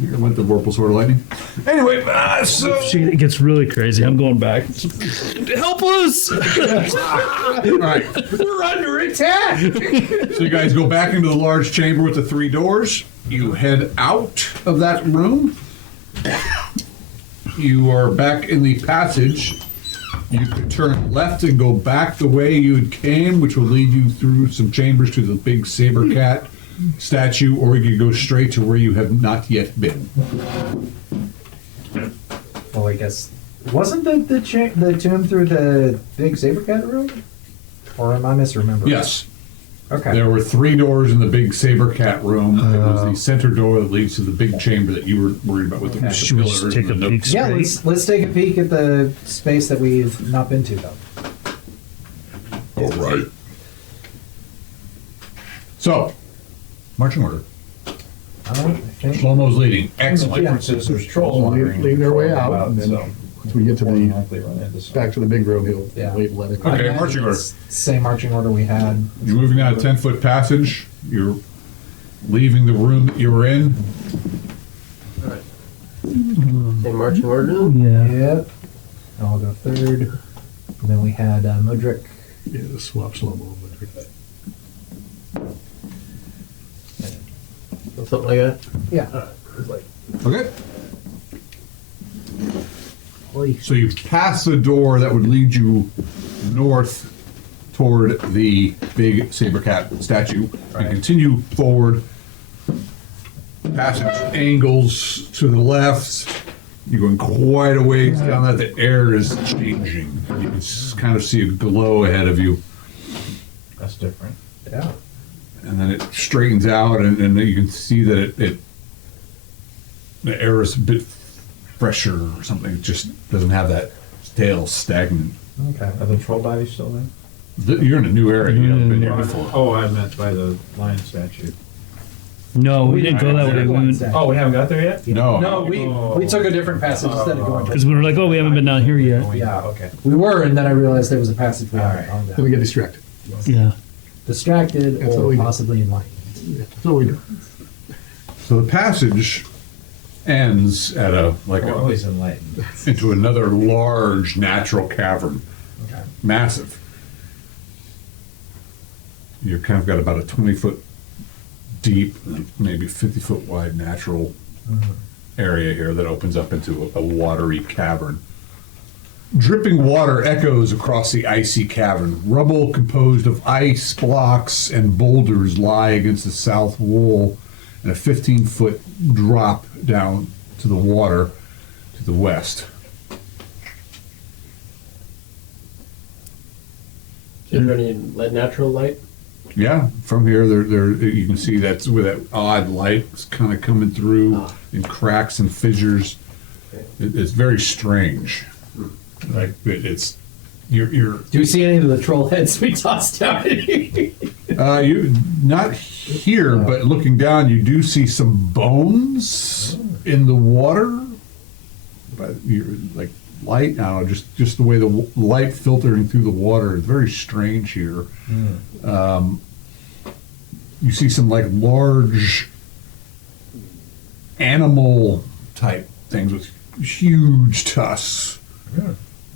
Here went the Vorpal Sword of Lightning. Anyway, so... It gets really crazy. I'm going back. Help us! All right. We're under attack! So you guys go back into the large chamber with the 3 doors. You head out of that room. You are back in the passage. You could turn left and go back the way you had came, which will lead you through some chambers to the big saber cat statue, or you could go straight to where you have not yet been. Well, I guess wasn't the tomb through the big saber cat room? Or am I misremembering? Yes. Okay. There were 3 doors in the big saber cat room. It was the center door that leads to the big chamber that you were worried about with the Should we pillars just take and a the peek? Yeah, Straight? let's take a peek at the space that we've not been to though. All right. So, marching order. I think. Shlomo's leading. Excellent. Differences, there's trolls wandering. Leave their way about, out, and then so once we get to more than the likely run into some- back to the big room, he'll Yeah. wait and let it. Okay, I marching imagine order. it's the same marching order we had. You're moving down a 10-foot passage. You're leaving the room that you were in. Same marching order now? Yeah. Yep. I'll go third. And then we had Modric. Yeah, swap slow mo. Something like that? Yeah. Okay. Holy So you pass the door that would lead you north toward the big saber cat statue and continue forward. Passage angles to the left. You're going quite a ways down that. The air is changing. You can kind of see a glow ahead of you. That's different. Yeah. And then it straightens out, and then you can see that the air is a bit fresher or something. It just doesn't have that stale, stagnant. Okay. Are the troll bodies still there? You're in a new area. You haven't been here before. Oh, I meant by the lion statue. No, we didn't go that way. We went, Oh, we haven't got there yet? No. No, we took a different passage instead of going. because we were like, oh, we haven't been down here yet. Yeah. Okay. We were, and then I realized there was a passage we hadn't gone Then we down. get distracted. Yeah. Distracted That's what or we do. possibly enlightened. Yeah, that's what we do. So the passage ends at We're always enlightened. into another large natural cavern, Okay. massive. You've kind of got about a 20-foot deep, maybe 50-foot wide natural area here that opens up into a watery cavern. Dripping water echoes across the icy cavern. Rubble composed of ice blocks and boulders lie against the south wall, and a 15-foot drop down to the water to the west. Is there any natural light? Yeah, from here, there you can see that's where that odd light is kind of coming through in cracks and fissures. It's very strange. Like it's you're Do you see any of the troll heads we tossed out? you not here, but looking down, you do see some bones in the water. But you're like light. I don't know, just the way the light filtering through the water is very strange here. You see some like large animal type things with huge tusks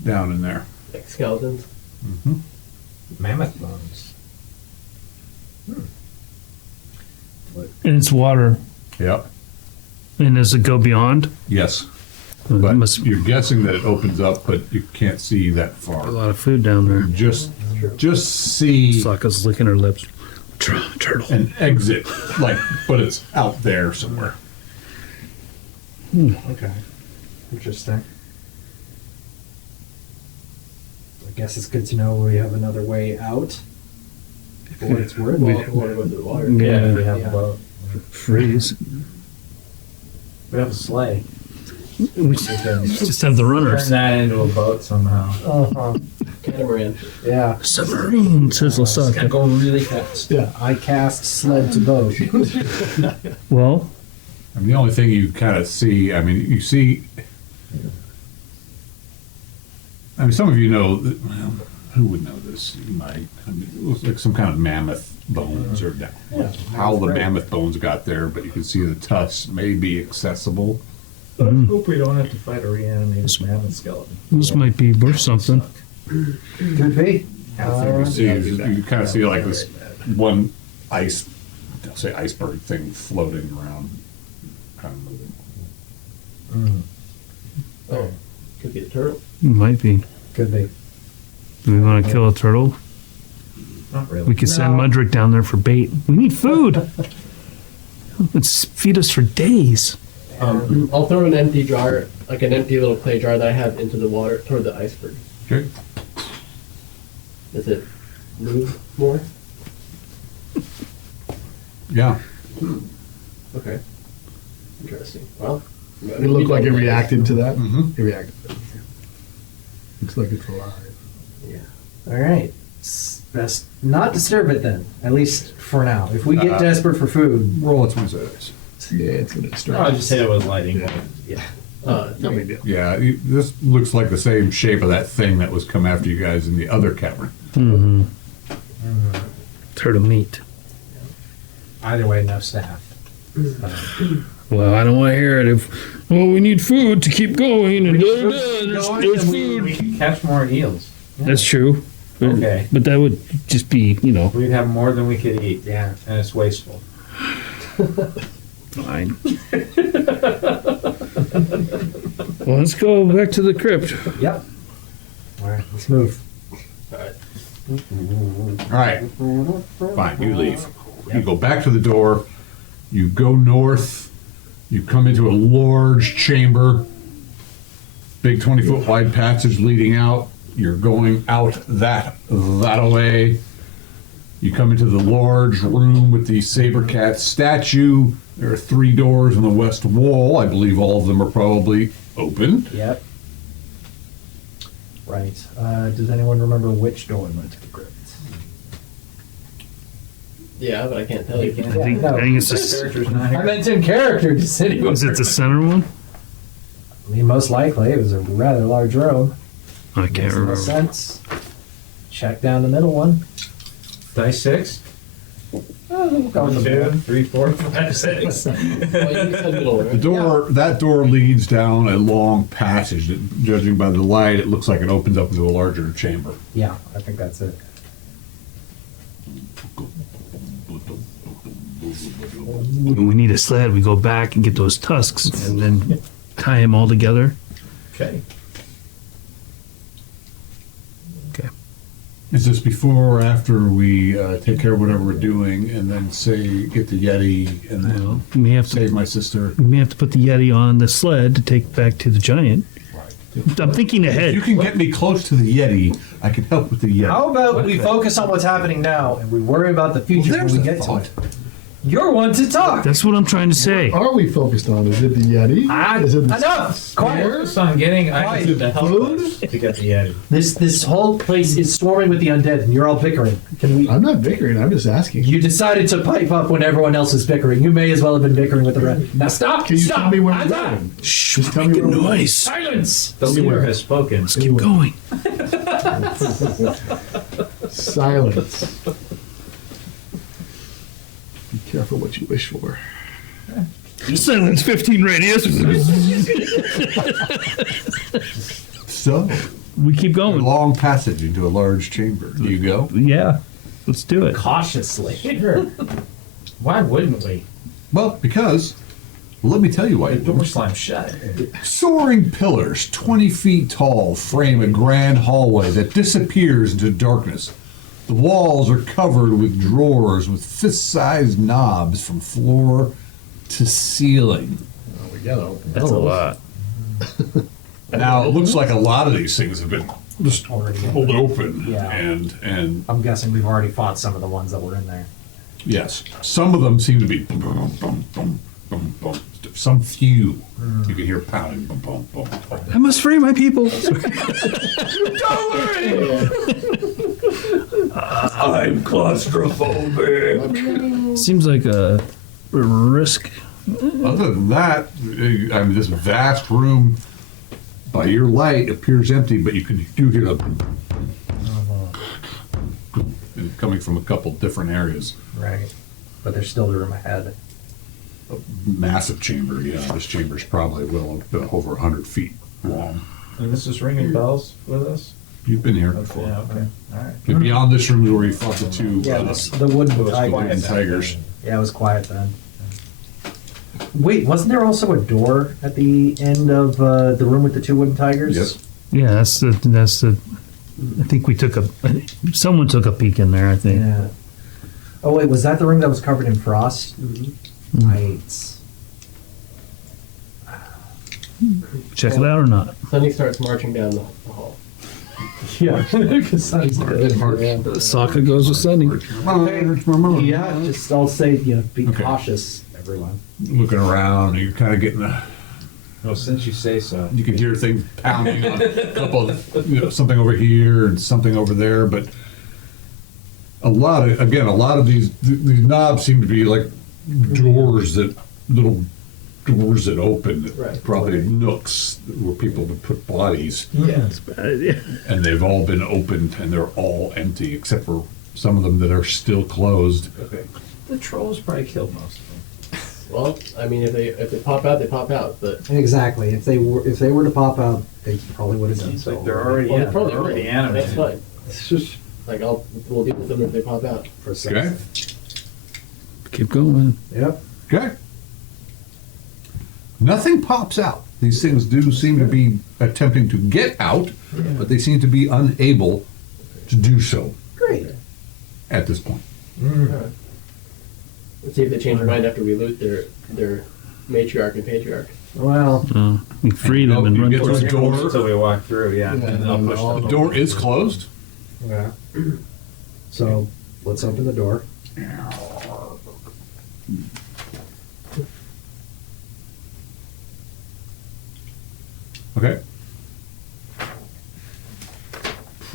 down in there. Like skeletons? Mammoth bones. And it's water. Yep. And does it go beyond? Yes. It But must be you're guessing that it opens up, but you can't see that a far. lot of food down there. Just see Sokka's licking her lips. Turtle. an exit, like, but it's out there somewhere. Okay. Interesting. I guess it's good to know we have another way out. For what it's worth. Well, if we want to go to the water. Yeah. We have Yeah. a boat. Freeze. We have a sleigh. We can just have the runners. turn that into a boat somehow. Uh-huh. Catamaran. Yeah. Submarine, says It's gonna Lasaka. go really fast. Yeah. I cast sled to boat. Well, I mean, the only thing you kind of see, I mean, you see mean, some of you know, well, who would know this? You might. I mean, it looks like some kind of mammoth bones or how the mammoth bones got there, but you can see the tusks may be accessible. But I hope we don't have to fight a reanimated mammoth skeleton. This might be worth something. Could be. You kind of see like this one I'll say iceberg thing floating around, kind of moving. Oh, could be a turtle. Might be. Could be. Do we want to kill a turtle? Not really. We could send Mudrick down there for bait. We need food. Let's feed us for days. I'll throw an empty jar, like an empty little clay jar that I have into the water toward the iceberg. Okay. Does it move more? Yeah. Okay. Interesting. Well, It looked like it reacted to that. Mhm. It reacted. Looks like it's alive. Yeah. All right. Best not disturb it then, at least for now. If we get desperate for food, Roll a 20 Yeah, it's gonna distract. No, I just hit it with lightning. Yeah. Yeah. No big deal. Yeah, this looks like the same shape of that thing that was come after you guys in the other cavern. Mm-hmm. Turtle meat. either way, no staff. Well, I don't want to hear it. If we need food to keep going, and there's We food. could catch more eels. That's true. But, Okay. but that would just be, We'd have more than we could eat. Yeah. And it's wasteful. fine. Well, let's go back to the crypt. Yep. All right, let's move. All right, fine, you leave. You go back to the door, you go north, you come into a large chamber, big 20-foot wide passage leading out. You're going out that way. You come into the large room with the saber cat statue. There are 3 doors on the west wall. I believe all of them are probably open. Yep. Right. Does anyone remember which door went to the crypt? Yeah, but I can't tell you. I think it's the, Character's not here. I meant in character. Just anywhere. is it the center one? I mean, most likely it was a rather large room. I can't Makes no remember. sense. Check down the middle one. Dice 6? Oh, we'll go with the 2, middle. 3, 4, 5, 6. Well, you said middle, right? The door, that door leads down a long passage that, judging by the light, it looks like it opens up into a larger chamber. Yeah, I think that's it. When we need a sled, we go back and get those tusks and then tie them all together. Okay. Okay. Is this before or after we take care of whatever we're doing and then say, get the Yeti and then Well, we may have save to my sister? we may have to put the Yeti on the sled to take back to the giant. I'm thinking If you ahead. can get me close to the Yeti, I can help with the Yeti. How about we focus on what's happening now and we worry about the future when we get to it? You're one to talk. That's what I'm trying to say. Are we focused on? Is it the Yeti? Is it the Enough! Quiet. Focus on getting items to help Food? us to get the Yeti. This whole place is swarming with the undead, and you're all bickering. Can we? I'm not bickering. I'm just asking. You decided to pipe up when everyone else is bickering. You may as well have been bickering with the rest. Now stop! Can you stop! tell me where we're I'm done. going? Shh, Just tell me making where we're noise. Silence! The leader has spoken. Let's keep going. Silence. Be careful what you wish for. Silence 15 radius. So, We keep a going. long passage into a large chamber. Do you go? Yeah, let's do it. Cautiously. Sure. Why wouldn't we? Well, because, let me tell you why. The door slammed shut. Soaring pillars, 20 feet tall, frame a grand hallway that disappears into darkness. The walls are covered with drawers with fist-sized knobs from floor to ceiling. Oh, we gotta open That's a those. lot. Now, it looks like a lot of these things have been just Already in pulled there. open. Yeah. And I'm guessing we've already fought some of the ones that were in there. yes, some of them seem to be boom, boom, boom, boom, boom, boom. Some few you can hear pounding. Boom, boom, boom, boom. I must free my people. I'm claustrophobic. Seems like a risk. Other than that, I mean, this vast room by your light, appears empty, but you can do hear the coming from a couple different areas. Right. But there's still the room ahead. Massive chamber, yeah. This chamber's probably well over 100 feet long. And this is ringing bells with us? You've been here before. Yeah, okay, all right. And beyond this room is where you fought the two Yeah, the wooden wooden tigers. tigers. Yeah, it was quiet then. Wait, wasn't there also a door at the end of the room with the two wooden tigers? Yes. Yeah, that's the. I think someone took a peek in there. I think. Yeah. Oh wait, was that the room that was covered in frost? Right. Check it out or not. Sunny starts marching down the hall. Yeah, because Sunny's good. Sokka goes with Sunny. Yeah, just I'll say, be Okay. cautious, everyone. Looking around, you're kind of getting Well, since you say so. you can hear things pounding on a couple of, something over here and something over there, but a lot of these knobs seem to be like little doors that open, Right. probably nooks where people would put bodies, Yeah. and they've all been opened and they're all empty except for some of them that are still closed. Okay. The trolls probably killed most of them. Well, I mean, if they pop out, they pop out. But Exactly. If they were to pop out, they probably would have done Seems so. like they're already, well, yeah, they probably they're already will. animated. That's fine. It's just like we'll deal with them if they pop out. Okay. Keep going. Yep. Okay. Nothing pops out. These things do seem to be attempting to get out, but they seem to be unable to do so Great. at this point. Alright. Let's see if they change their mind after we loot their matriarch and patriarch. Well, You free them and You run get towards to the door. Until we walk through, yeah. And then I'll push The them. door is closed. yeah. So let's open the door. Okay.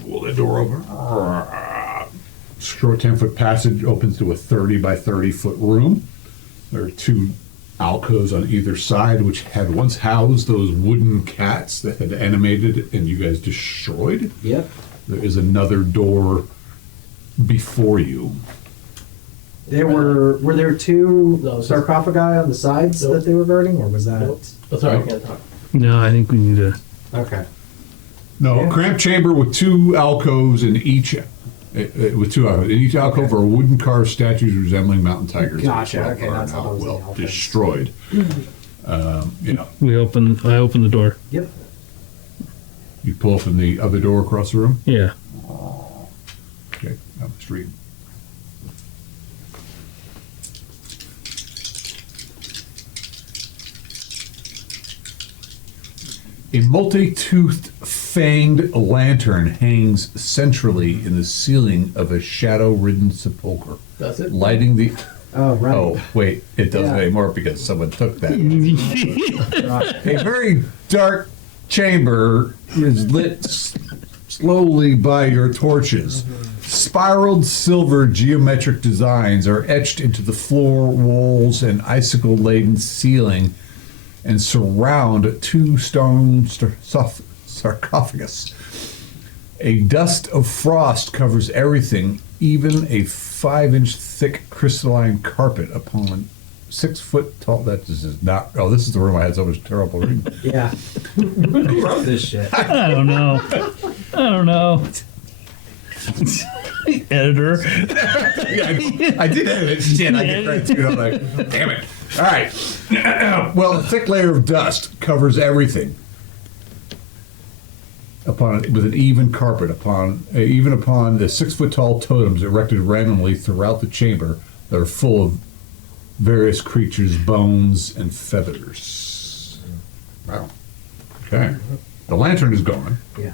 Pull the door open. Short 10-foot passage opens to a 30 by 30 foot room. There are two alcoves on either side, which had once housed those wooden cats that had animated and you guys destroyed. Yep. There is another door before you. Were there two No, it's just- sarcophagi on the sides Nope. that they were guarding, or was that? Nope. Oh, sorry, I can't talk. No, I think we need to. Okay. No, Yeah. cramped chamber with two alcoves in each. With two alcoves. In each alcove are wooden carved statues resembling mountain tigers. Gotcha, That okay, are that's how now those well elephants. destroyed. Yeah, I open the door. Yep. you pull from the other door across the room. Yeah. Okay, down the street. A multi-toothed, fanged lantern hangs centrally in the ceiling of a shadow-ridden sepulcher, That's it. lighting the. Oh, right. Oh, wait, it doesn't Yeah. anymore because someone took that. Right. A very dark chamber is lit slowly by your torches. Spiraled silver geometric designs are etched into the floor, walls, and icicle-laden ceiling and surround two stone sarcophagus. A dust of frost covers everything, even a 5-inch thick crystalline carpet upon 6 foot tall. That this is not. Oh, this is the room I had so much trouble reading. Yeah. Who wrote this shit? I don't know. Editor. Yeah, I did edit it. Shit, I get right to it. I'm like, damn it. All right. Well, a thick layer of dust covers everything. With an even carpet even upon the 6 foot tall totems erected randomly throughout the chamber that are full of various creatures' bones and feathers. Wow. Okay. The lantern is gone. Yeah.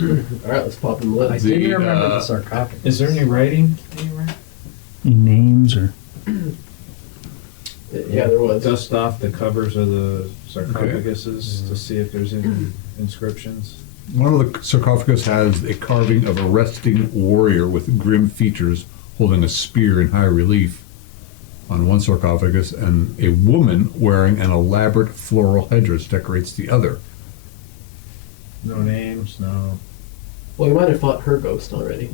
All right, let's pop them I lit. didn't remember the sarcophagus. Is there any writing anywhere? Any names or? Yeah, there was. Dust off the covers of the sarcophaguses to see if there's any inscriptions. One of the sarcophagus has a carving of a resting warrior with grim features holding a spear in high relief on one sarcophagus, and a woman wearing an elaborate floral headdress decorates the other. No names, no. Well, we might have fought her ghost already.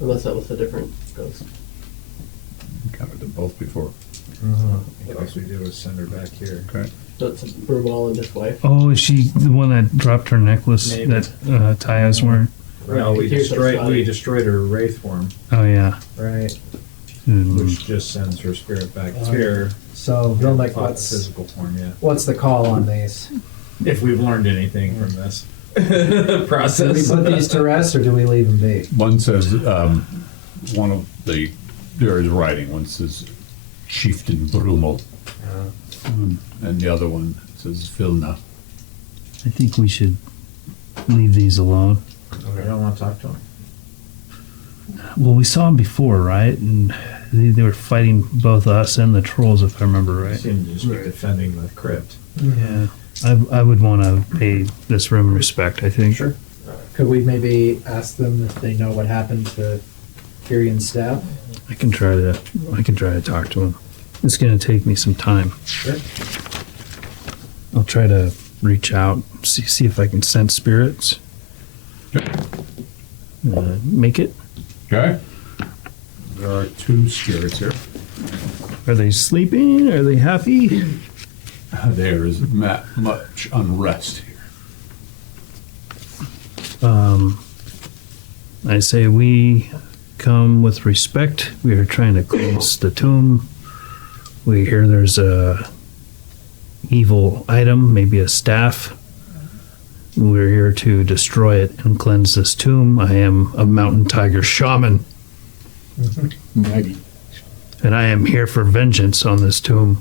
Unless that was a different ghost. Encountered them both before. What else we do is send her back here. Okay. So it's Burwell and his wife. Oh, is she the one that dropped her necklace Maybe. that Taya's wearing? Well, we Here's the destroyed body. her wraith form, Oh yeah. Right. which just sends her spirit back here. So, Vilnick, Fought the what's physical form, yeah. the call on these? If we've learned anything from this Do we process. put these to rest, or do we leave them be? One says, one of the, there is writing, one says Chieftain Brummel, and the other one says Vilna. I think we should leave these alone. I don't want to talk to him. Well, we saw them before, right? And they were fighting both us and the trolls, if I remember I right. seem to just be defending the crypt. Yeah. I would want to pay this room respect, I think. Sure. Could we maybe ask them if they know what happened to Tyrion's staff? I can try to talk to him. It's going to take me some time. Sure. I'll try to reach out, see if I can sense spirits. Make it. Okay? There are two spirits here. Are they sleeping? Are they happy? There is much unrest here. I say we come with respect. We are trying to close the tomb. We hear there's a evil item, maybe a staff. We're here to destroy it and cleanse this tomb. I am a mountain tiger shaman, Mighty. and I am here for vengeance on this tomb.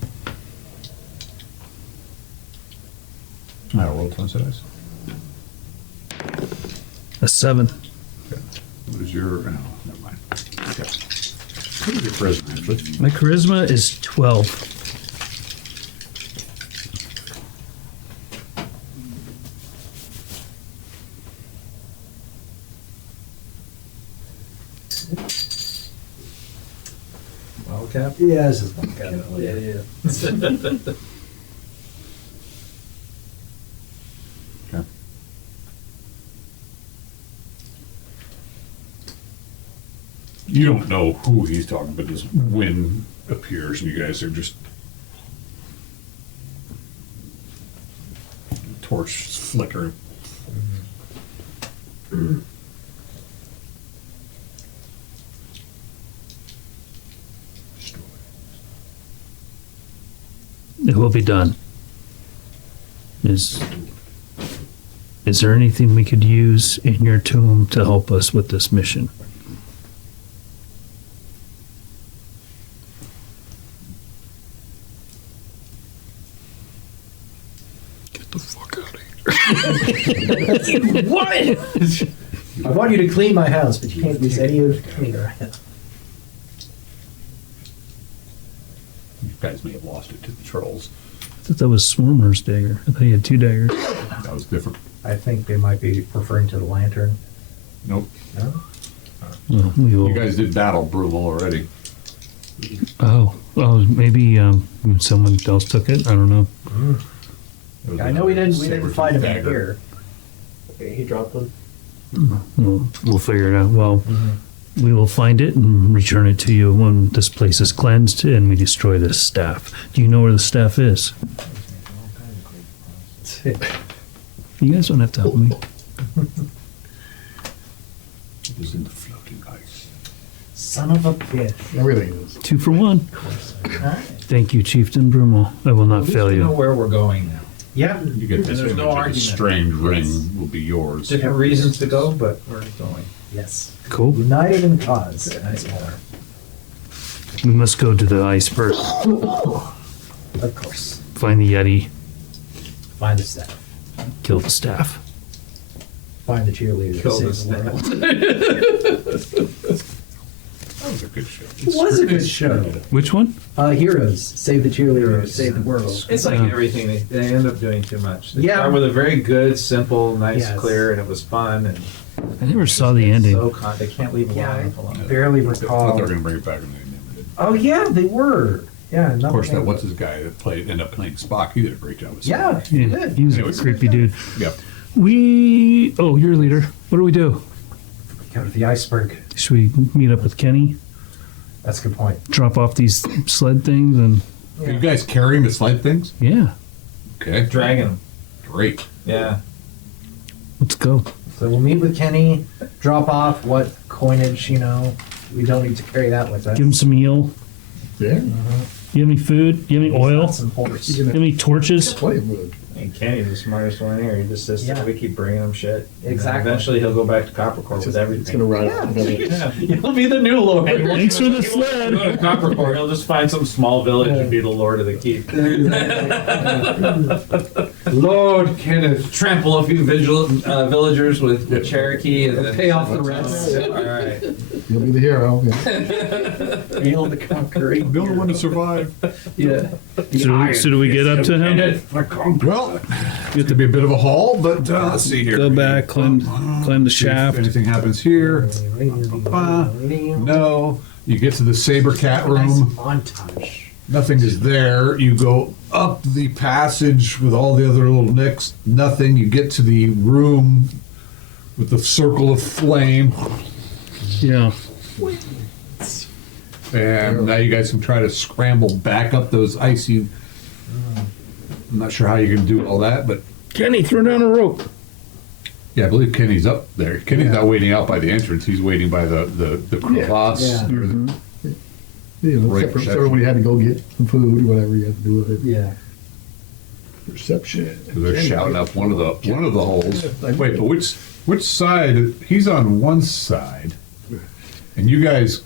I roll 20 dice. A 7. What is your, no, never mind. Okay. What is your charisma, actually? My charisma is 12. Wildcat? Yeah, this is one kind of Yeah. Okay. You don't know who he's talking, but this wind appears, and you guys are just torch flickering. It will be done. Is there anything we could use in your tomb to help us with this mission? Get the fuck out of here. what? I want you to clean my house, but you can't use any of cleaner. You guys may have lost it to the trolls. I thought that was Swarmer's dagger. I thought he had 2 daggers. That was different. I think they might be referring to the lantern. Nope. No? Well, we will. You guys did battle Brummel already. Oh, maybe someone else took it. I don't know. It was I know we didn't saber-tooth find him in dagger. here. Okay, he dropped one. We'll figure it out. Well, we will find it and return it to you when this place is cleansed and we destroy this staff. Do you know where the staff is? You guys don't have to help me. It was in the floating ice. Son of a bitch. Everything is. 2 for 1. Thank you, Chieftain Brummel. I will not At least fail we know you. where we're going now. Yeah. You get this There's image no of the argument. strange ring will be yours. Different reasons to go, but we're going. Yes. Cool. United in cause. Nice more. We must go to the ice first. Of course. Find the Yeti. Find the staff. Kill the staff. Find the cheerleader. Kill Save the the world. That was a good show. It was a good show. Which one? Heroes. Save the cheerleader. Save the world. It's like everything, they end up doing too much. They Yeah. start with a very good, simple, nice, Yes. clear, and it was fun, and I never saw the ending. they can't leave it Yeah, long I enough alone. barely I thought they recall. were going to bring it back, and they never did. Oh yeah, they were. Yeah. Of course, that what's his guy that ended up playing Spock. He did a great job with Spock. Yeah. Yeah, Good. he's Anyway. a creepy dude. Yep. You're leader. What do we do? Go to the iceberg. Should we meet up with Kenny, That's a good point. drop off these sled things, and Are you guys carrying the sled things? yeah, Okay. Dragging them. Great. Yeah. let's go. So we'll meet with Kenny, drop off what coinage, we don't need to carry that with us. Give him some meal. There. You have any food? You have any oil? Some horse. You have any torches? Plenty of wood. And Kenny's the smartest one here. He just says Yeah. we keep bringing him shit. And then Exactly. Eventually he'll go back to Coppercore with everything. It's gonna ride. Yeah. Yeah. He'll be the new lord. Thanks for the Go sled. to Coppercore. He'll just find some small village and be the lord of the keep. Lord Kenneth. Trample a few villagers with Cherokee and then Pay off the rest. All right. You'll be the hero. Yeah. Hail the conquering. The only one to survive. Yeah. So do we get up to him? Well, it's gonna be a bit of a haul, but let's see here. Go back, climb the See if shaft. anything happens here. No. You get to the saber cat Nice room. montage. Nothing is there. You go up the passage with all the other little nicks. Nothing. You get to the room with the circle of flame. Yeah. And now you guys can try to scramble back up those icy. I'm not sure how you can do all that, but Kenny, throw down a rope. yeah, I believe Kenny's up there. Kenny's not waiting out by the entrance. He's waiting by the crevasse. Yeah. or the- Right, Separate, perception. everybody had to go get some food or whatever you had to do with it. Yeah. Perception. They're shouting up one of the holes. Wait, but which side? He's on one side, and you guys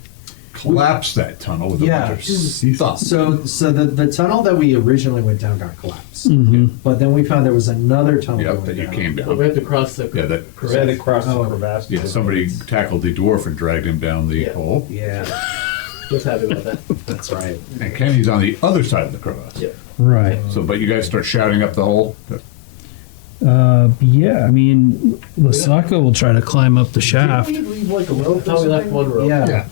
collapsed that tunnel with a Yeah. bunch of stuff. So the tunnel that we originally went down got collapsed. Mm-hmm. But then we found there was another tunnel Yep, going that you down. came Well, we down. have to cross the. Yeah, that. Right across Oh. the crevasse. Yeah, somebody tackled the dwarf and dragged him down the Yeah. hole. Yeah, Just happy about that. that's right. And Kenny's on the other side of the crevasse. Yeah. Right. So, but you guys start shouting up the hole. Yeah, I mean, Lasaka will try to climb up the shaft. Did we leave like a rope? I thought we left one rope. Yeah. Yeah.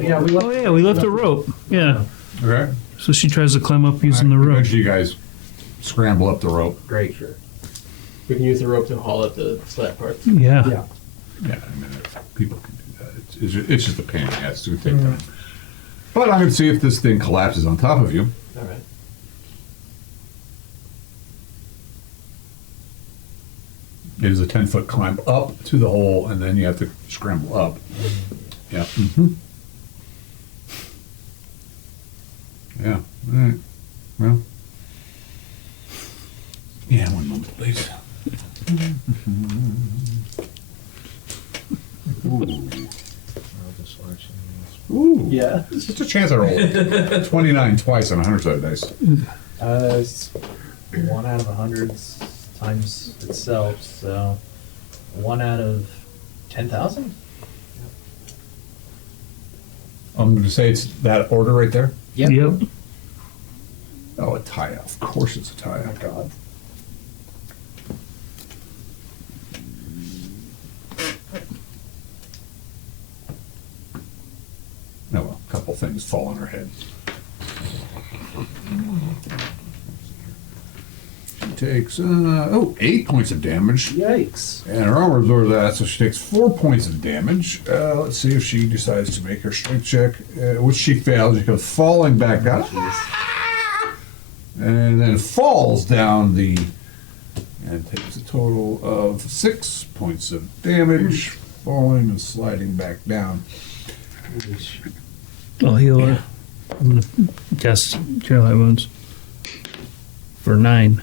Yeah, we Oh, yeah, we left a rope. Yeah. Okay. So she tries to climb up using the rope. Eventually, you guys scramble up the rope. Great. Sure. We can use the rope to haul up the sled parts. Yeah. Yeah. Yeah, I mean, people can do that. It's just a pain in the ass to take time. But I'm going to see if this thing collapses on top of you. All right. It is a 10-foot climb up to the hole, and then you have to scramble up. Yeah. Yeah. All right. Well. Yeah, one moment, please. Ooh. Yeah. Just a chance I rolled 29 twice on a 100-sided dice. It's 1 out of 100 times itself, so 1 out of 10,000. I'm going to say it's that order right there. Yep. Oh, a tie. Of course it's a tie. Oh my god. Oh, well, a couple things fall on her head. She takes, 8 points of damage. Yikes. And her armor absorbs that, so she takes 4 points of damage. Let's see if she decides to make her strength check, which she fails. She goes falling back down. And then falls down and takes a total of 6 points of damage, falling and sliding back down. I'll heal her. I'm gonna cast Cure Light Wounds for 9.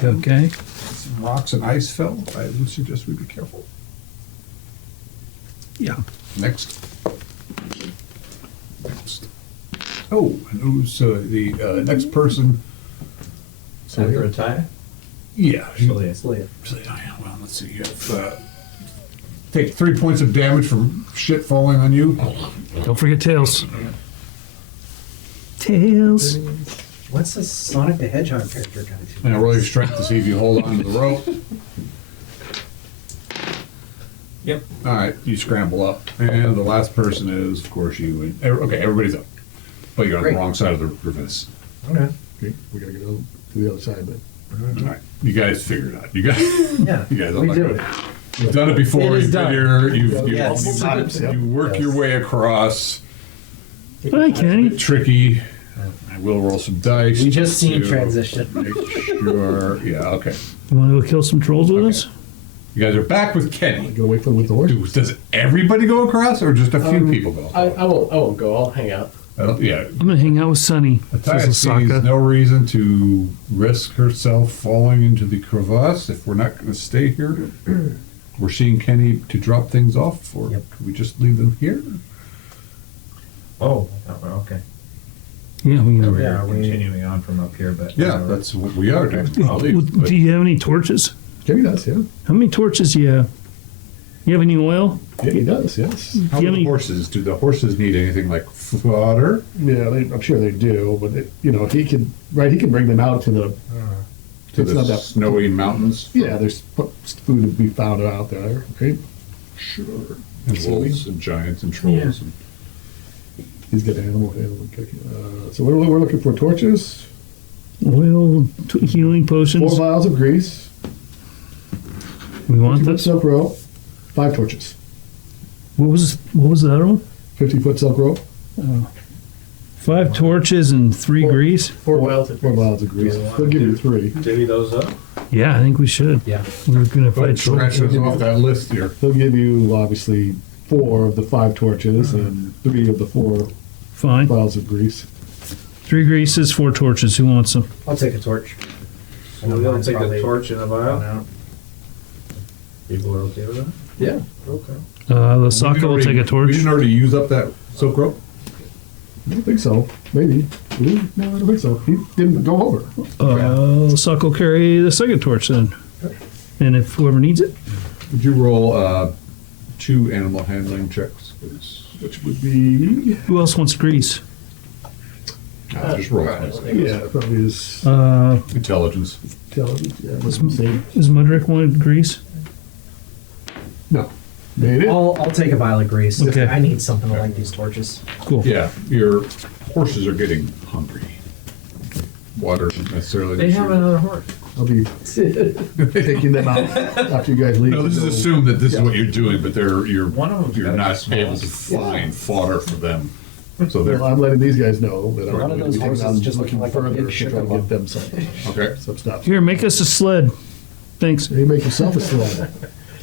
You okay? Some rocks and ice fell. I would suggest we be careful. Yeah. Next. Oh, and who's the next person? After a tie? Yeah. It's Leah. Well, let's see. You have, take 3 points of damage from shit falling on you. Don't forget Tails. Tails. What's this Sonic the Hedgehog character guy do? And roll your strength to see if you hold on to the rope. Yep. All right, you scramble up, and the last person is, of course, you. And, okay, everybody's up. but you're on Great. the wrong side of the crevasse. Okay. Okay, we gotta get on to the other side then. All right, you guys figure it out. You guys, Yeah. you guys, we do it. you've done it before. It is You've been done. here. Yes. You work your way across. Hi, Kenny. Tricky. I will roll some dice. We just seen to transition. Make sure. Yeah. Okay. You want to go kill some trolls with Okay. us? You guys are back with Kenny. Go wait for with the horse. Does everybody go across, or just a few people go? I won't go. I'll hang out. Yeah. I'm gonna hang out with Sunny. Matthias Says sees Lasaka. no reason to risk herself falling into the crevasse if we're not going to stay here. We're seeing Kenny to drop things off, or Yep. could we just leave them here? Oh, okay. Yeah, we can. We're continuing on from up here, but. Yeah, that's what we are doing. I'll leave, Well, but- do you have any torches? Kenny does, yeah. How many torches do you have? You have any oil? Yeah, he does, yes. How do you do have the horses? Do the horses need anything like fodder? Yeah, I'm sure they do, but he can bring them out to the. To It's the not that- snowy mountains? Yeah, there's food to be found out there. Okay, Sure. And wolves and giants and trolls. And, he's got animal. So we're looking for torches, Oil, healing 4 potions. vials of grease, We want 50-foot this. silk rope, 5 torches, What was the other one? 50-foot silk rope, 5 torches and 3 grease. 4 vials of 4 vials of grease. They'll give you 3. Divvy those up? Yeah, I think we should. Yeah. We're gonna go ahead, fight trolls. scratch those off that list here. They'll give you obviously 4 of the 5 torches and 3 of the 4 Fine. vials of grease. 3 greases, 4 torches. Who wants them? I'll take a torch. I know We'll mine's take a probably torch in a vial. gone out. People are okay with that? Yeah. Okay. Lasaka will take a torch. We didn't already use up that silk rope? I don't think so. Maybe. No, I don't think so. He didn't go over. Lasaka will carry the second torch then. And if whoever needs it. Would you roll 2 animal handling checks, please? Which would be, Who else wants grease? Just roll. yeah, probably his Intelligence. intelligence. Yeah, what's his name? Does Mudrick want grease? No. Made it. I'll take a vial of grease. Okay. I need something to light these torches. Cool. Yeah, your horses are getting hungry. Water isn't necessarily. They an have issue. another horse. I'll be taking them out after you guys leave. No, this is assumed that this is what you're doing, but One of them's you're got not a small able to find fodder for them. So they're Well, I'm letting these guys know that I'm One of going to those be taking horses out is just looking like a further big to sugar try to lump. get them some okay. stuff. Here, make us a sled. Thanks. Hey, make yourself a sled.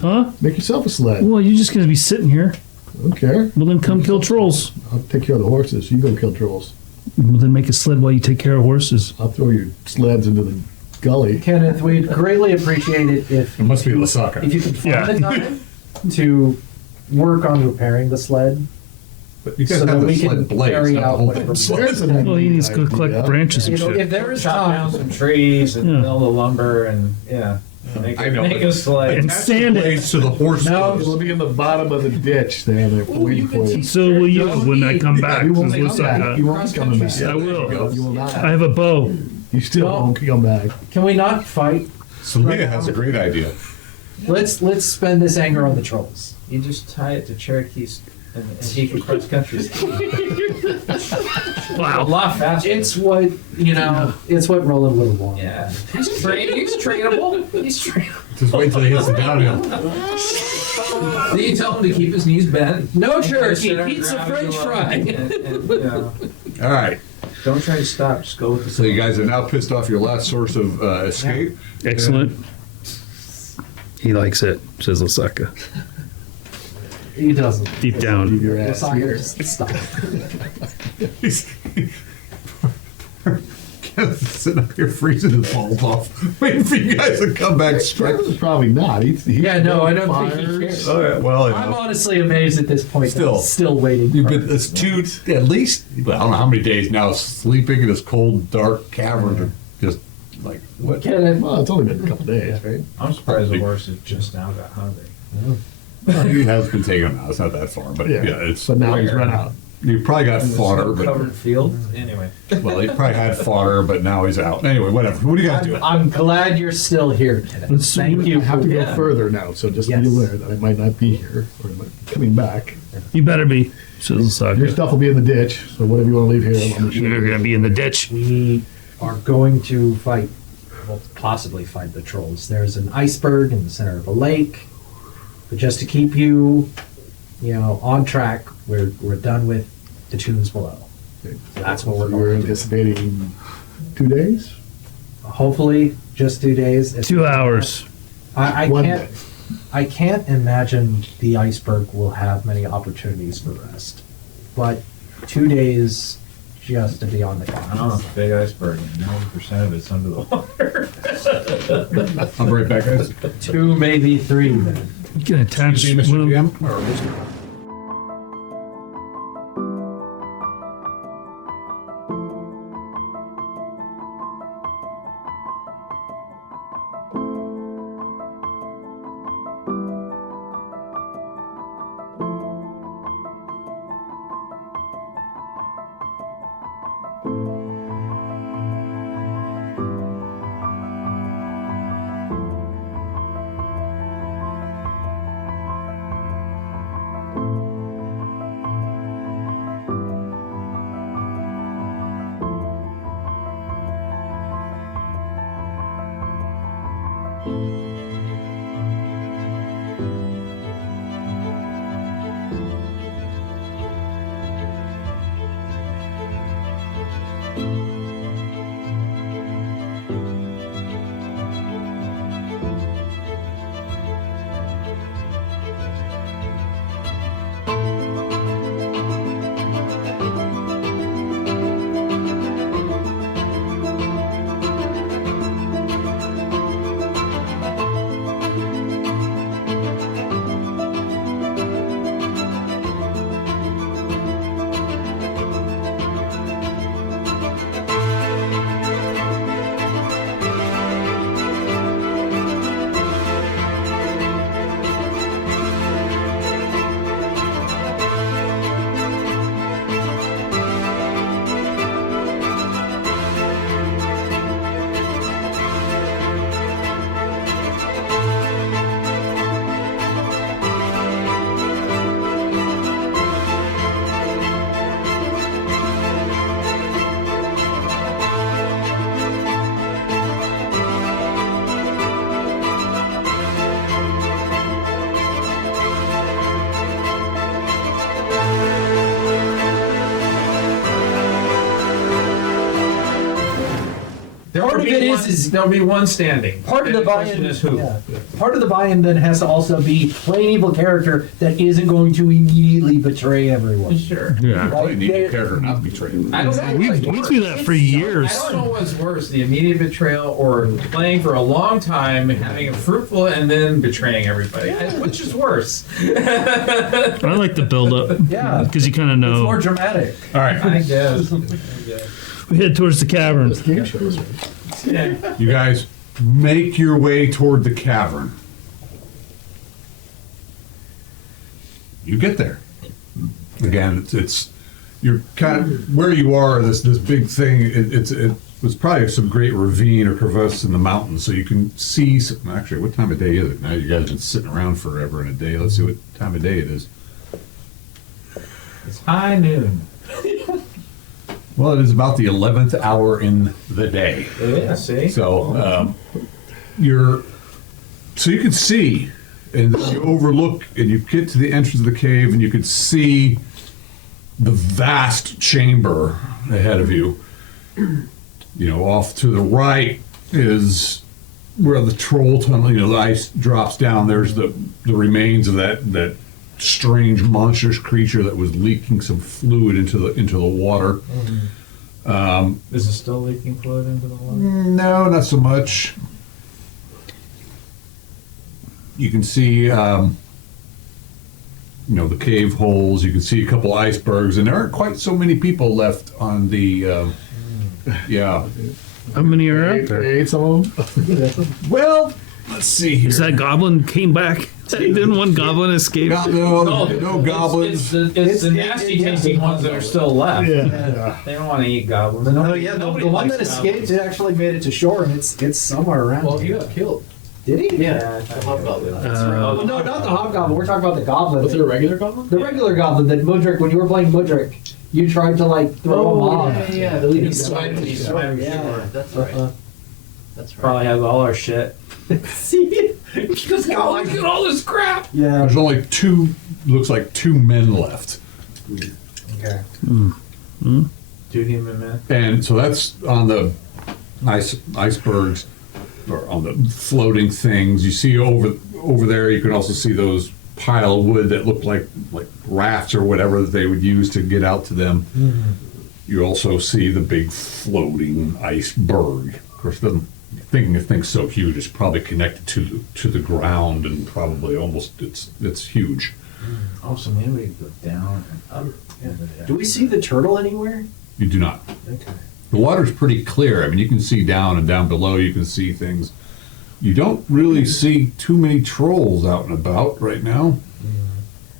Huh? Make yourself a sled. Well, you're just gonna be sitting here. I don't care. Well, then come kill trolls. I'll take care of the horses. You go kill trolls. Well, then make a sled while you take care of horses. I'll throw your sleds into the gully. Kenneth, we'd greatly appreciate it if It must be Lasaka. if you could find Yeah. the time to work on repairing the sled. But you guys so have that the we can sled blades, carry not the out whole whatever- damn sled. There's a Well, he neat needs to collect idea. branches You and know, shit. if there is Chop down time, some trees and Yeah. build the lumber and, yeah. Make I know, make but- a sled. And sand it. Blades to the horse. No. It'll be in the bottom of the ditch there. They're waiting for you. So will you when I come back. You won't says come back. Lasaka. You won't be coming back. I will. You will not. I have a bow. You still No. won't come back. can we not fight? Selena has a great idea. Let's spend this anger on the trolls. You just tie it to Cherokee's and he can cross country. A Wow. lot faster. It's what It's what Roland would have wanted. Yeah. He's trainable. He's trainable. Just wait till he hits the downhill. Then you tell him to keep his knees bent. No, Sit Cherokee, there and pizza grab French you up fry. All right. Don't try to stop. Just go with the So you guys are now pissed off your last source of escape. Excellent. He likes it, says Lasaka. He doesn't. Deep Leave down. your ass Lasaka, here. just stop. Kenneth's sitting up here freezing his balls off, waiting for you guys to come back straight. Probably not. Yeah, no, I don't think he fires. cares. All right. Well, I'm honestly amazed at this point. Still. That he's still waiting. you've for been it's 2 at least. Well, I don't know how many days now sleeping in this cold, dark cavern. Or just like what? Kenneth, Well, it's only been a couple days, right? I'm surprised the horse is just now got hungry. He has been taken out. It's not that far, but yeah, it's. But now he's run out. You probably got fodder, but Covered field, anyway. well, he probably had fodder, but now he's out. Anyway, whatever. What do you guys do? I'm glad you're still here today. Thank you. I have to go Yeah. further now, so just Yes. be aware that I might not be here or I might be coming back. You better be. Says Your Saka. stuff will be in the ditch, so whatever you want to leave here, I'm sure. You're gonna be in the ditch. We are going to fight, well, possibly fight the trolls. There's an iceberg in the center of a lake, but just to keep you, on track, we're done with the tunes below. That's what we're We're going to do. anticipating 2 days. Hopefully, just 2 days. 2 hours. I One can't. day. I can't imagine the iceberg will have many opportunities for rest, but 2 days just to be on the clock. Oh, big iceberg, and 90% of it's under the water. I'll be right back, guys. 2, maybe 3 then. You can attach See you, Mr. one of- GM? Or Mr. Part of it is there'll be one standing. part of the And question buy-in is who? yeah. Part of the buy-in then has to also be play an evil character that isn't going to immediately betray everyone. Sure. Yeah. Probably need They- a character not betrayed. I don't know. We what's do worse. that for years. I don't know what's worse, the immediate betrayal or playing for a long time, having it fruitful, and then betraying everybody. Which is worse? I like the build up. Yeah. Because you kind of It's more know. dramatic. All right, I guess. We head towards the cavern. It's game shows, right? Yeah. you guys make your way toward the cavern. You get there. Again, it's you're kind of where you are. This big thing. It was probably some great ravine or crevice in the mountains, so you can see. Actually, what time of day is it? Now you guys have been sitting around forever in a day. Let's see what time of day it is. It's high noon. Well, it is about the 11th hour in the day. Yeah, see? So so you can see, and you overlook, and you get to the entrance of the cave, and you can see the vast chamber ahead of you. Off to the right is where the troll tunnel. The ice drops down. There's the remains of that strange monstrous creature that was leaking some fluid into the water. Is it still leaking fluid into the water? No, not so much. You can see, the cave holes. You can see a couple icebergs, and there aren't quite so many people left on the. Yeah. How many are out there? Hey, some of them. Well, let's see here. Is that goblin came back? Didn't one goblin escape? No goblins. It's the nasty tasting ones that are still left. Yeah. They don't want to eat goblins. No, yeah, the Nobody one likes that escaped, goblins. it actually made it to shore, and it's somewhere around Well, he here. got killed. Did he? Yeah, the hobgoblin. Oh, no, not the hobgoblin. We're talking about the goblin. Was it a regular goblin? The regular goblin that Mudrick, when you were playing Mudrick, you tried to like throw him off. yeah. He swam. He swam. Yeah, that's right. That's right. Probably has all our shit. See? Just go look at all this crap. Yeah. There's only looks like two men left. Okay. Two human men. And so that's on the icebergs, or on the floating things. You see over there, you can also see those pile of wood that look like rafts or whatever that they would use to get out to them. Mm-hmm. You also see the big floating iceberg. Of course, thinking of things so huge, it's probably connected to the ground, and probably almost it's huge. Oh, so maybe we go down and up. Do we see the turtle anywhere? You do not. Okay. The water's pretty clear. I mean, you can see down, and down below you can see things. You don't really see too many trolls out and about right now.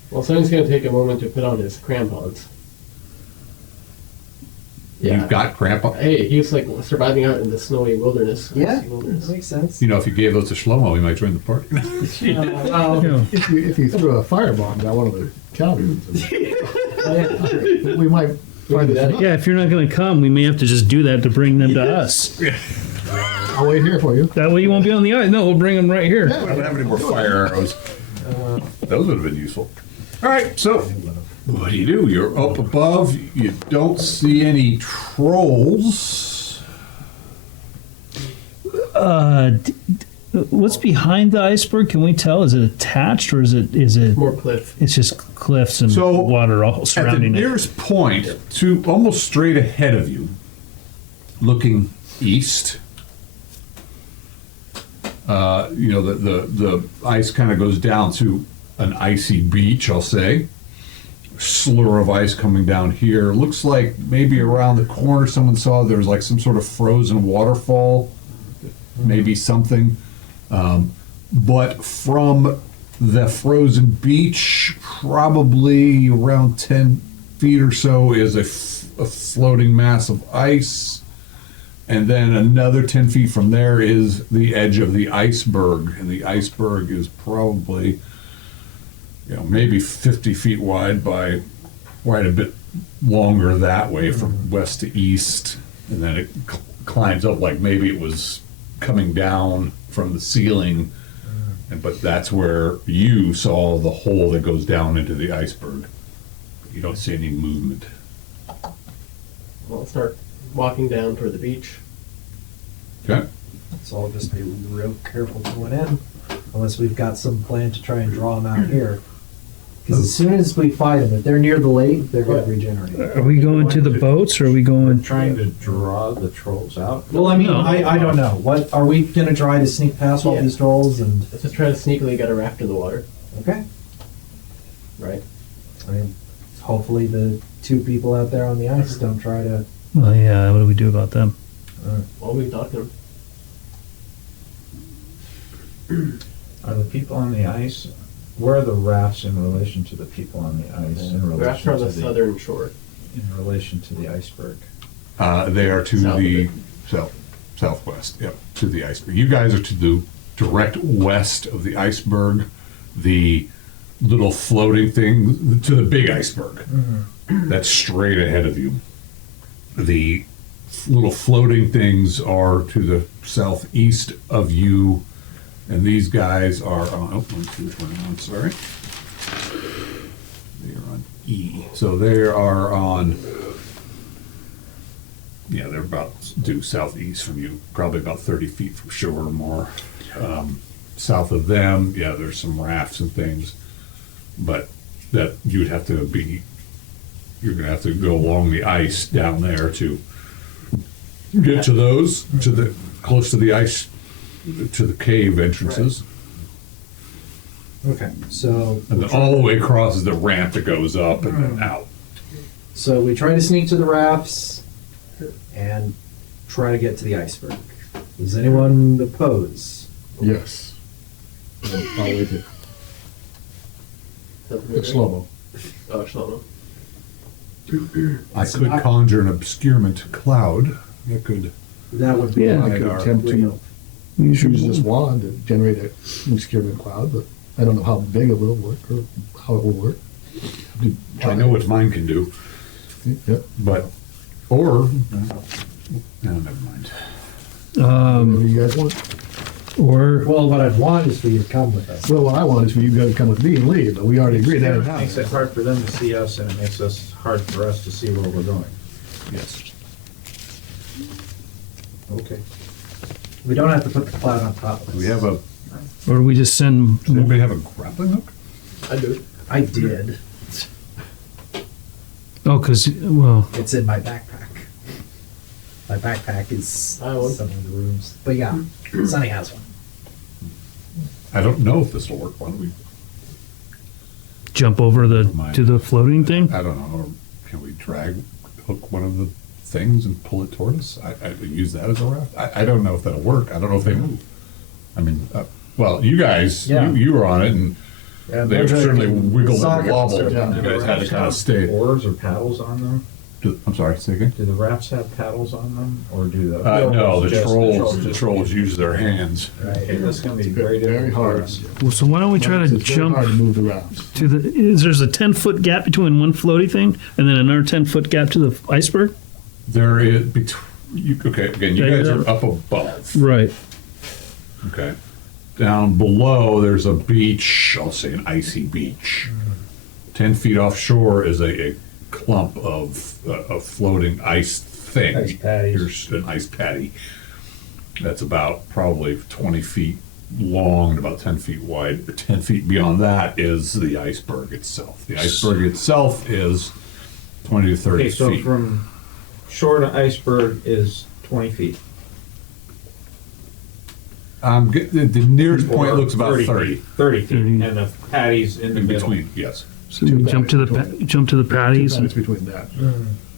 Well, someone's going to take a moment to put on his crampons. You've got cramp. Hey, he's like surviving out in the snowy wilderness. Yeah, Icy wilderness. that makes sense. You know, if you gave those to Shlomo, he might join the party. Well, Yeah. If you threw a firebomb down one of the cabins, we might find this. Yeah, if you're not going to come, we may have to just do that to bring them to us. I'll wait here for you. That way you won't be on the ice. No, we'll bring them right here. I don't have any more fire arrows. Those would have been useful. All right, so what do? You're up above. You don't see any trolls. What's behind the iceberg? Can we tell? Is it attached or is it? More cliff. It's just cliffs and So, water all At the surrounding it. nearest point, to almost straight ahead of you, looking east, the ice kind of goes down to an icy beach, I'll say. Slur of ice coming down here. Looks like maybe around the corner someone saw there was like some sort of frozen waterfall, maybe something. But from the frozen beach, probably around 10 feet or so is a floating mass of ice. And then another 10 feet from there is the edge of the iceberg. And the iceberg is probably, maybe 50 feet wide by quite a bit longer that way from west to east. And then it climbs up like maybe it was coming down from the ceiling. But that's where you saw the hole that goes down into the iceberg. You don't see any movement. Well, I'll start walking down toward the beach. Okay? so I'll just be real careful going in, unless we've got some plan to try and draw them out here. Because as soon as we fight them, if they're near the lake, they're going to regenerate. Are we going to the boats or are we going? Trying to draw the trolls out. Well, I mean, No. I don't know. What are we going to try to sneak past all Yeah. these trolls and? Let's just try to sneakily get a raft in the water, Okay. right? I mean, hopefully the two people out there on the ice don't try to. Well, yeah. What do we do about them? Well, we've talked to them. Are the people on the ice? Where are the rafts in relation to the people on the ice? In The rafts are relation on to the southern shore. in relation to the iceberg. They are to South of the it. southwest. Yep, to the iceberg. You guys are to the direct west of the iceberg. The little floating thing to the big iceberg. That's straight ahead of you. The little floating things are to the southeast of you, and these guys are on. Oh, 1, 2, 21. Sorry, they are on E. So they are on. Yeah, they're about due southeast from you, probably about 30 feet from shore or more. South of them, yeah, there's some rafts and things, but that you'd have to be, you're gonna have to go along the ice down there to get to those, to the, close to the ice, to the cave entrances. Okay. So. And then all the way across is the ramp that goes up and then out. So we try to sneak to the rafts and try to get to the iceberg. Does anyone oppose? Yes. I'll wait here. It's slow-mo. Oh, slow. I could conjure an obscurement cloud that could. That would be. Yeah. I could attempt to use this wand to generate an obscurement cloud, but I don't know how big it will work or how it will work. I know what mine can do, Yep. but or no, never mind. Whatever you guys want. Or Well, what I'd want is for you to come with us. Well, what I want is for you guys to come with me and leave, but we already agreed that. It makes it hard for them to see us, and it makes us hard for us to see where we're going. Yes. Okay. We don't have to put the cloud on top of us. We have a. or we just send. Does anybody have a grappling hook? I do. I did. Oh, because well, It's in my backpack. My backpack is I have one. some of the rooms. But yeah, Sonny has one. I don't know if this will work. Why don't we? jump over to the floating thing. I don't know. Or can we drag hook one of the things and pull it toward us? I use that as a raft. I don't know if that'll work. I don't know if they move. I mean, well, you guys, Yeah. you were on it, and Yeah, they maybe I certainly can wiggled and socket wobbled. it. You guys had to kind of stay. Oars or paddles on them? I'm sorry, say again? Do the rafts have paddles on them, or do the? No, the just- trolls just- use their hands. Okay, this is gonna be Very, very very difficult for hard. us. Well, so why don't we try to It's very jump hard to move the rafts. to the? There's a 10-foot gap between one floaty thing and then another 10-foot gap to the iceberg. There is okay. Again, you guys are up above. Right. Okay. Down below, there's a beach. I'll say an icy beach. 10 feet offshore is a clump of a floating ice thing. Ice patties. Here's an ice patty that's about probably 20 feet long and about 10 feet wide. 10 feet beyond that is the iceberg itself. The iceberg itself is 20 to 30 Okay, so feet. from shore to iceberg is 20 feet. The nearest point Or looks about 30 feet. 30 feet, 30. and the patties in the in middle. between. Yes. So we jump to the patties. It's between that.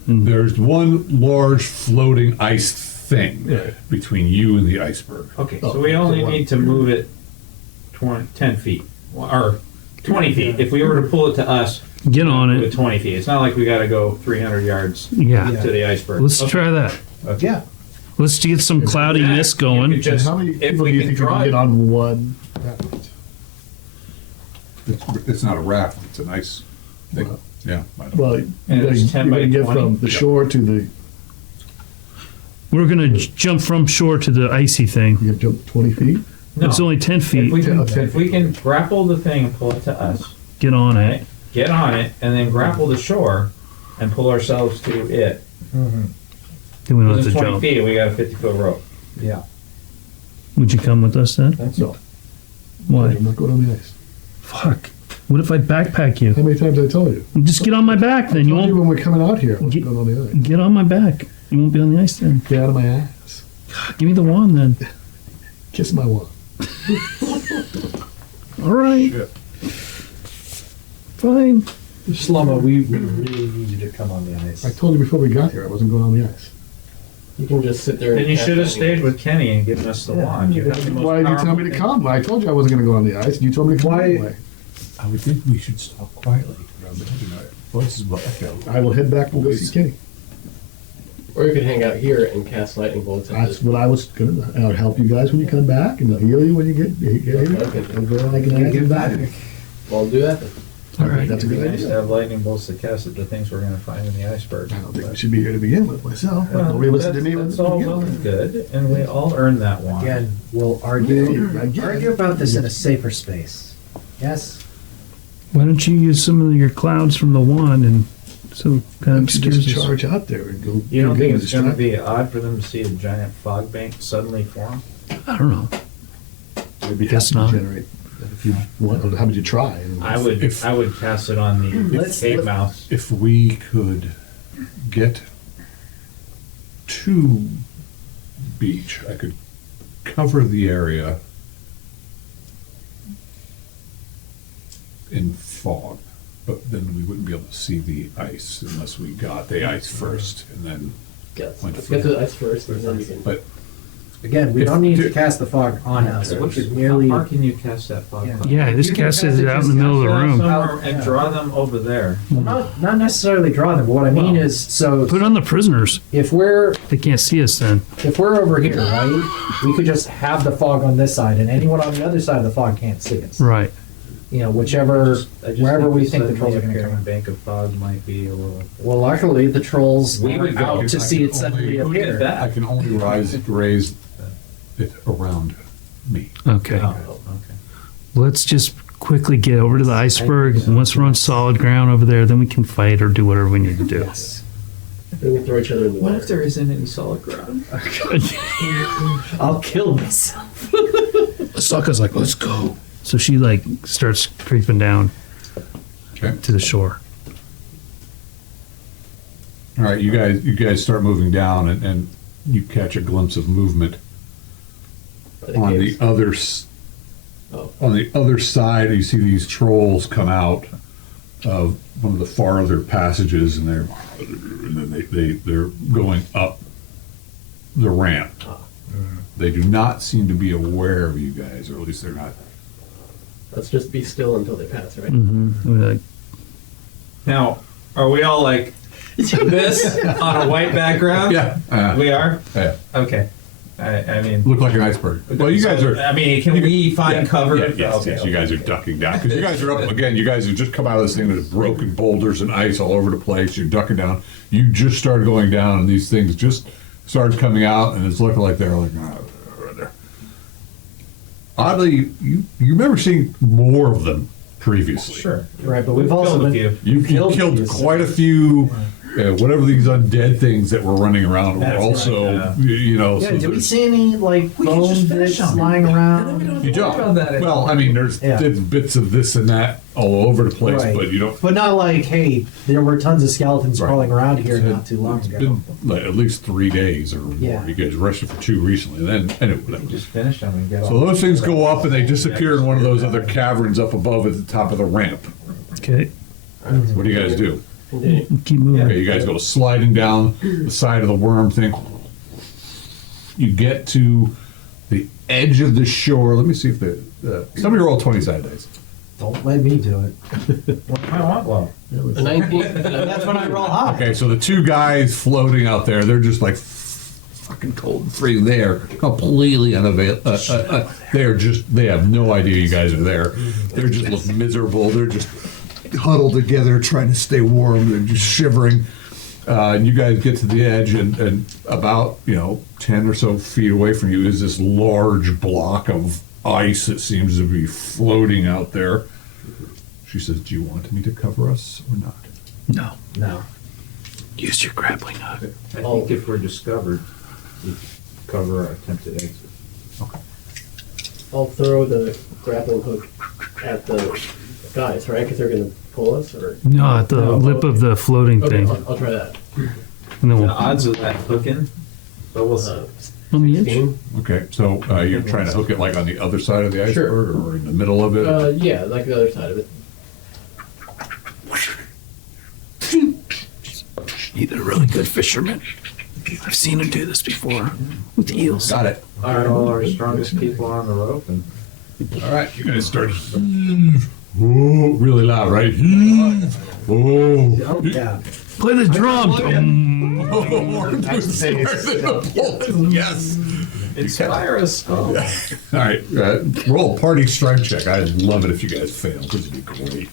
There's one large floating ice thing Right. between you and the iceberg. Okay, Oh, so we only so what? need to move it 10 feet, or 20 feet. If we were to pull it to us, Get on move it it. 20 feet. It's not like we gotta go 300 yards Yeah. to the iceberg. Let's Okay. try that. Yeah. Let's get some cloudy mist You going. could just, How many if people do we you can think you draw can it, get on one raft? It's not a raft, it's an ice thing. Well- Yeah. I know. Well, And you're it's 10 by gonna get 20? from the shore to the, We're gonna jump from shore to the icy thing. you have to jump 20 feet? no. It's only 10 feet. If we can, Okay. if we can grapple the thing and pull it to us, Get on it. right? Get on it, and then grapple the shore and pull ourselves to it. Then we don't have This to is 20 jump. feet, and we got a 50-foot rope. Yeah. Would you come with us then? No. Why? I'm not going on the ice. Fuck. What if I backpack How you? many times did I told you? Just get on my back then. You I told you won't when we're coming out here, I wasn't Get- going on the ice. get on my back. You won't be on the ice then. Get out of my ass. Give me the wand then. Kiss my wand. All right. Fine. Shlomo, we really need you to come on the ice. I told you before we got here, I wasn't going on the ice. You can just sit there. Then and you cast should have lightning stayed bolts. with Kenny and given us the wand. You have the most Why did you tell me to powerful come? I told you I wasn't going to go on the ice, and you told me to come Why- anyway. I would think we should stop quietly. Voices will echo. I will head back and go see Kenny. Or you could hang out here and cast lightning bolts at That's the. what I was gonna do. And I'll help you guys when you come back, and I'll heal you when you get here. Okay. And then I can add you back. Well, do that then. All right, that's a It'd be good nice to idea. have lightning bolts to cast at the things we're gonna find in the iceberg. I don't think I should be here to begin with myself, but Well, nobody listened to me. that's to all begin well with. and good, and we all earned that wand. Again, we'll argue Again. about this in a safer space. Yes? Why don't you use some of your clouds from the wand and so kind of You should obscures just us? charge out there and go. You don't get think it's gonna distracted. be odd for them to see a giant fog bank suddenly form? I don't know. It'd be Guess happy to not. generate. If you want, or how would you try? I would, If- I would cast it on the Let's- cave mouse. If we could get to beach, I could cover the area in fog, but then we wouldn't be able to see the ice unless we got the ice first, and then Yes. Went Let's for get to it. the ice first, and then we can. But Again, we don't need to cast the fog on us. We should merely. How far can you cast that fog? Yeah. cloud? Yeah, just You can cast cast it out in the middle of the Cast it room. somewhere and Yeah. draw them over there. Not necessarily draw them, but what I mean Well, is, so Put it on the prisoners. if we're They can't see us then. over here, right, we could just have the fog on this side, and anyone on the other side of the fog can't see us. Right. You know, whichever, I just wherever we think the suddenly trolls are going to appearing come. bank of fog might be a little. Well, luckily the trolls We would were out go. to see it suddenly Who did appear. that? I can only raise it around me. Okay. Oh, okay. Let's just quickly get over to the iceberg. And once we're on solid ground over there, then we can fight or do whatever we need to do. Yes. Then we throw each other in the What water. if there isn't any solid ground? I'll kill myself. Sokka's like, let's go. So she like starts creeping down Okay. to the shore. All right, you guys start moving down, and you catch a glimpse of movement on the other side. You see these trolls come out of one of the farther passages, and they're going up the ramp. They do not seem to be aware of you guys, or at least they're not. Let's just be still until they pass, right? Mm-hmm. Like, Now, are we all like this on a white background? Yeah, We are? yeah. Okay. I mean. Look like an iceberg. Well, you guys are. I mean, can we find Yeah, cover? yeah, yes, Okay, yes, you guys are okay. ducking down because you guys are up again. You guys have just come out of this thing. There's broken boulders and ice all over the place. You're ducking down. You just started going down, and these things just started coming out, and it's looking like they're like right there. Oddly, you remember seeing more of them previously. Sure. Right, but we've also Killed a been. few. You killed quite a few. Whatever these undead things that were running around were That's also, right, you know. Yeah, so did we there's- see any like We can bone just finish bits them. lying around? You don't. Well, I mean, there's Yeah. bits of this and that all over the place, Right. but you don't. But not like, hey, there were tons of skeletons Right. crawling around here It's not too long It's ago. been like at least 3 days or more. Yeah. You guys rested for 2 recently, and then anyway, whatever. Just finish them and get So those things go up and they disappear in one of those other caverns up above at the top of the ramp. okay, What do you guys do? keep moving. Okay, you guys go sliding down the side of the worm thing. You get to the edge of the shore. Let me see if somebody roll 20-sided dice. Don't let me do it. I want low. A 19. That's when I roll high. Okay, so the 2 guys floating out there, they're just like fucking cold and free there, completely unavailable. They have no idea you guys are there. They just look miserable. They're just huddled together, trying to stay warm. They're just shivering. And you guys get to the edge, and about 10 or so feet away from you is this large block of ice that seems to be floating out there. She says, "Do you want me to cover us or not?" No, No. use your grappling hook. I think if we're discovered, we cover our attempted exit. I'll throw the grappling hook at the guys, right? Because they're going to pull us, or No, at the lip of the floating okay, thing. I'll try that. And then The we'll odds of that hooking, but we'll see. on the edge. 16. Okay, so you're trying to hook it like on the other side of the iceberg Sure. or in the middle of it? Yeah, like the other side of it. He's a really good fisherman. I've seen him do this before with eels. Got it. All our strongest people on the rope, and All right, you guys start. Whoa, really loud, right? Whoa. Oh, yeah. Play the drum. Yes. inspire us. Oh. All right, roll a party strength check. I'd love it if you guys fail because it'd be great.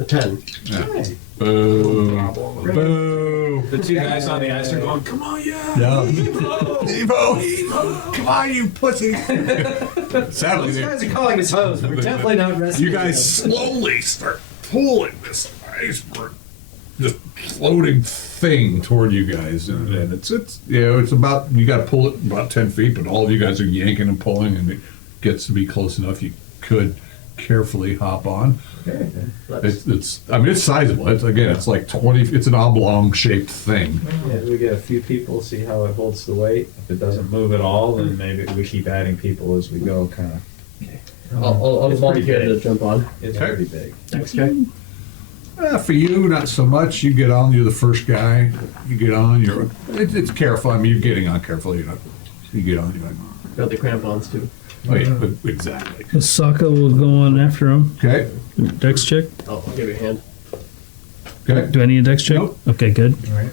A 10. Yeah. Boo. Boo. The 2 guys on the ice are going, "Come on, yeah!" Yeah. Evo. Come on, you pussy. Sadly, These guys are calling us hoes. We're definitely not rescuing you guys them. slowly start pulling this iceberg, just floating thing toward you guys, and it's it's about, you got to pull it about 10 feet, but all of you guys are yanking and pulling, and it gets to be close enough you could carefully hop on. It's I mean, it's sizable. It's like 20. It's an oblong shaped thing. Yeah, we get a few people, see how it holds the weight. If it doesn't move at all, then maybe we keep adding people as we go, kind of. I'll It's volunteer pretty to jump on. It's Okay. pretty big. Okay. For you, not so much. You get on. You're the first guy. You get on. It's careful. I mean, you're getting on carefully. You're not You get on, you're like, Got the crampons too. oh yeah, exactly. Sokka will go on after him. Okay, Dex check. Oh, I'll give you a hand. okay, Do I need a dex check? Nope. Okay, good. All right.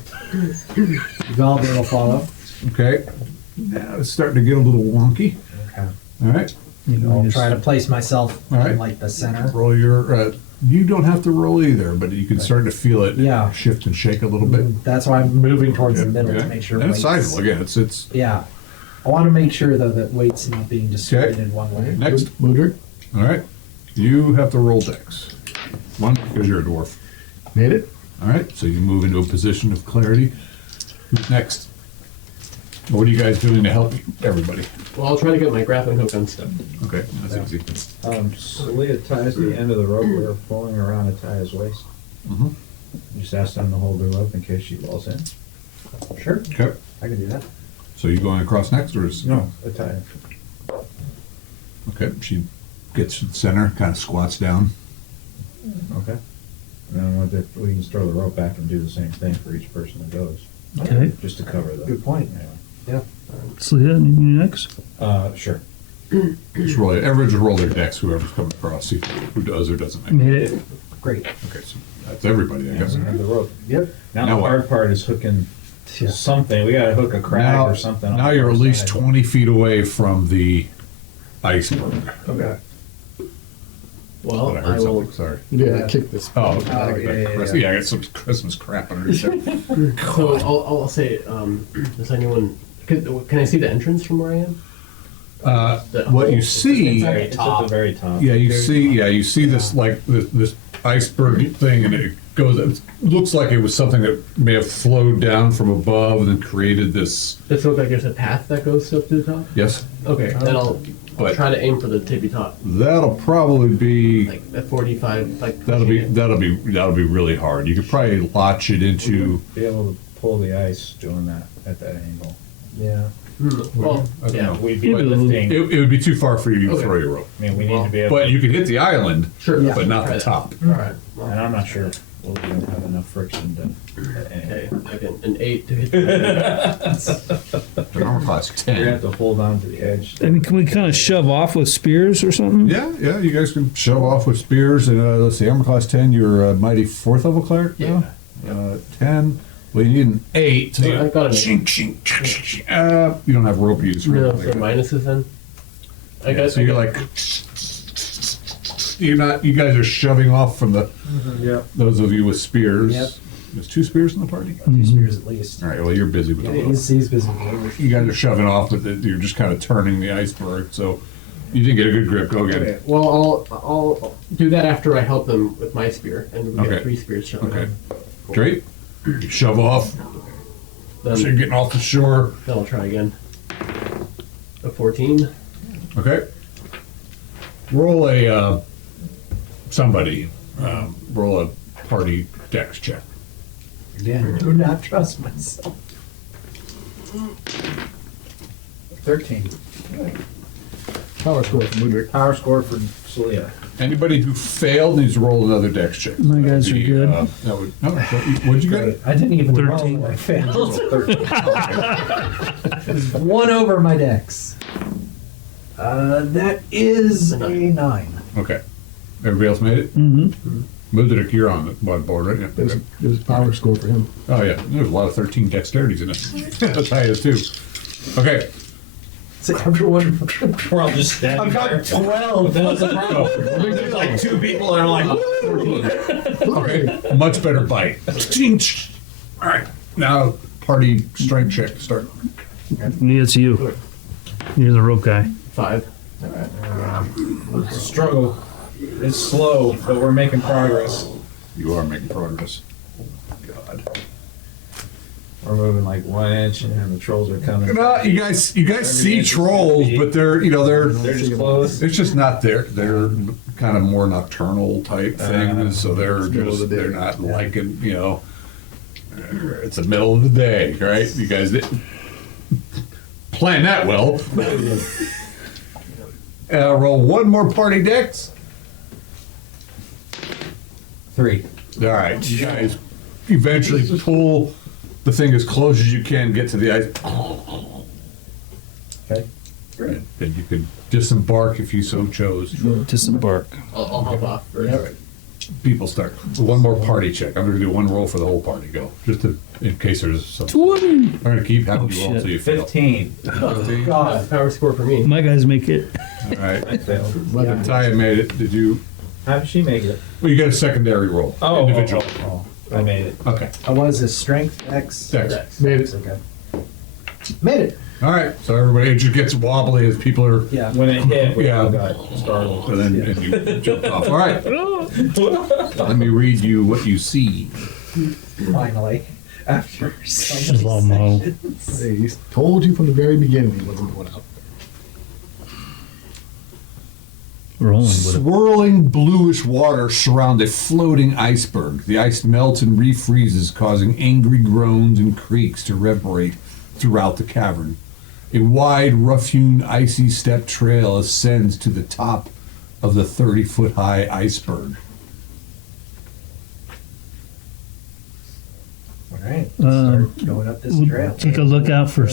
Velvet will follow. okay. Now it's starting to get a little wonky. Okay. All right, I'll try to place myself All right. in like the center. roll your. You don't have to roll either, but you can start to feel it Yeah. shift and shake a little bit. That's why I'm moving towards the middle Okay. to make sure. And it's weight's- sizable again. It's Yeah. I want to make sure though that weight's not being distributed one way. next. Mudrick, All right, you have to roll dex. One because you're a dwarf. made it. All right, so you move into a position of clarity. Who's next? What are you guys doing to help everybody? Well, I'll try to get my grappling hook unstuck. Okay, that's easy. Celia ties the end of the rope we were pulling around to tie his waist. Mhm. Just ask them to hold her rope in case she falls in. Sure. Okay, I can do that. so you going across next, or is No, a tie. Okay, she gets to the center, kind of squats down. Okay. And then we can throw the rope back and do the same thing for each person that goes, Okay. just to cover the. Good point. Anyway. So yeah, you next. Sure. Just roll it. Everyone just roll their decks, whoever's coming across, see who does or doesn't make it. Made it. Great. Okay, so that's everybody, I guess. And have the rope. Yep. Now Now the what? hard part is hooking Yeah. something. We gotta hook a crag Now, or something. on now the you're at other least side. 20 feet away from the iceberg. Okay. Well, But I I heard will. something, sorry. Yeah, I kicked this. Oh, yeah. yeah, I got some Christmas crap underneath there. So I'll say, does anyone? Can I see the entrance from where I am? What you see, It's It's at the very top. yeah, you see this like this iceberg thing, and it goes. It looks like it was something that may have flowed down from above and then created this. Does it look like there's a path that goes up to the top? Yes, Okay, then I'll But- try to aim for the tippy top, that'll probably be like at 45. Like that'll be really hard. You could probably launch it into. Be able to pull the ice doing that at that angle. Yeah. Well, I don't yeah, know. We'd be Yeah, but lifting. It would be too far for you to Okay. throw your rope, I mean, we need to be able. but you can hit the island, sure, Yeah. but not try the that. top. All right. Well, And I'm not sure we'll even have enough friction to. okay, I can an 8 to hit. The Armor class We're gonna 10. have to hold on to the edge. I mean, can we kind of shove off with spears or something? Yeah, you guys can shove off with spears, and let's see, armor class 10. You're a mighty 4th level cleric. Yeah. 10. Well, you need an 8. So I got an 8. chink, chink, chink, chink. You don't have rope use. Or No, anything so like that. minuses then. I Yeah, guess so you're like, you're not. You guys are shoving off from the. Yeah. Those of you with spears. Yep. There's 2 spears in the party. Two spears at least. All right. Well, you're busy with the rope. He's busy. You guys are shoving off, but you're just kind of turning the iceberg. So you didn't get a good grip. Go again. Okay. Well, I'll do that after I help them with my spear, and we Okay. get 3 spears shoved. Okay. Great. You shove off. So you're Then, getting off the shore. then I'll try again. A 14. Okay. Roll a somebody. Roll a party dex check. Again, do not trust myself. 13. Power score from Mudrick. Power score for Celia. Anybody who failed needs to roll another dex check. My That guys would are be, good. That would. No, what'd you get? I didn't even 13. roll. I failed. 1 over my dex. That is a 9. Okay. Everybody else made it? Mm-hmm. Mudrik, you're on the board, right? Yeah. It was, Okay. it was power score for him. Oh, yeah. There's a lot of 13 dexterities in it. That's high as too. Okay. So everyone, We're all just standing I've got 12. There's like 2 people that are like, Okay. Much better bite. All right. Now, party strength check. Start. Yeah, it's you. You're the rope guy. 5. it's a struggle. It's slow, but we're making progress. You are making progress. God. We're moving like 1 inch, and the trolls are coming. No, you guys see trolls, but they're They're just close. it's just not they're kind of more nocturnal type things, so they're middle of just the day. they're not liking, it's the middle of the day, right? You guys didn't plan that well. Roll 1 more party dex. 3. All right, you guys eventually pull the thing as close as you can, get to the ice. Okay. And you could disembark if you so chose. Disembark. I'll hop off first. Yep. People start. One more party check. I'm gonna do one roll for the whole party. Go. Just in case there's some. 20. I'm gonna keep having Oh, you roll shit. until you fail. 15. 15? God, power score for me. My guys make it. All right. I failed. Yeah. Taya made it. Did you? How did she make it? Well, you get a secondary roll. Individual. I made it. Okay. What is this? Strength X? Dex. Made it. Okay. Made it. All right. So everybody, it just gets wobbly as people are. Yeah. When it hit, we Yeah. all got startled. And then and you jumped off. All right. Let me read you what you see. Finally. After so many Slow-mo. sessions. He told you from the very beginning he wasn't going out. Rolling with it. Swirling bluish water surround a floating iceberg. The ice melts and refreezes, causing angry groans and creaks to reverberate throughout the cavern. A wide, rough-hewn, icy step trail ascends to the top of the 30-foot-high iceberg. All right. Um, Start going up this We'll trail. take a look out for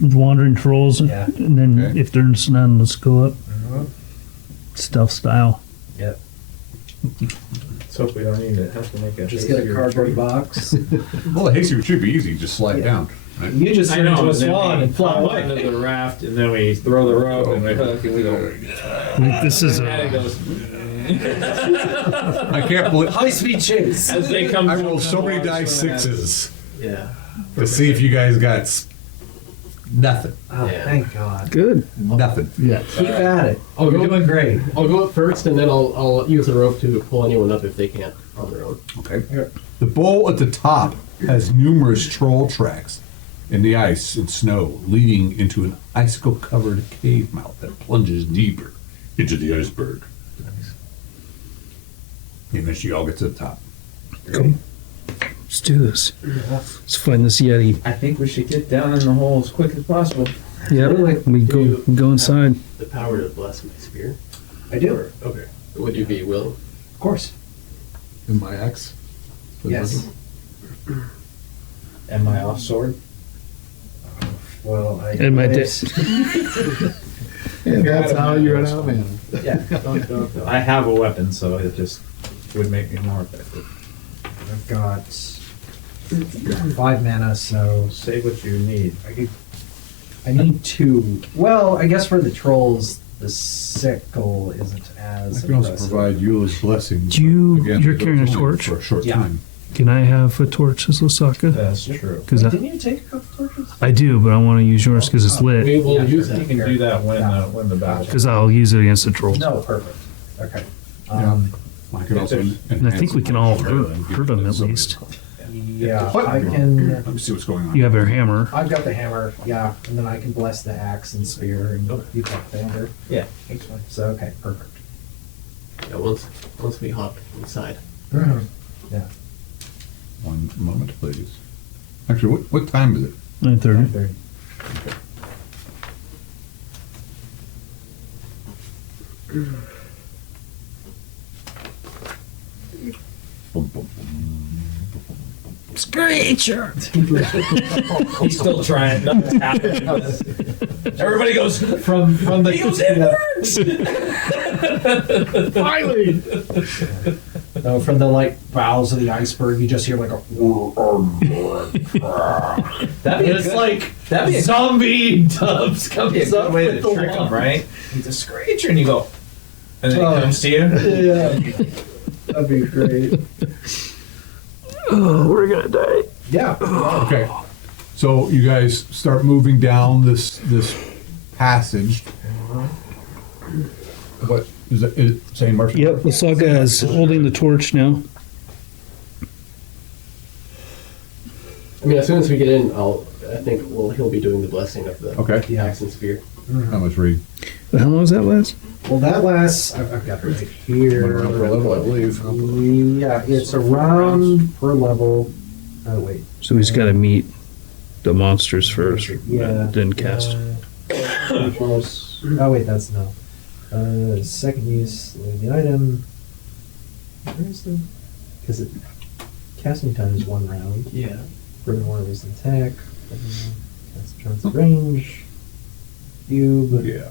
wandering trolls, Yeah. and then Okay. if there's none, let's go up Mhm. stealth style. Yep. Let's hope we don't need to have to make a. Just get a hastier cardboard retreat. box. Well, the hasty should be easy. Just slide Yeah. down. Right? You just I turn know, into a and then swan we and fly hop away. onto the raft, and then we throw the rope, and we hook, and we go. This is And it a goes. I can't believe High speed chase. As they come. I rolled so many dice sixes Yeah. to see if you guys got nothing. Oh, Yeah. thank God. good. Nothing. Yeah. Keep at it. I'll You're go. doing great. I'll go up first, and then I'll use the rope to pull anyone up if they can't on their own. Okay. The bowl at the top has numerous troll tracks in the ice and snow, leading into an icicle-covered cave mouth that plunges deeper into the iceberg. Eventually, you all get to the top. Let's do this. Let's find this yeti. I think we should get down in the hole as quick as possible. Yep. We go inside. The power to bless my spear. I do. Or, okay. Would you be willing? Of course. In my axe. Yes. And my off sword. Well, I. And my dick. Yeah, that's how you run out of mana. Yeah. I have a weapon, so it just would make me more effective. I've got 5 mana, so Say what you need. I need 2. Well, I guess for the trolls, the sickle isn't as I can also impressive. provide Eula's blessing. Do you- Again, you're but carrying a it's only torch? for a short Yeah. time. Can I have a torch as Osaka? That's true. Because Didn't you take a couple torches? I do, but I want to use yours because it's We lit. will Yeah, use You that. can do that when the battle. Because I'll use it against the trolls. No, perfect. Okay. I can also And I think we can all hurt them at least. Yeah, What? I can. Let me see what's going on. You have your hammer. I've got the hammer, yeah, and then I can bless the axe and spear, and you've got the dagger. Yeah. So okay, perfect. Yeah, once we hop inside. Yeah. One moment, please. Actually, what time is it? 9:30. 9:30. Boom, boom, Screecher! He's still trying. Nothing's happening. Everybody goes. From the He goes, it works. Finally! no, from the like bowels of the iceberg, you just hear like a. That'd be It's good. like That'd be a zombie dubs That'd be a comes good up way with to the trick him, wand. right? He's a screecher, and you go, and then Oh. he comes to you. Yeah, that'd be great. Oh, we're gonna die. Yeah. Okay, so you guys start moving down this passage. What is it saying, Marshall? Yep, Osaka is holding the torch now. I mean, as soon as we get in, I think he'll be doing the blessing of the Okay. Yeah. axe and spear. How much read? How long does that last? Well, that lasts. I've got it right here. level, I believe. Yeah, it's around per level. Oh wait. So he's got to meet the monsters first, Yeah. then cast. Oh wait, that's no. Second use, leave the item. Where is the? Because it casting time is 1 round. Yeah. Furthermore, is an attack. Cast chance of range. cube. Yeah.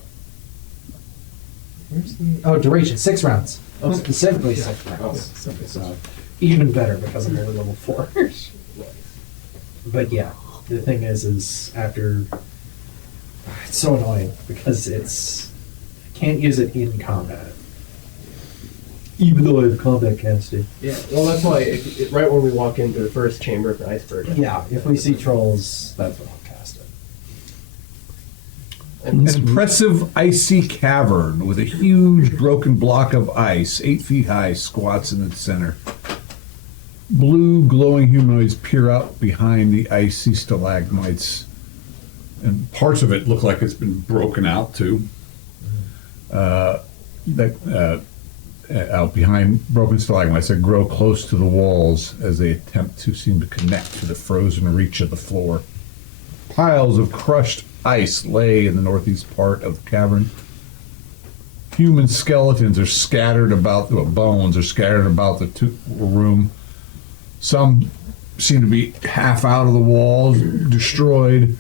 Where's the duration? 6 rounds. Oh, specifically 6 rounds. So even better because I'm only level 4. But yeah, the thing is after it's so annoying because I can't use it in combat. Even though I have combat casting. Yeah, well, that's why right when we walk into the first chamber of the iceberg. Yeah, if we see trolls, that's what I'll cast it. An impressive icy cavern with a huge broken block of ice, 8 feet high, squats in its center. Blue glowing humanoids peer out behind the icy stalagmites, and parts of it look like it's been broken out too. Out behind broken stalagmites that grow close to the walls as they attempt to seem to connect to the frozen reach of the floor. Piles of crushed ice lay in the northeast part of the cavern. Human skeletons are scattered about, bones are scattered about the room. Some seem to be half out of the walls, destroyed.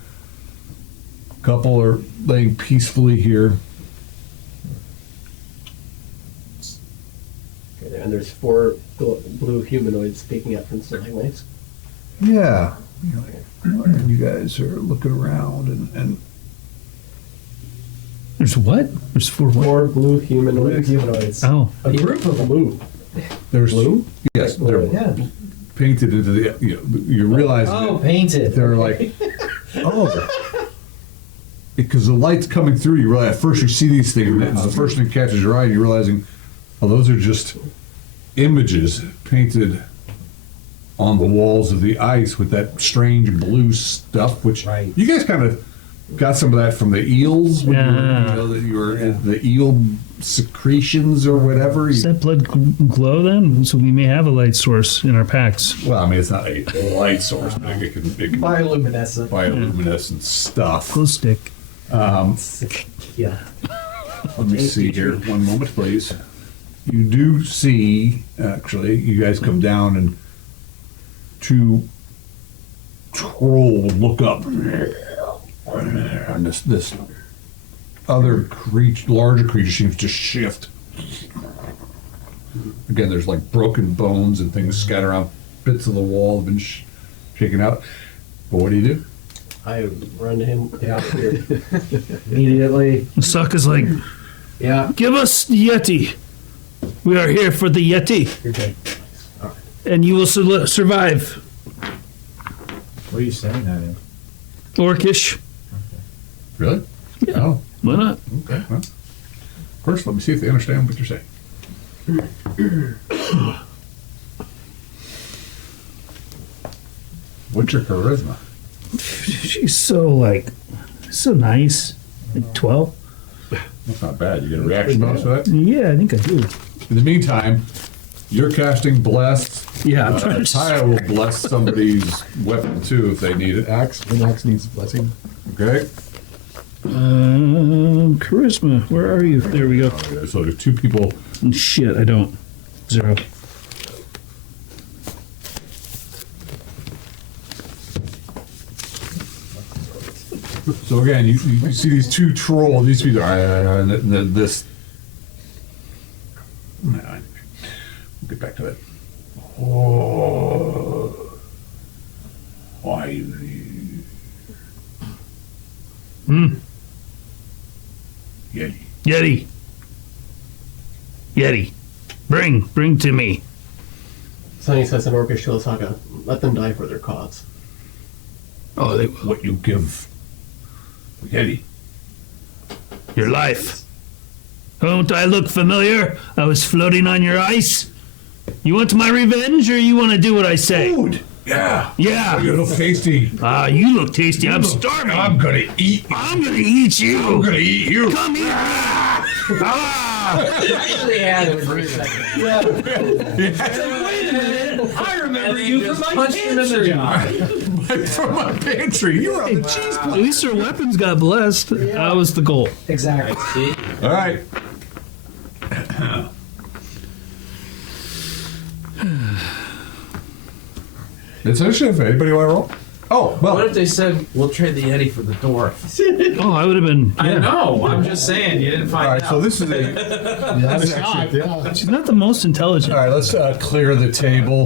A couple are laying peacefully here. And there's 4 blue humanoids peeking out from the stalagmites. Yeah. You guys are looking around and There's what? There's 4 what? 4 blue humanoids. Humanoids. Oh. A group of blue. there's Blue? yes, they're Yeah. painted into the. You realize Oh, that painted. they're like, because the light's coming through. You realize at first you see these things, and the first thing that catches your eye, and you're realizing, oh, those are just images painted on the walls of the ice with that strange blue stuff. Which Right. you guys kind of got some of that from the eels when you were the eel secretions or whatever. Does that blood glow then? So we may have a light source in our packs. Well, I mean, it's not a light source, but it can Bioluminescent. bioluminescent stuff. Glow stick. Yeah. Let me see here. One moment, please. You do see, actually, you guys come down and 2 trolls look up. And this other larger creature seems to shift. Again, there's like broken bones and things scattered around. Bits of the wall have been shaken out. But what do? I run to him. Yeah. Immediately. Sokka's like, Yeah. give us the Yeti. We are here for the Yeti, You're good. and you will survive. What are you saying that in? Orcish. Really? Yeah. Oh, Why not? okay. Well, first, let me see if they understand what you're saying. What's your charisma? She's so nice. Like 12. That's not bad. You get a reaction bonus for that? Yeah, I think I do. In the meantime, you're casting Bless. Yeah, I'm trying to. Taya will bless somebody's weapon too if they need it. Axe. An axe needs blessing. Okay? Charisma. Where are you? There we go. So there's 2 people. Shit, I don't. 0. So again, you see these 2 trolls. These people are. And this. We'll get back to it. Oh. Why? Yeti. Yeti. Bring to me. Sonny says in Orcish to Osaka, let them die for their cause. Oh, they will. What you give Yeti? Your life. Don't I look familiar? I was floating on your ice. You want my revenge, or you want to do what I say? Food. Yeah. Yeah. You look tasty. Ah, you look tasty. I'm starving. I'm gonna eat. I'm gonna eat you. I'm gonna eat you. Come here. Ah! Actually, had it for a second. I remember you from my Punched him in the jaw. From my pantry. You're on the cheese At least our weapons got blessed. That was the goal. Exactly. All right. It's initiative. Anybody want to roll? Oh, well. What if they said, we'll trade the Yeti for the dwarf? Oh, I would have been. I Yeah. know, I'm just saying, you didn't find All right, out. so this is a. Yeah, This is shot, actually- yeah. She's not the most intelligent. All right, let's clear the table.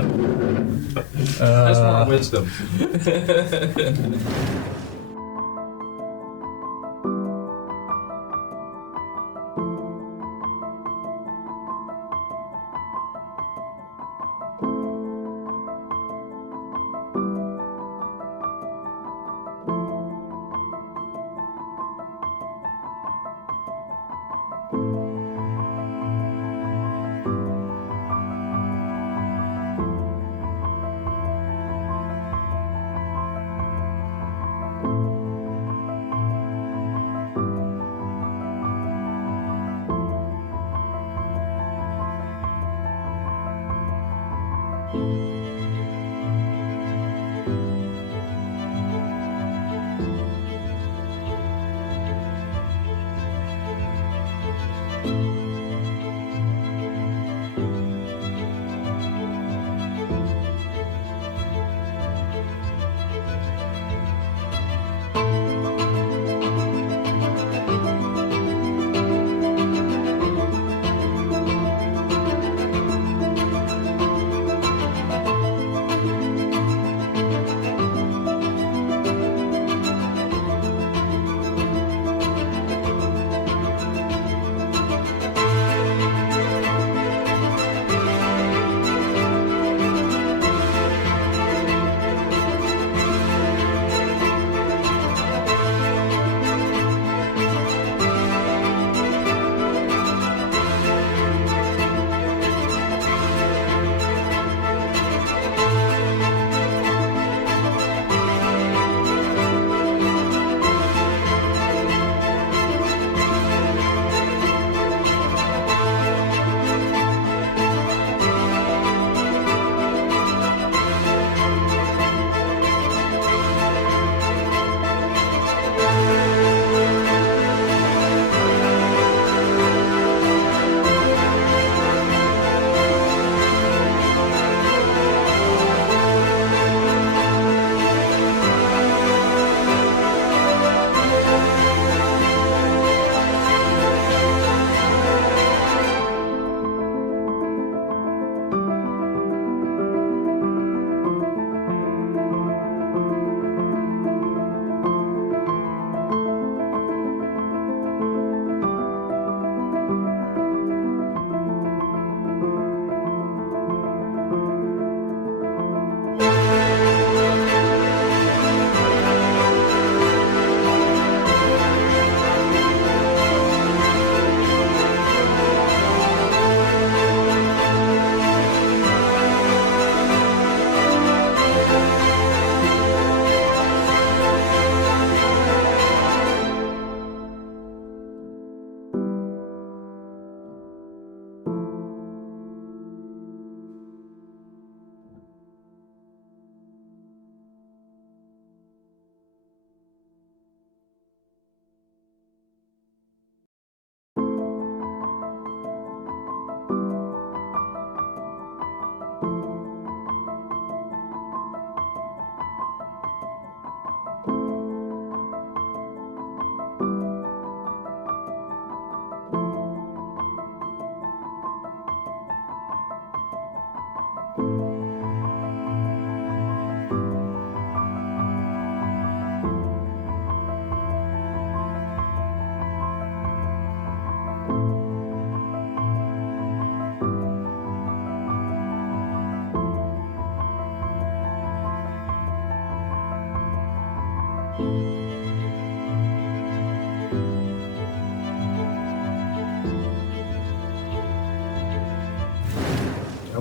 That's more wisdom.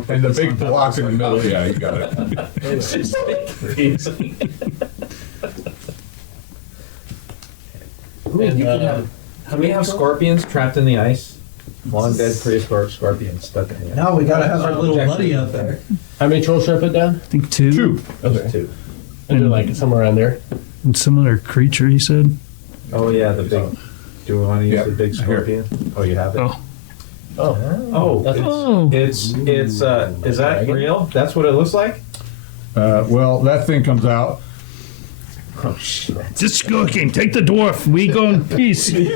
And the big block in the middle, yeah, you got it. It's just crazy. And, Can we have scorpions trapped in the ice? Long dead prehistoric scorpions stuck in the ice. No, we gotta have our little Jack- buddy out there. how many trolls should I put down? I think two. Two. Okay. Two. And they're like somewhere around there. And similar creature, he said. Oh yeah, the big. Do we want to use Yeah, the big here. scorpion? Oh, you have it. Oh. Oh. Oh, That's- Oh. it's is that Dragon? real? That's what it looks like. Well, that thing comes out, Oh shit. This Skull King, take the dwarf. We go in peace. I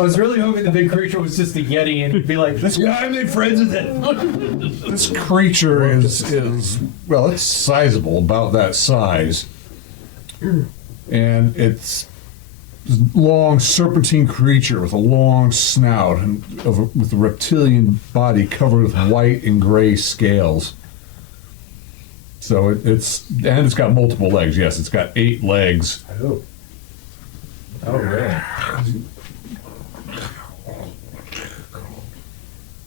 was really hoping the big creature was just a Yeti and be like, this guy, I made friends with it. This creature is well, it's sizable, about that size, and it's this long serpentine creature with a long snout and with a reptilian body covered with white and gray scales. So it's got multiple legs. Yes, it's got 8 legs. Oh. Oh really?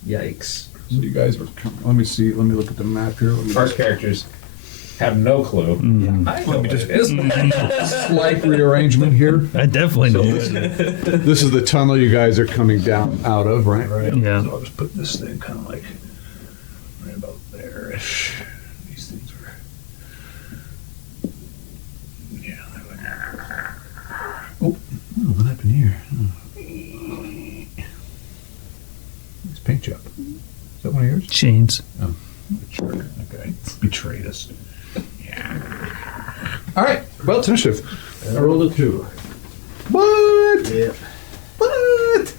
Yikes. So you guys are. Let me see. Let me look at the map here. Our characters have no clue. I know what it is. Slight rearrangement here. I definitely know. This is the tunnel you guys are coming down out of, right? Yeah. So I'll just put this thing kind of like right about there-ish. These things are. Yeah. Oh, what happened here? It's paint job. Is that one of yours? Chains. Oh, jerk. Okay. Betrayed us. All right. Well, it's initiative. I rolled a 2. What? Yep. What?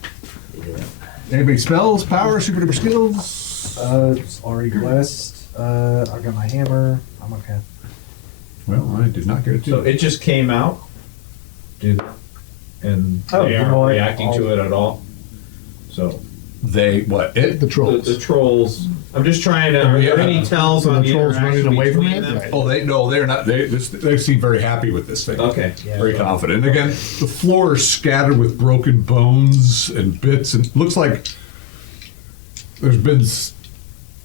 Yeah. Anybody spells, power, super duper skills? It's already blessed. I got my hammer. I'm okay. Well, I did not get it. So it just came out. And Oh, they you aren't know what? reacting to it at all. So They what? It? The trolls. the trolls. I'm just trying to. Are there Yeah. any tells So on the the trolls running interaction away from between it? them? Right. Oh, they're not. They seem very happy with this thing. Okay. Yeah. Very confident. And again, the floor is scattered with broken bones and bits, and looks like there's been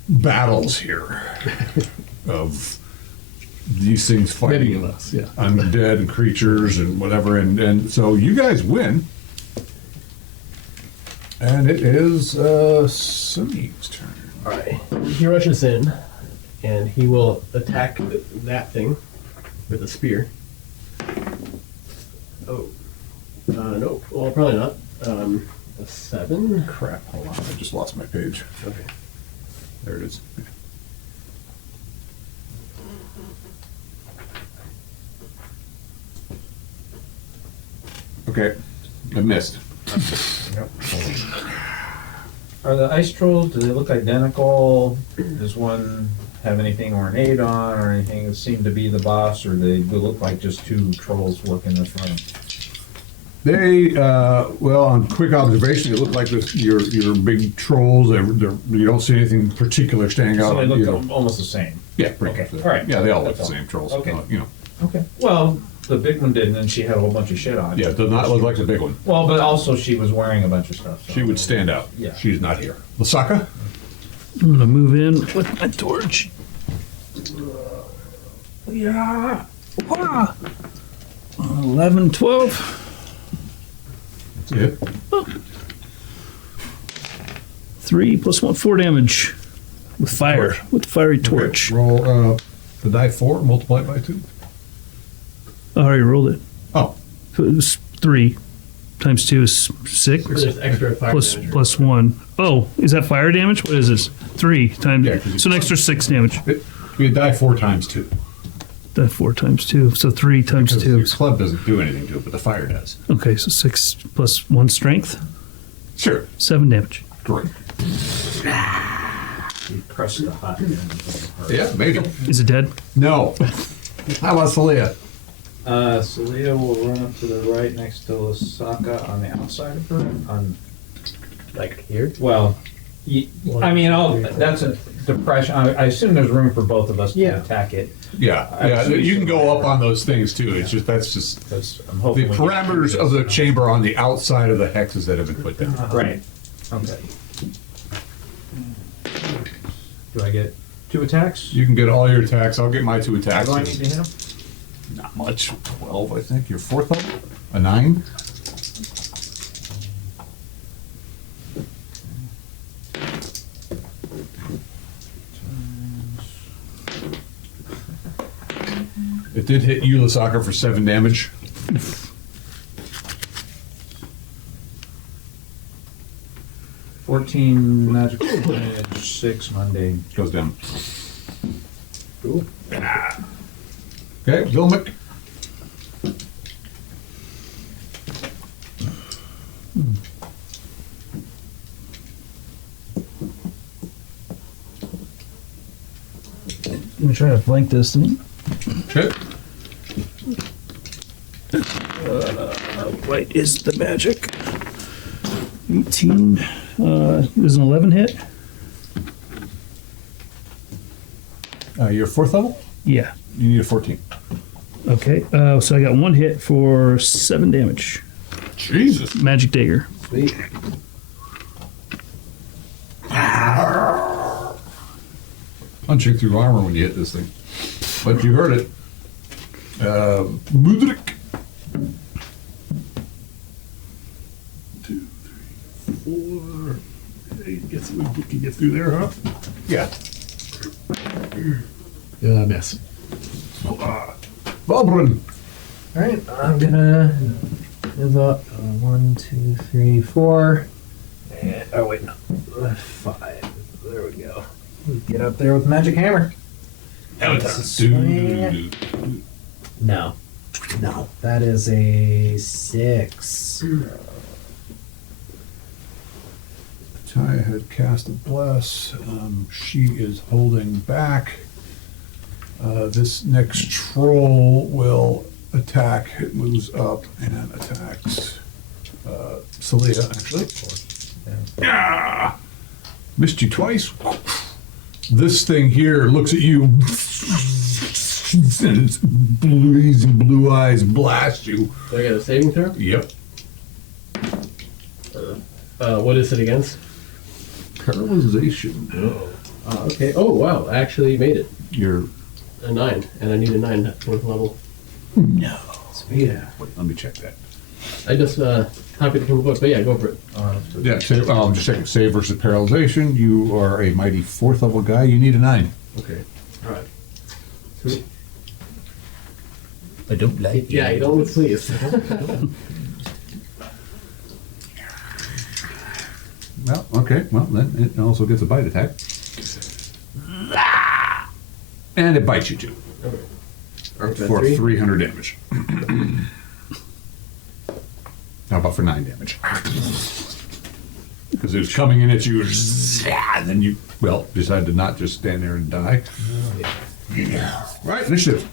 battles here of these things Many fighting of us, yeah. undead and creatures and whatever. And so you guys win. And it is Sunny's turn. Alright. He rushes in, and he will attack that thing with a spear. Oh. Nope. Well, probably not. A 7. Crap, hold on. I just lost my page. Okay. There it is. Okay, I missed. Are the ice trolls? Do they look identical? Does one have anything ornate on or anything that seem to be the boss, or they look like just 2 trolls working this room? They, well, on quick observation, they look like your big trolls. You don't see anything particular standing out. So they look you know. almost the same. Yeah, pretty Okay, much. all right. Yeah, they all look That's the all. same trolls. Okay. You know. Okay. Well, the big one didn't, and she had a whole bunch of shit on. Yeah, it does not look like the big one. Well, but also she was wearing a bunch of stuff. So. She would stand out. Yeah. She's not here. Lasaka? I'm gonna move in with my torch. Yeah. Wah. 11, 12. That's it. 3 plus 1, 4 damage with fire, Torch. with fiery torch. Okay, roll the die 4, multiply it by 2. I already rolled it. Oh, So it was 3 times 2 is 6. There's extra fire damage. Plus 1. Oh, is that fire damage? What is this? 3 times. Yeah, 'cause you- So an extra 6 damage. you die 4 times 2. That 4 times 2. So 3 times Because 2. your club doesn't do anything to it, but the fire does. Okay, so 6 plus 1 strength. Sure. 7 damage. Great. You pressed the hot end of her. Yeah, maybe. Is it dead? No. How about Celia? Celia will run up to the right next to Lasaka on the outside of her. On Like here? well, I mean, that's a depression. I assume there's room for both of us to Yeah. attack it. Yeah, yeah. You can go up on those things too. It's just Because I'm the hoping we get parameters through of the this. chamber are on the outside of the hexes that have been put down. Right. Okay. Do I get 2 attacks? You can get all your attacks. I'll get my 2 attacks. Do I need to hit him? Not much. 12, I think. Your 4th level? A 9? It did hit you, Lasaka, for 7 damage. $14 magical damage, 6 mundane. Goes down. Cool. Okay, Vilmic. Let me try to flank this thing. Okay. What is the magic? 18. Is an 11 hit? You're 4th level? Yeah. You need a 14. Okay. So I got 1 hit for 7 damage. Jesus. Magic dagger. Sweet. Punching through armor when you hit this thing. But you heard it. Mudrik. 2, 3, 4. Hey, guess we can get through there, huh? Yeah. Yeah, miss. Valbrun. All right, I'm gonna move up 1, 2, 3, 4. And, oh wait, no, 5. There we go. Get up there with magic hammer. That's a swing. No, no, that is a 6. Taya had cast a bless. She is holding back. This next troll will attack. It moves up and attacks Celia, actually. Ah! Missed you twice. This thing here looks at you, and its blazing blue eyes blast you. Do I get a saving throw? Yep. What is it against? Paralyzation. Okay. Oh, wow. I actually made it. You're. A 9. And I need a 9 at 4th level. No. Sweet. Wait, let me check that. I just copied it from the book, but yeah, go for it. Yeah, save, I'm just checking. Save versus paralyzation. You are a mighty 4th level guy. You need a 9. Okay. Alright. Sweet. I don't like Yeah, you don't look pleased. Well, okay. Well, then it also gets a bite attack. And it bites you too. Okay. For 300 damage. How about for 9 damage? Because it was coming in at you, and then you, well, decided to not just stand there and die. Right, initiative.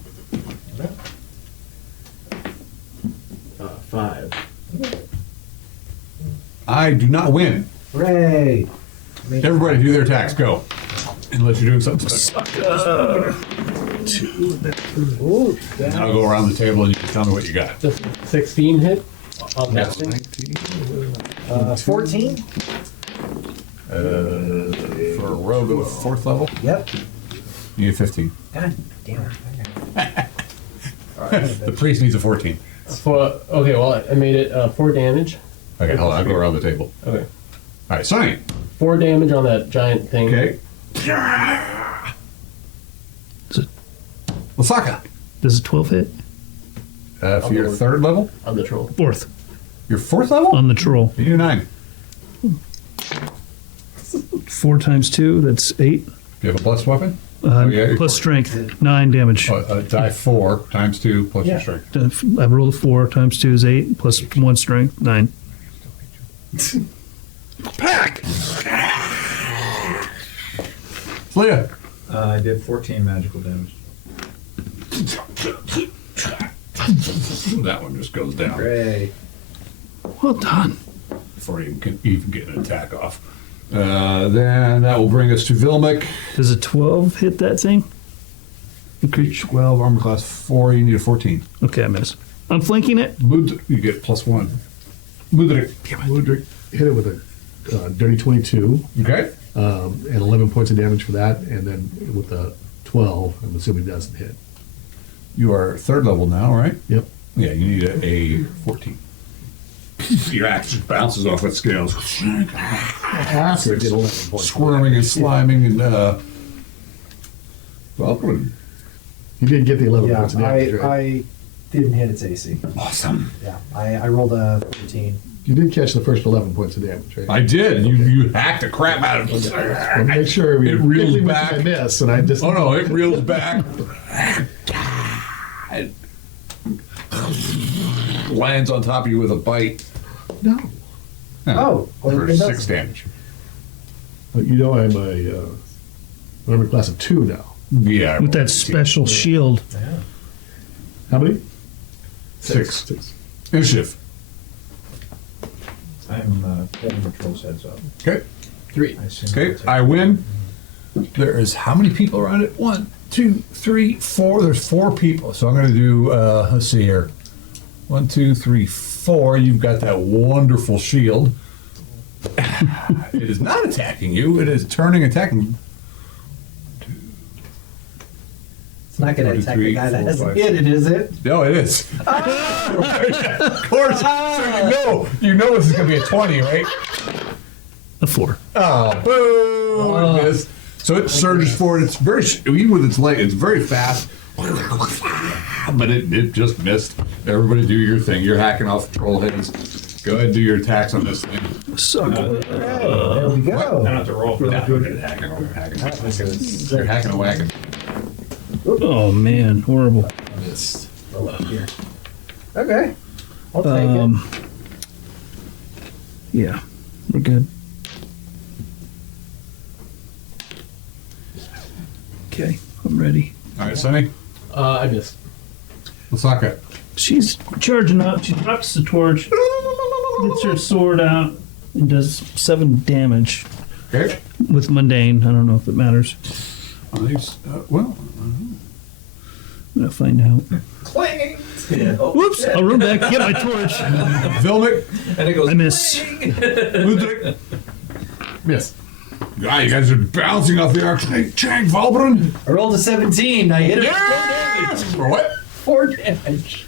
5. I do not win. Hooray! Everybody do their attacks, go. Unless you're doing something special. Ooh, And I'll go around the table and you can tell me what you got. Does 16 hit on that thing? 14? For a rogue of 4th level, Yep. you need a 15. God damn it. The priest needs a 14. Okay, well, I made it 4 damage. Okay, hold on, I'll go around the table. Okay. All right, Sonny. 4 damage on that giant thing. Okay. Lasaka. Does a 12 hit? For your 3rd level? On the troll. 4th. Your 4th level? On the troll. You do 9. 4 times 2, that's 8. Do you have a blessed weapon? Yeah, you're Plus correct. strength, 9 damage. Die 4 times 2 plus your strength. I rolled a 4 times 2 is 8, plus 1 strength, 9. Pack! Leah. I did 14 magical damage. That one just goes down Hooray. Well done. before you can even get an attack off. Then that will bring us to Vilmic. Does a 12 hit that thing? Increase. 12, armor class 4, you need a 14. Okay, I miss. I'm flanking it. You get +1. Mudrik. Woodrick hit it with a dirty 22, Okay. and 11 points of damage for that, and then with the 12, I'm assuming it doesn't hit. You are 3rd level now, right? Yep. Yeah, you need a 14. Your axe just bounces off its scales. So it did 11 points. Squirming and sliming and Valkyrie. You did get the 11 Yeah, points of damage, right? I didn't hit its AC. Awesome. Yeah, I rolled a 14. You did catch the first 11 points of damage, right? I did. You hacked the crap out of it. Well, make sure It reels quickly back. I miss, and I just Oh no, it reels back. it lands on top of you with a bite. No. Oh, well, for it does. 6 damage. But you know I'm a armor class of 2 now. Yeah. With that special shield. Yeah. How many? 6. 6. Initiative. I'm getting the troll's heads up. Okay. 3. I assume Okay. that's it. I win. There is how many people around it? 1, 2, 3, 4. There's 4 people. So I'm going to do, let's see here. 1, 2, 3, 4. You've got that wonderful shield. It is not attacking you. It is turning attacking. It's not going to attack the 43, guy that 4, hasn't 5, hit it, is it? No, it is. Of course. So you know this is going to be a 20, right? A 4. Oh, boom! It missed. So it surges forward. It's very, even with its leg, it's very fast. But it just missed. Everybody do your thing. You're hacking off troll heads. Go ahead and do your attacks on this thing. Suck. There we go. I have to roll for that. You're hacking. You're hacking a wagon. Oh man, horrible. Missed. Okay. I'll take it. Yeah, we're good. Okay, I'm ready. All right, Sonny. I missed. Lasaka. She's charging up. She drops the torch, gets her sword out, and does 7 damage Okay. with mundane. I don't know if it matters. Well, I'm gonna find out. Clang! Whoops! I'll run back, get my torch. Vilnick. And it goes. I miss. Ludwig. Miss. Ah, you guys are bouncing off the arc. Chang Valbren. I rolled a 17. I hit it. Yes! For what? 4 damage.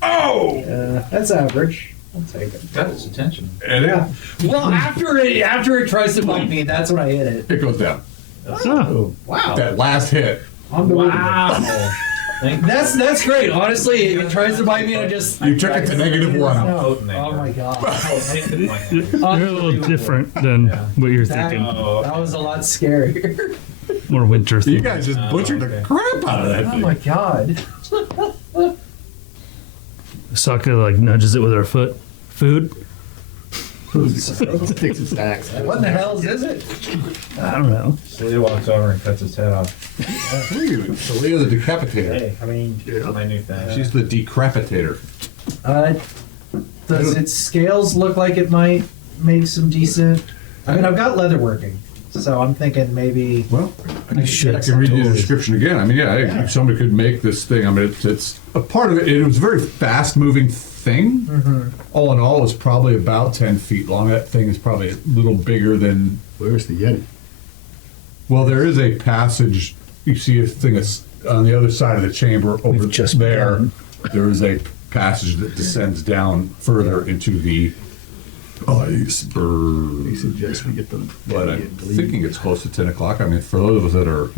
Oh! That's average. I'll take it. Got its attention. And Yeah. Well, after it tries to bite me, that's when I hit it. it goes down. Oh, Wow. That last hit. Unbelievable. Wow. Thank That's great. Honestly, it tries to bite me and I just. You took it to -1. No. Oh my god. you're a little different than what you're That, thinking. that was a lot scarier. More winter. You guys just butchered the crap out of that Oh thing. my god. Sokka like nudges it with her foot. Food? Takes its axe. What the hell is it? I don't know. Celia walks over and cuts his head off. Celia the Decapitator. Hey, I mean, my new thing. She's the Decrepitator. Does its scales look like it might make some decent? I mean, I've got leatherworking, so I'm thinking maybe. Well, I should. I can read you the description again. I mean, yeah, somebody could make this thing. I mean, it's a part of it. It was a very fast-moving thing. All in all, it's probably about 10 feet long. That thing is probably a little bigger than. Where's the Yeti? Well, there is a passage. You see a thing that's on the other side of the chamber over We've just there. begun. There is a passage that descends down further into the iceberg. He suggests we get the But I'm Yeti and leave. thinking it's close to 10 o'clock. I mean, for those of us that are,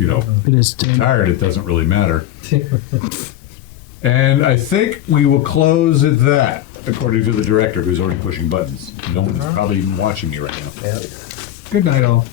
It is 10. tired, it doesn't really matter. And I think we will close at that, according to the director, who's already pushing buttons. No one's probably even watching me right now. Yeah. Good night, all.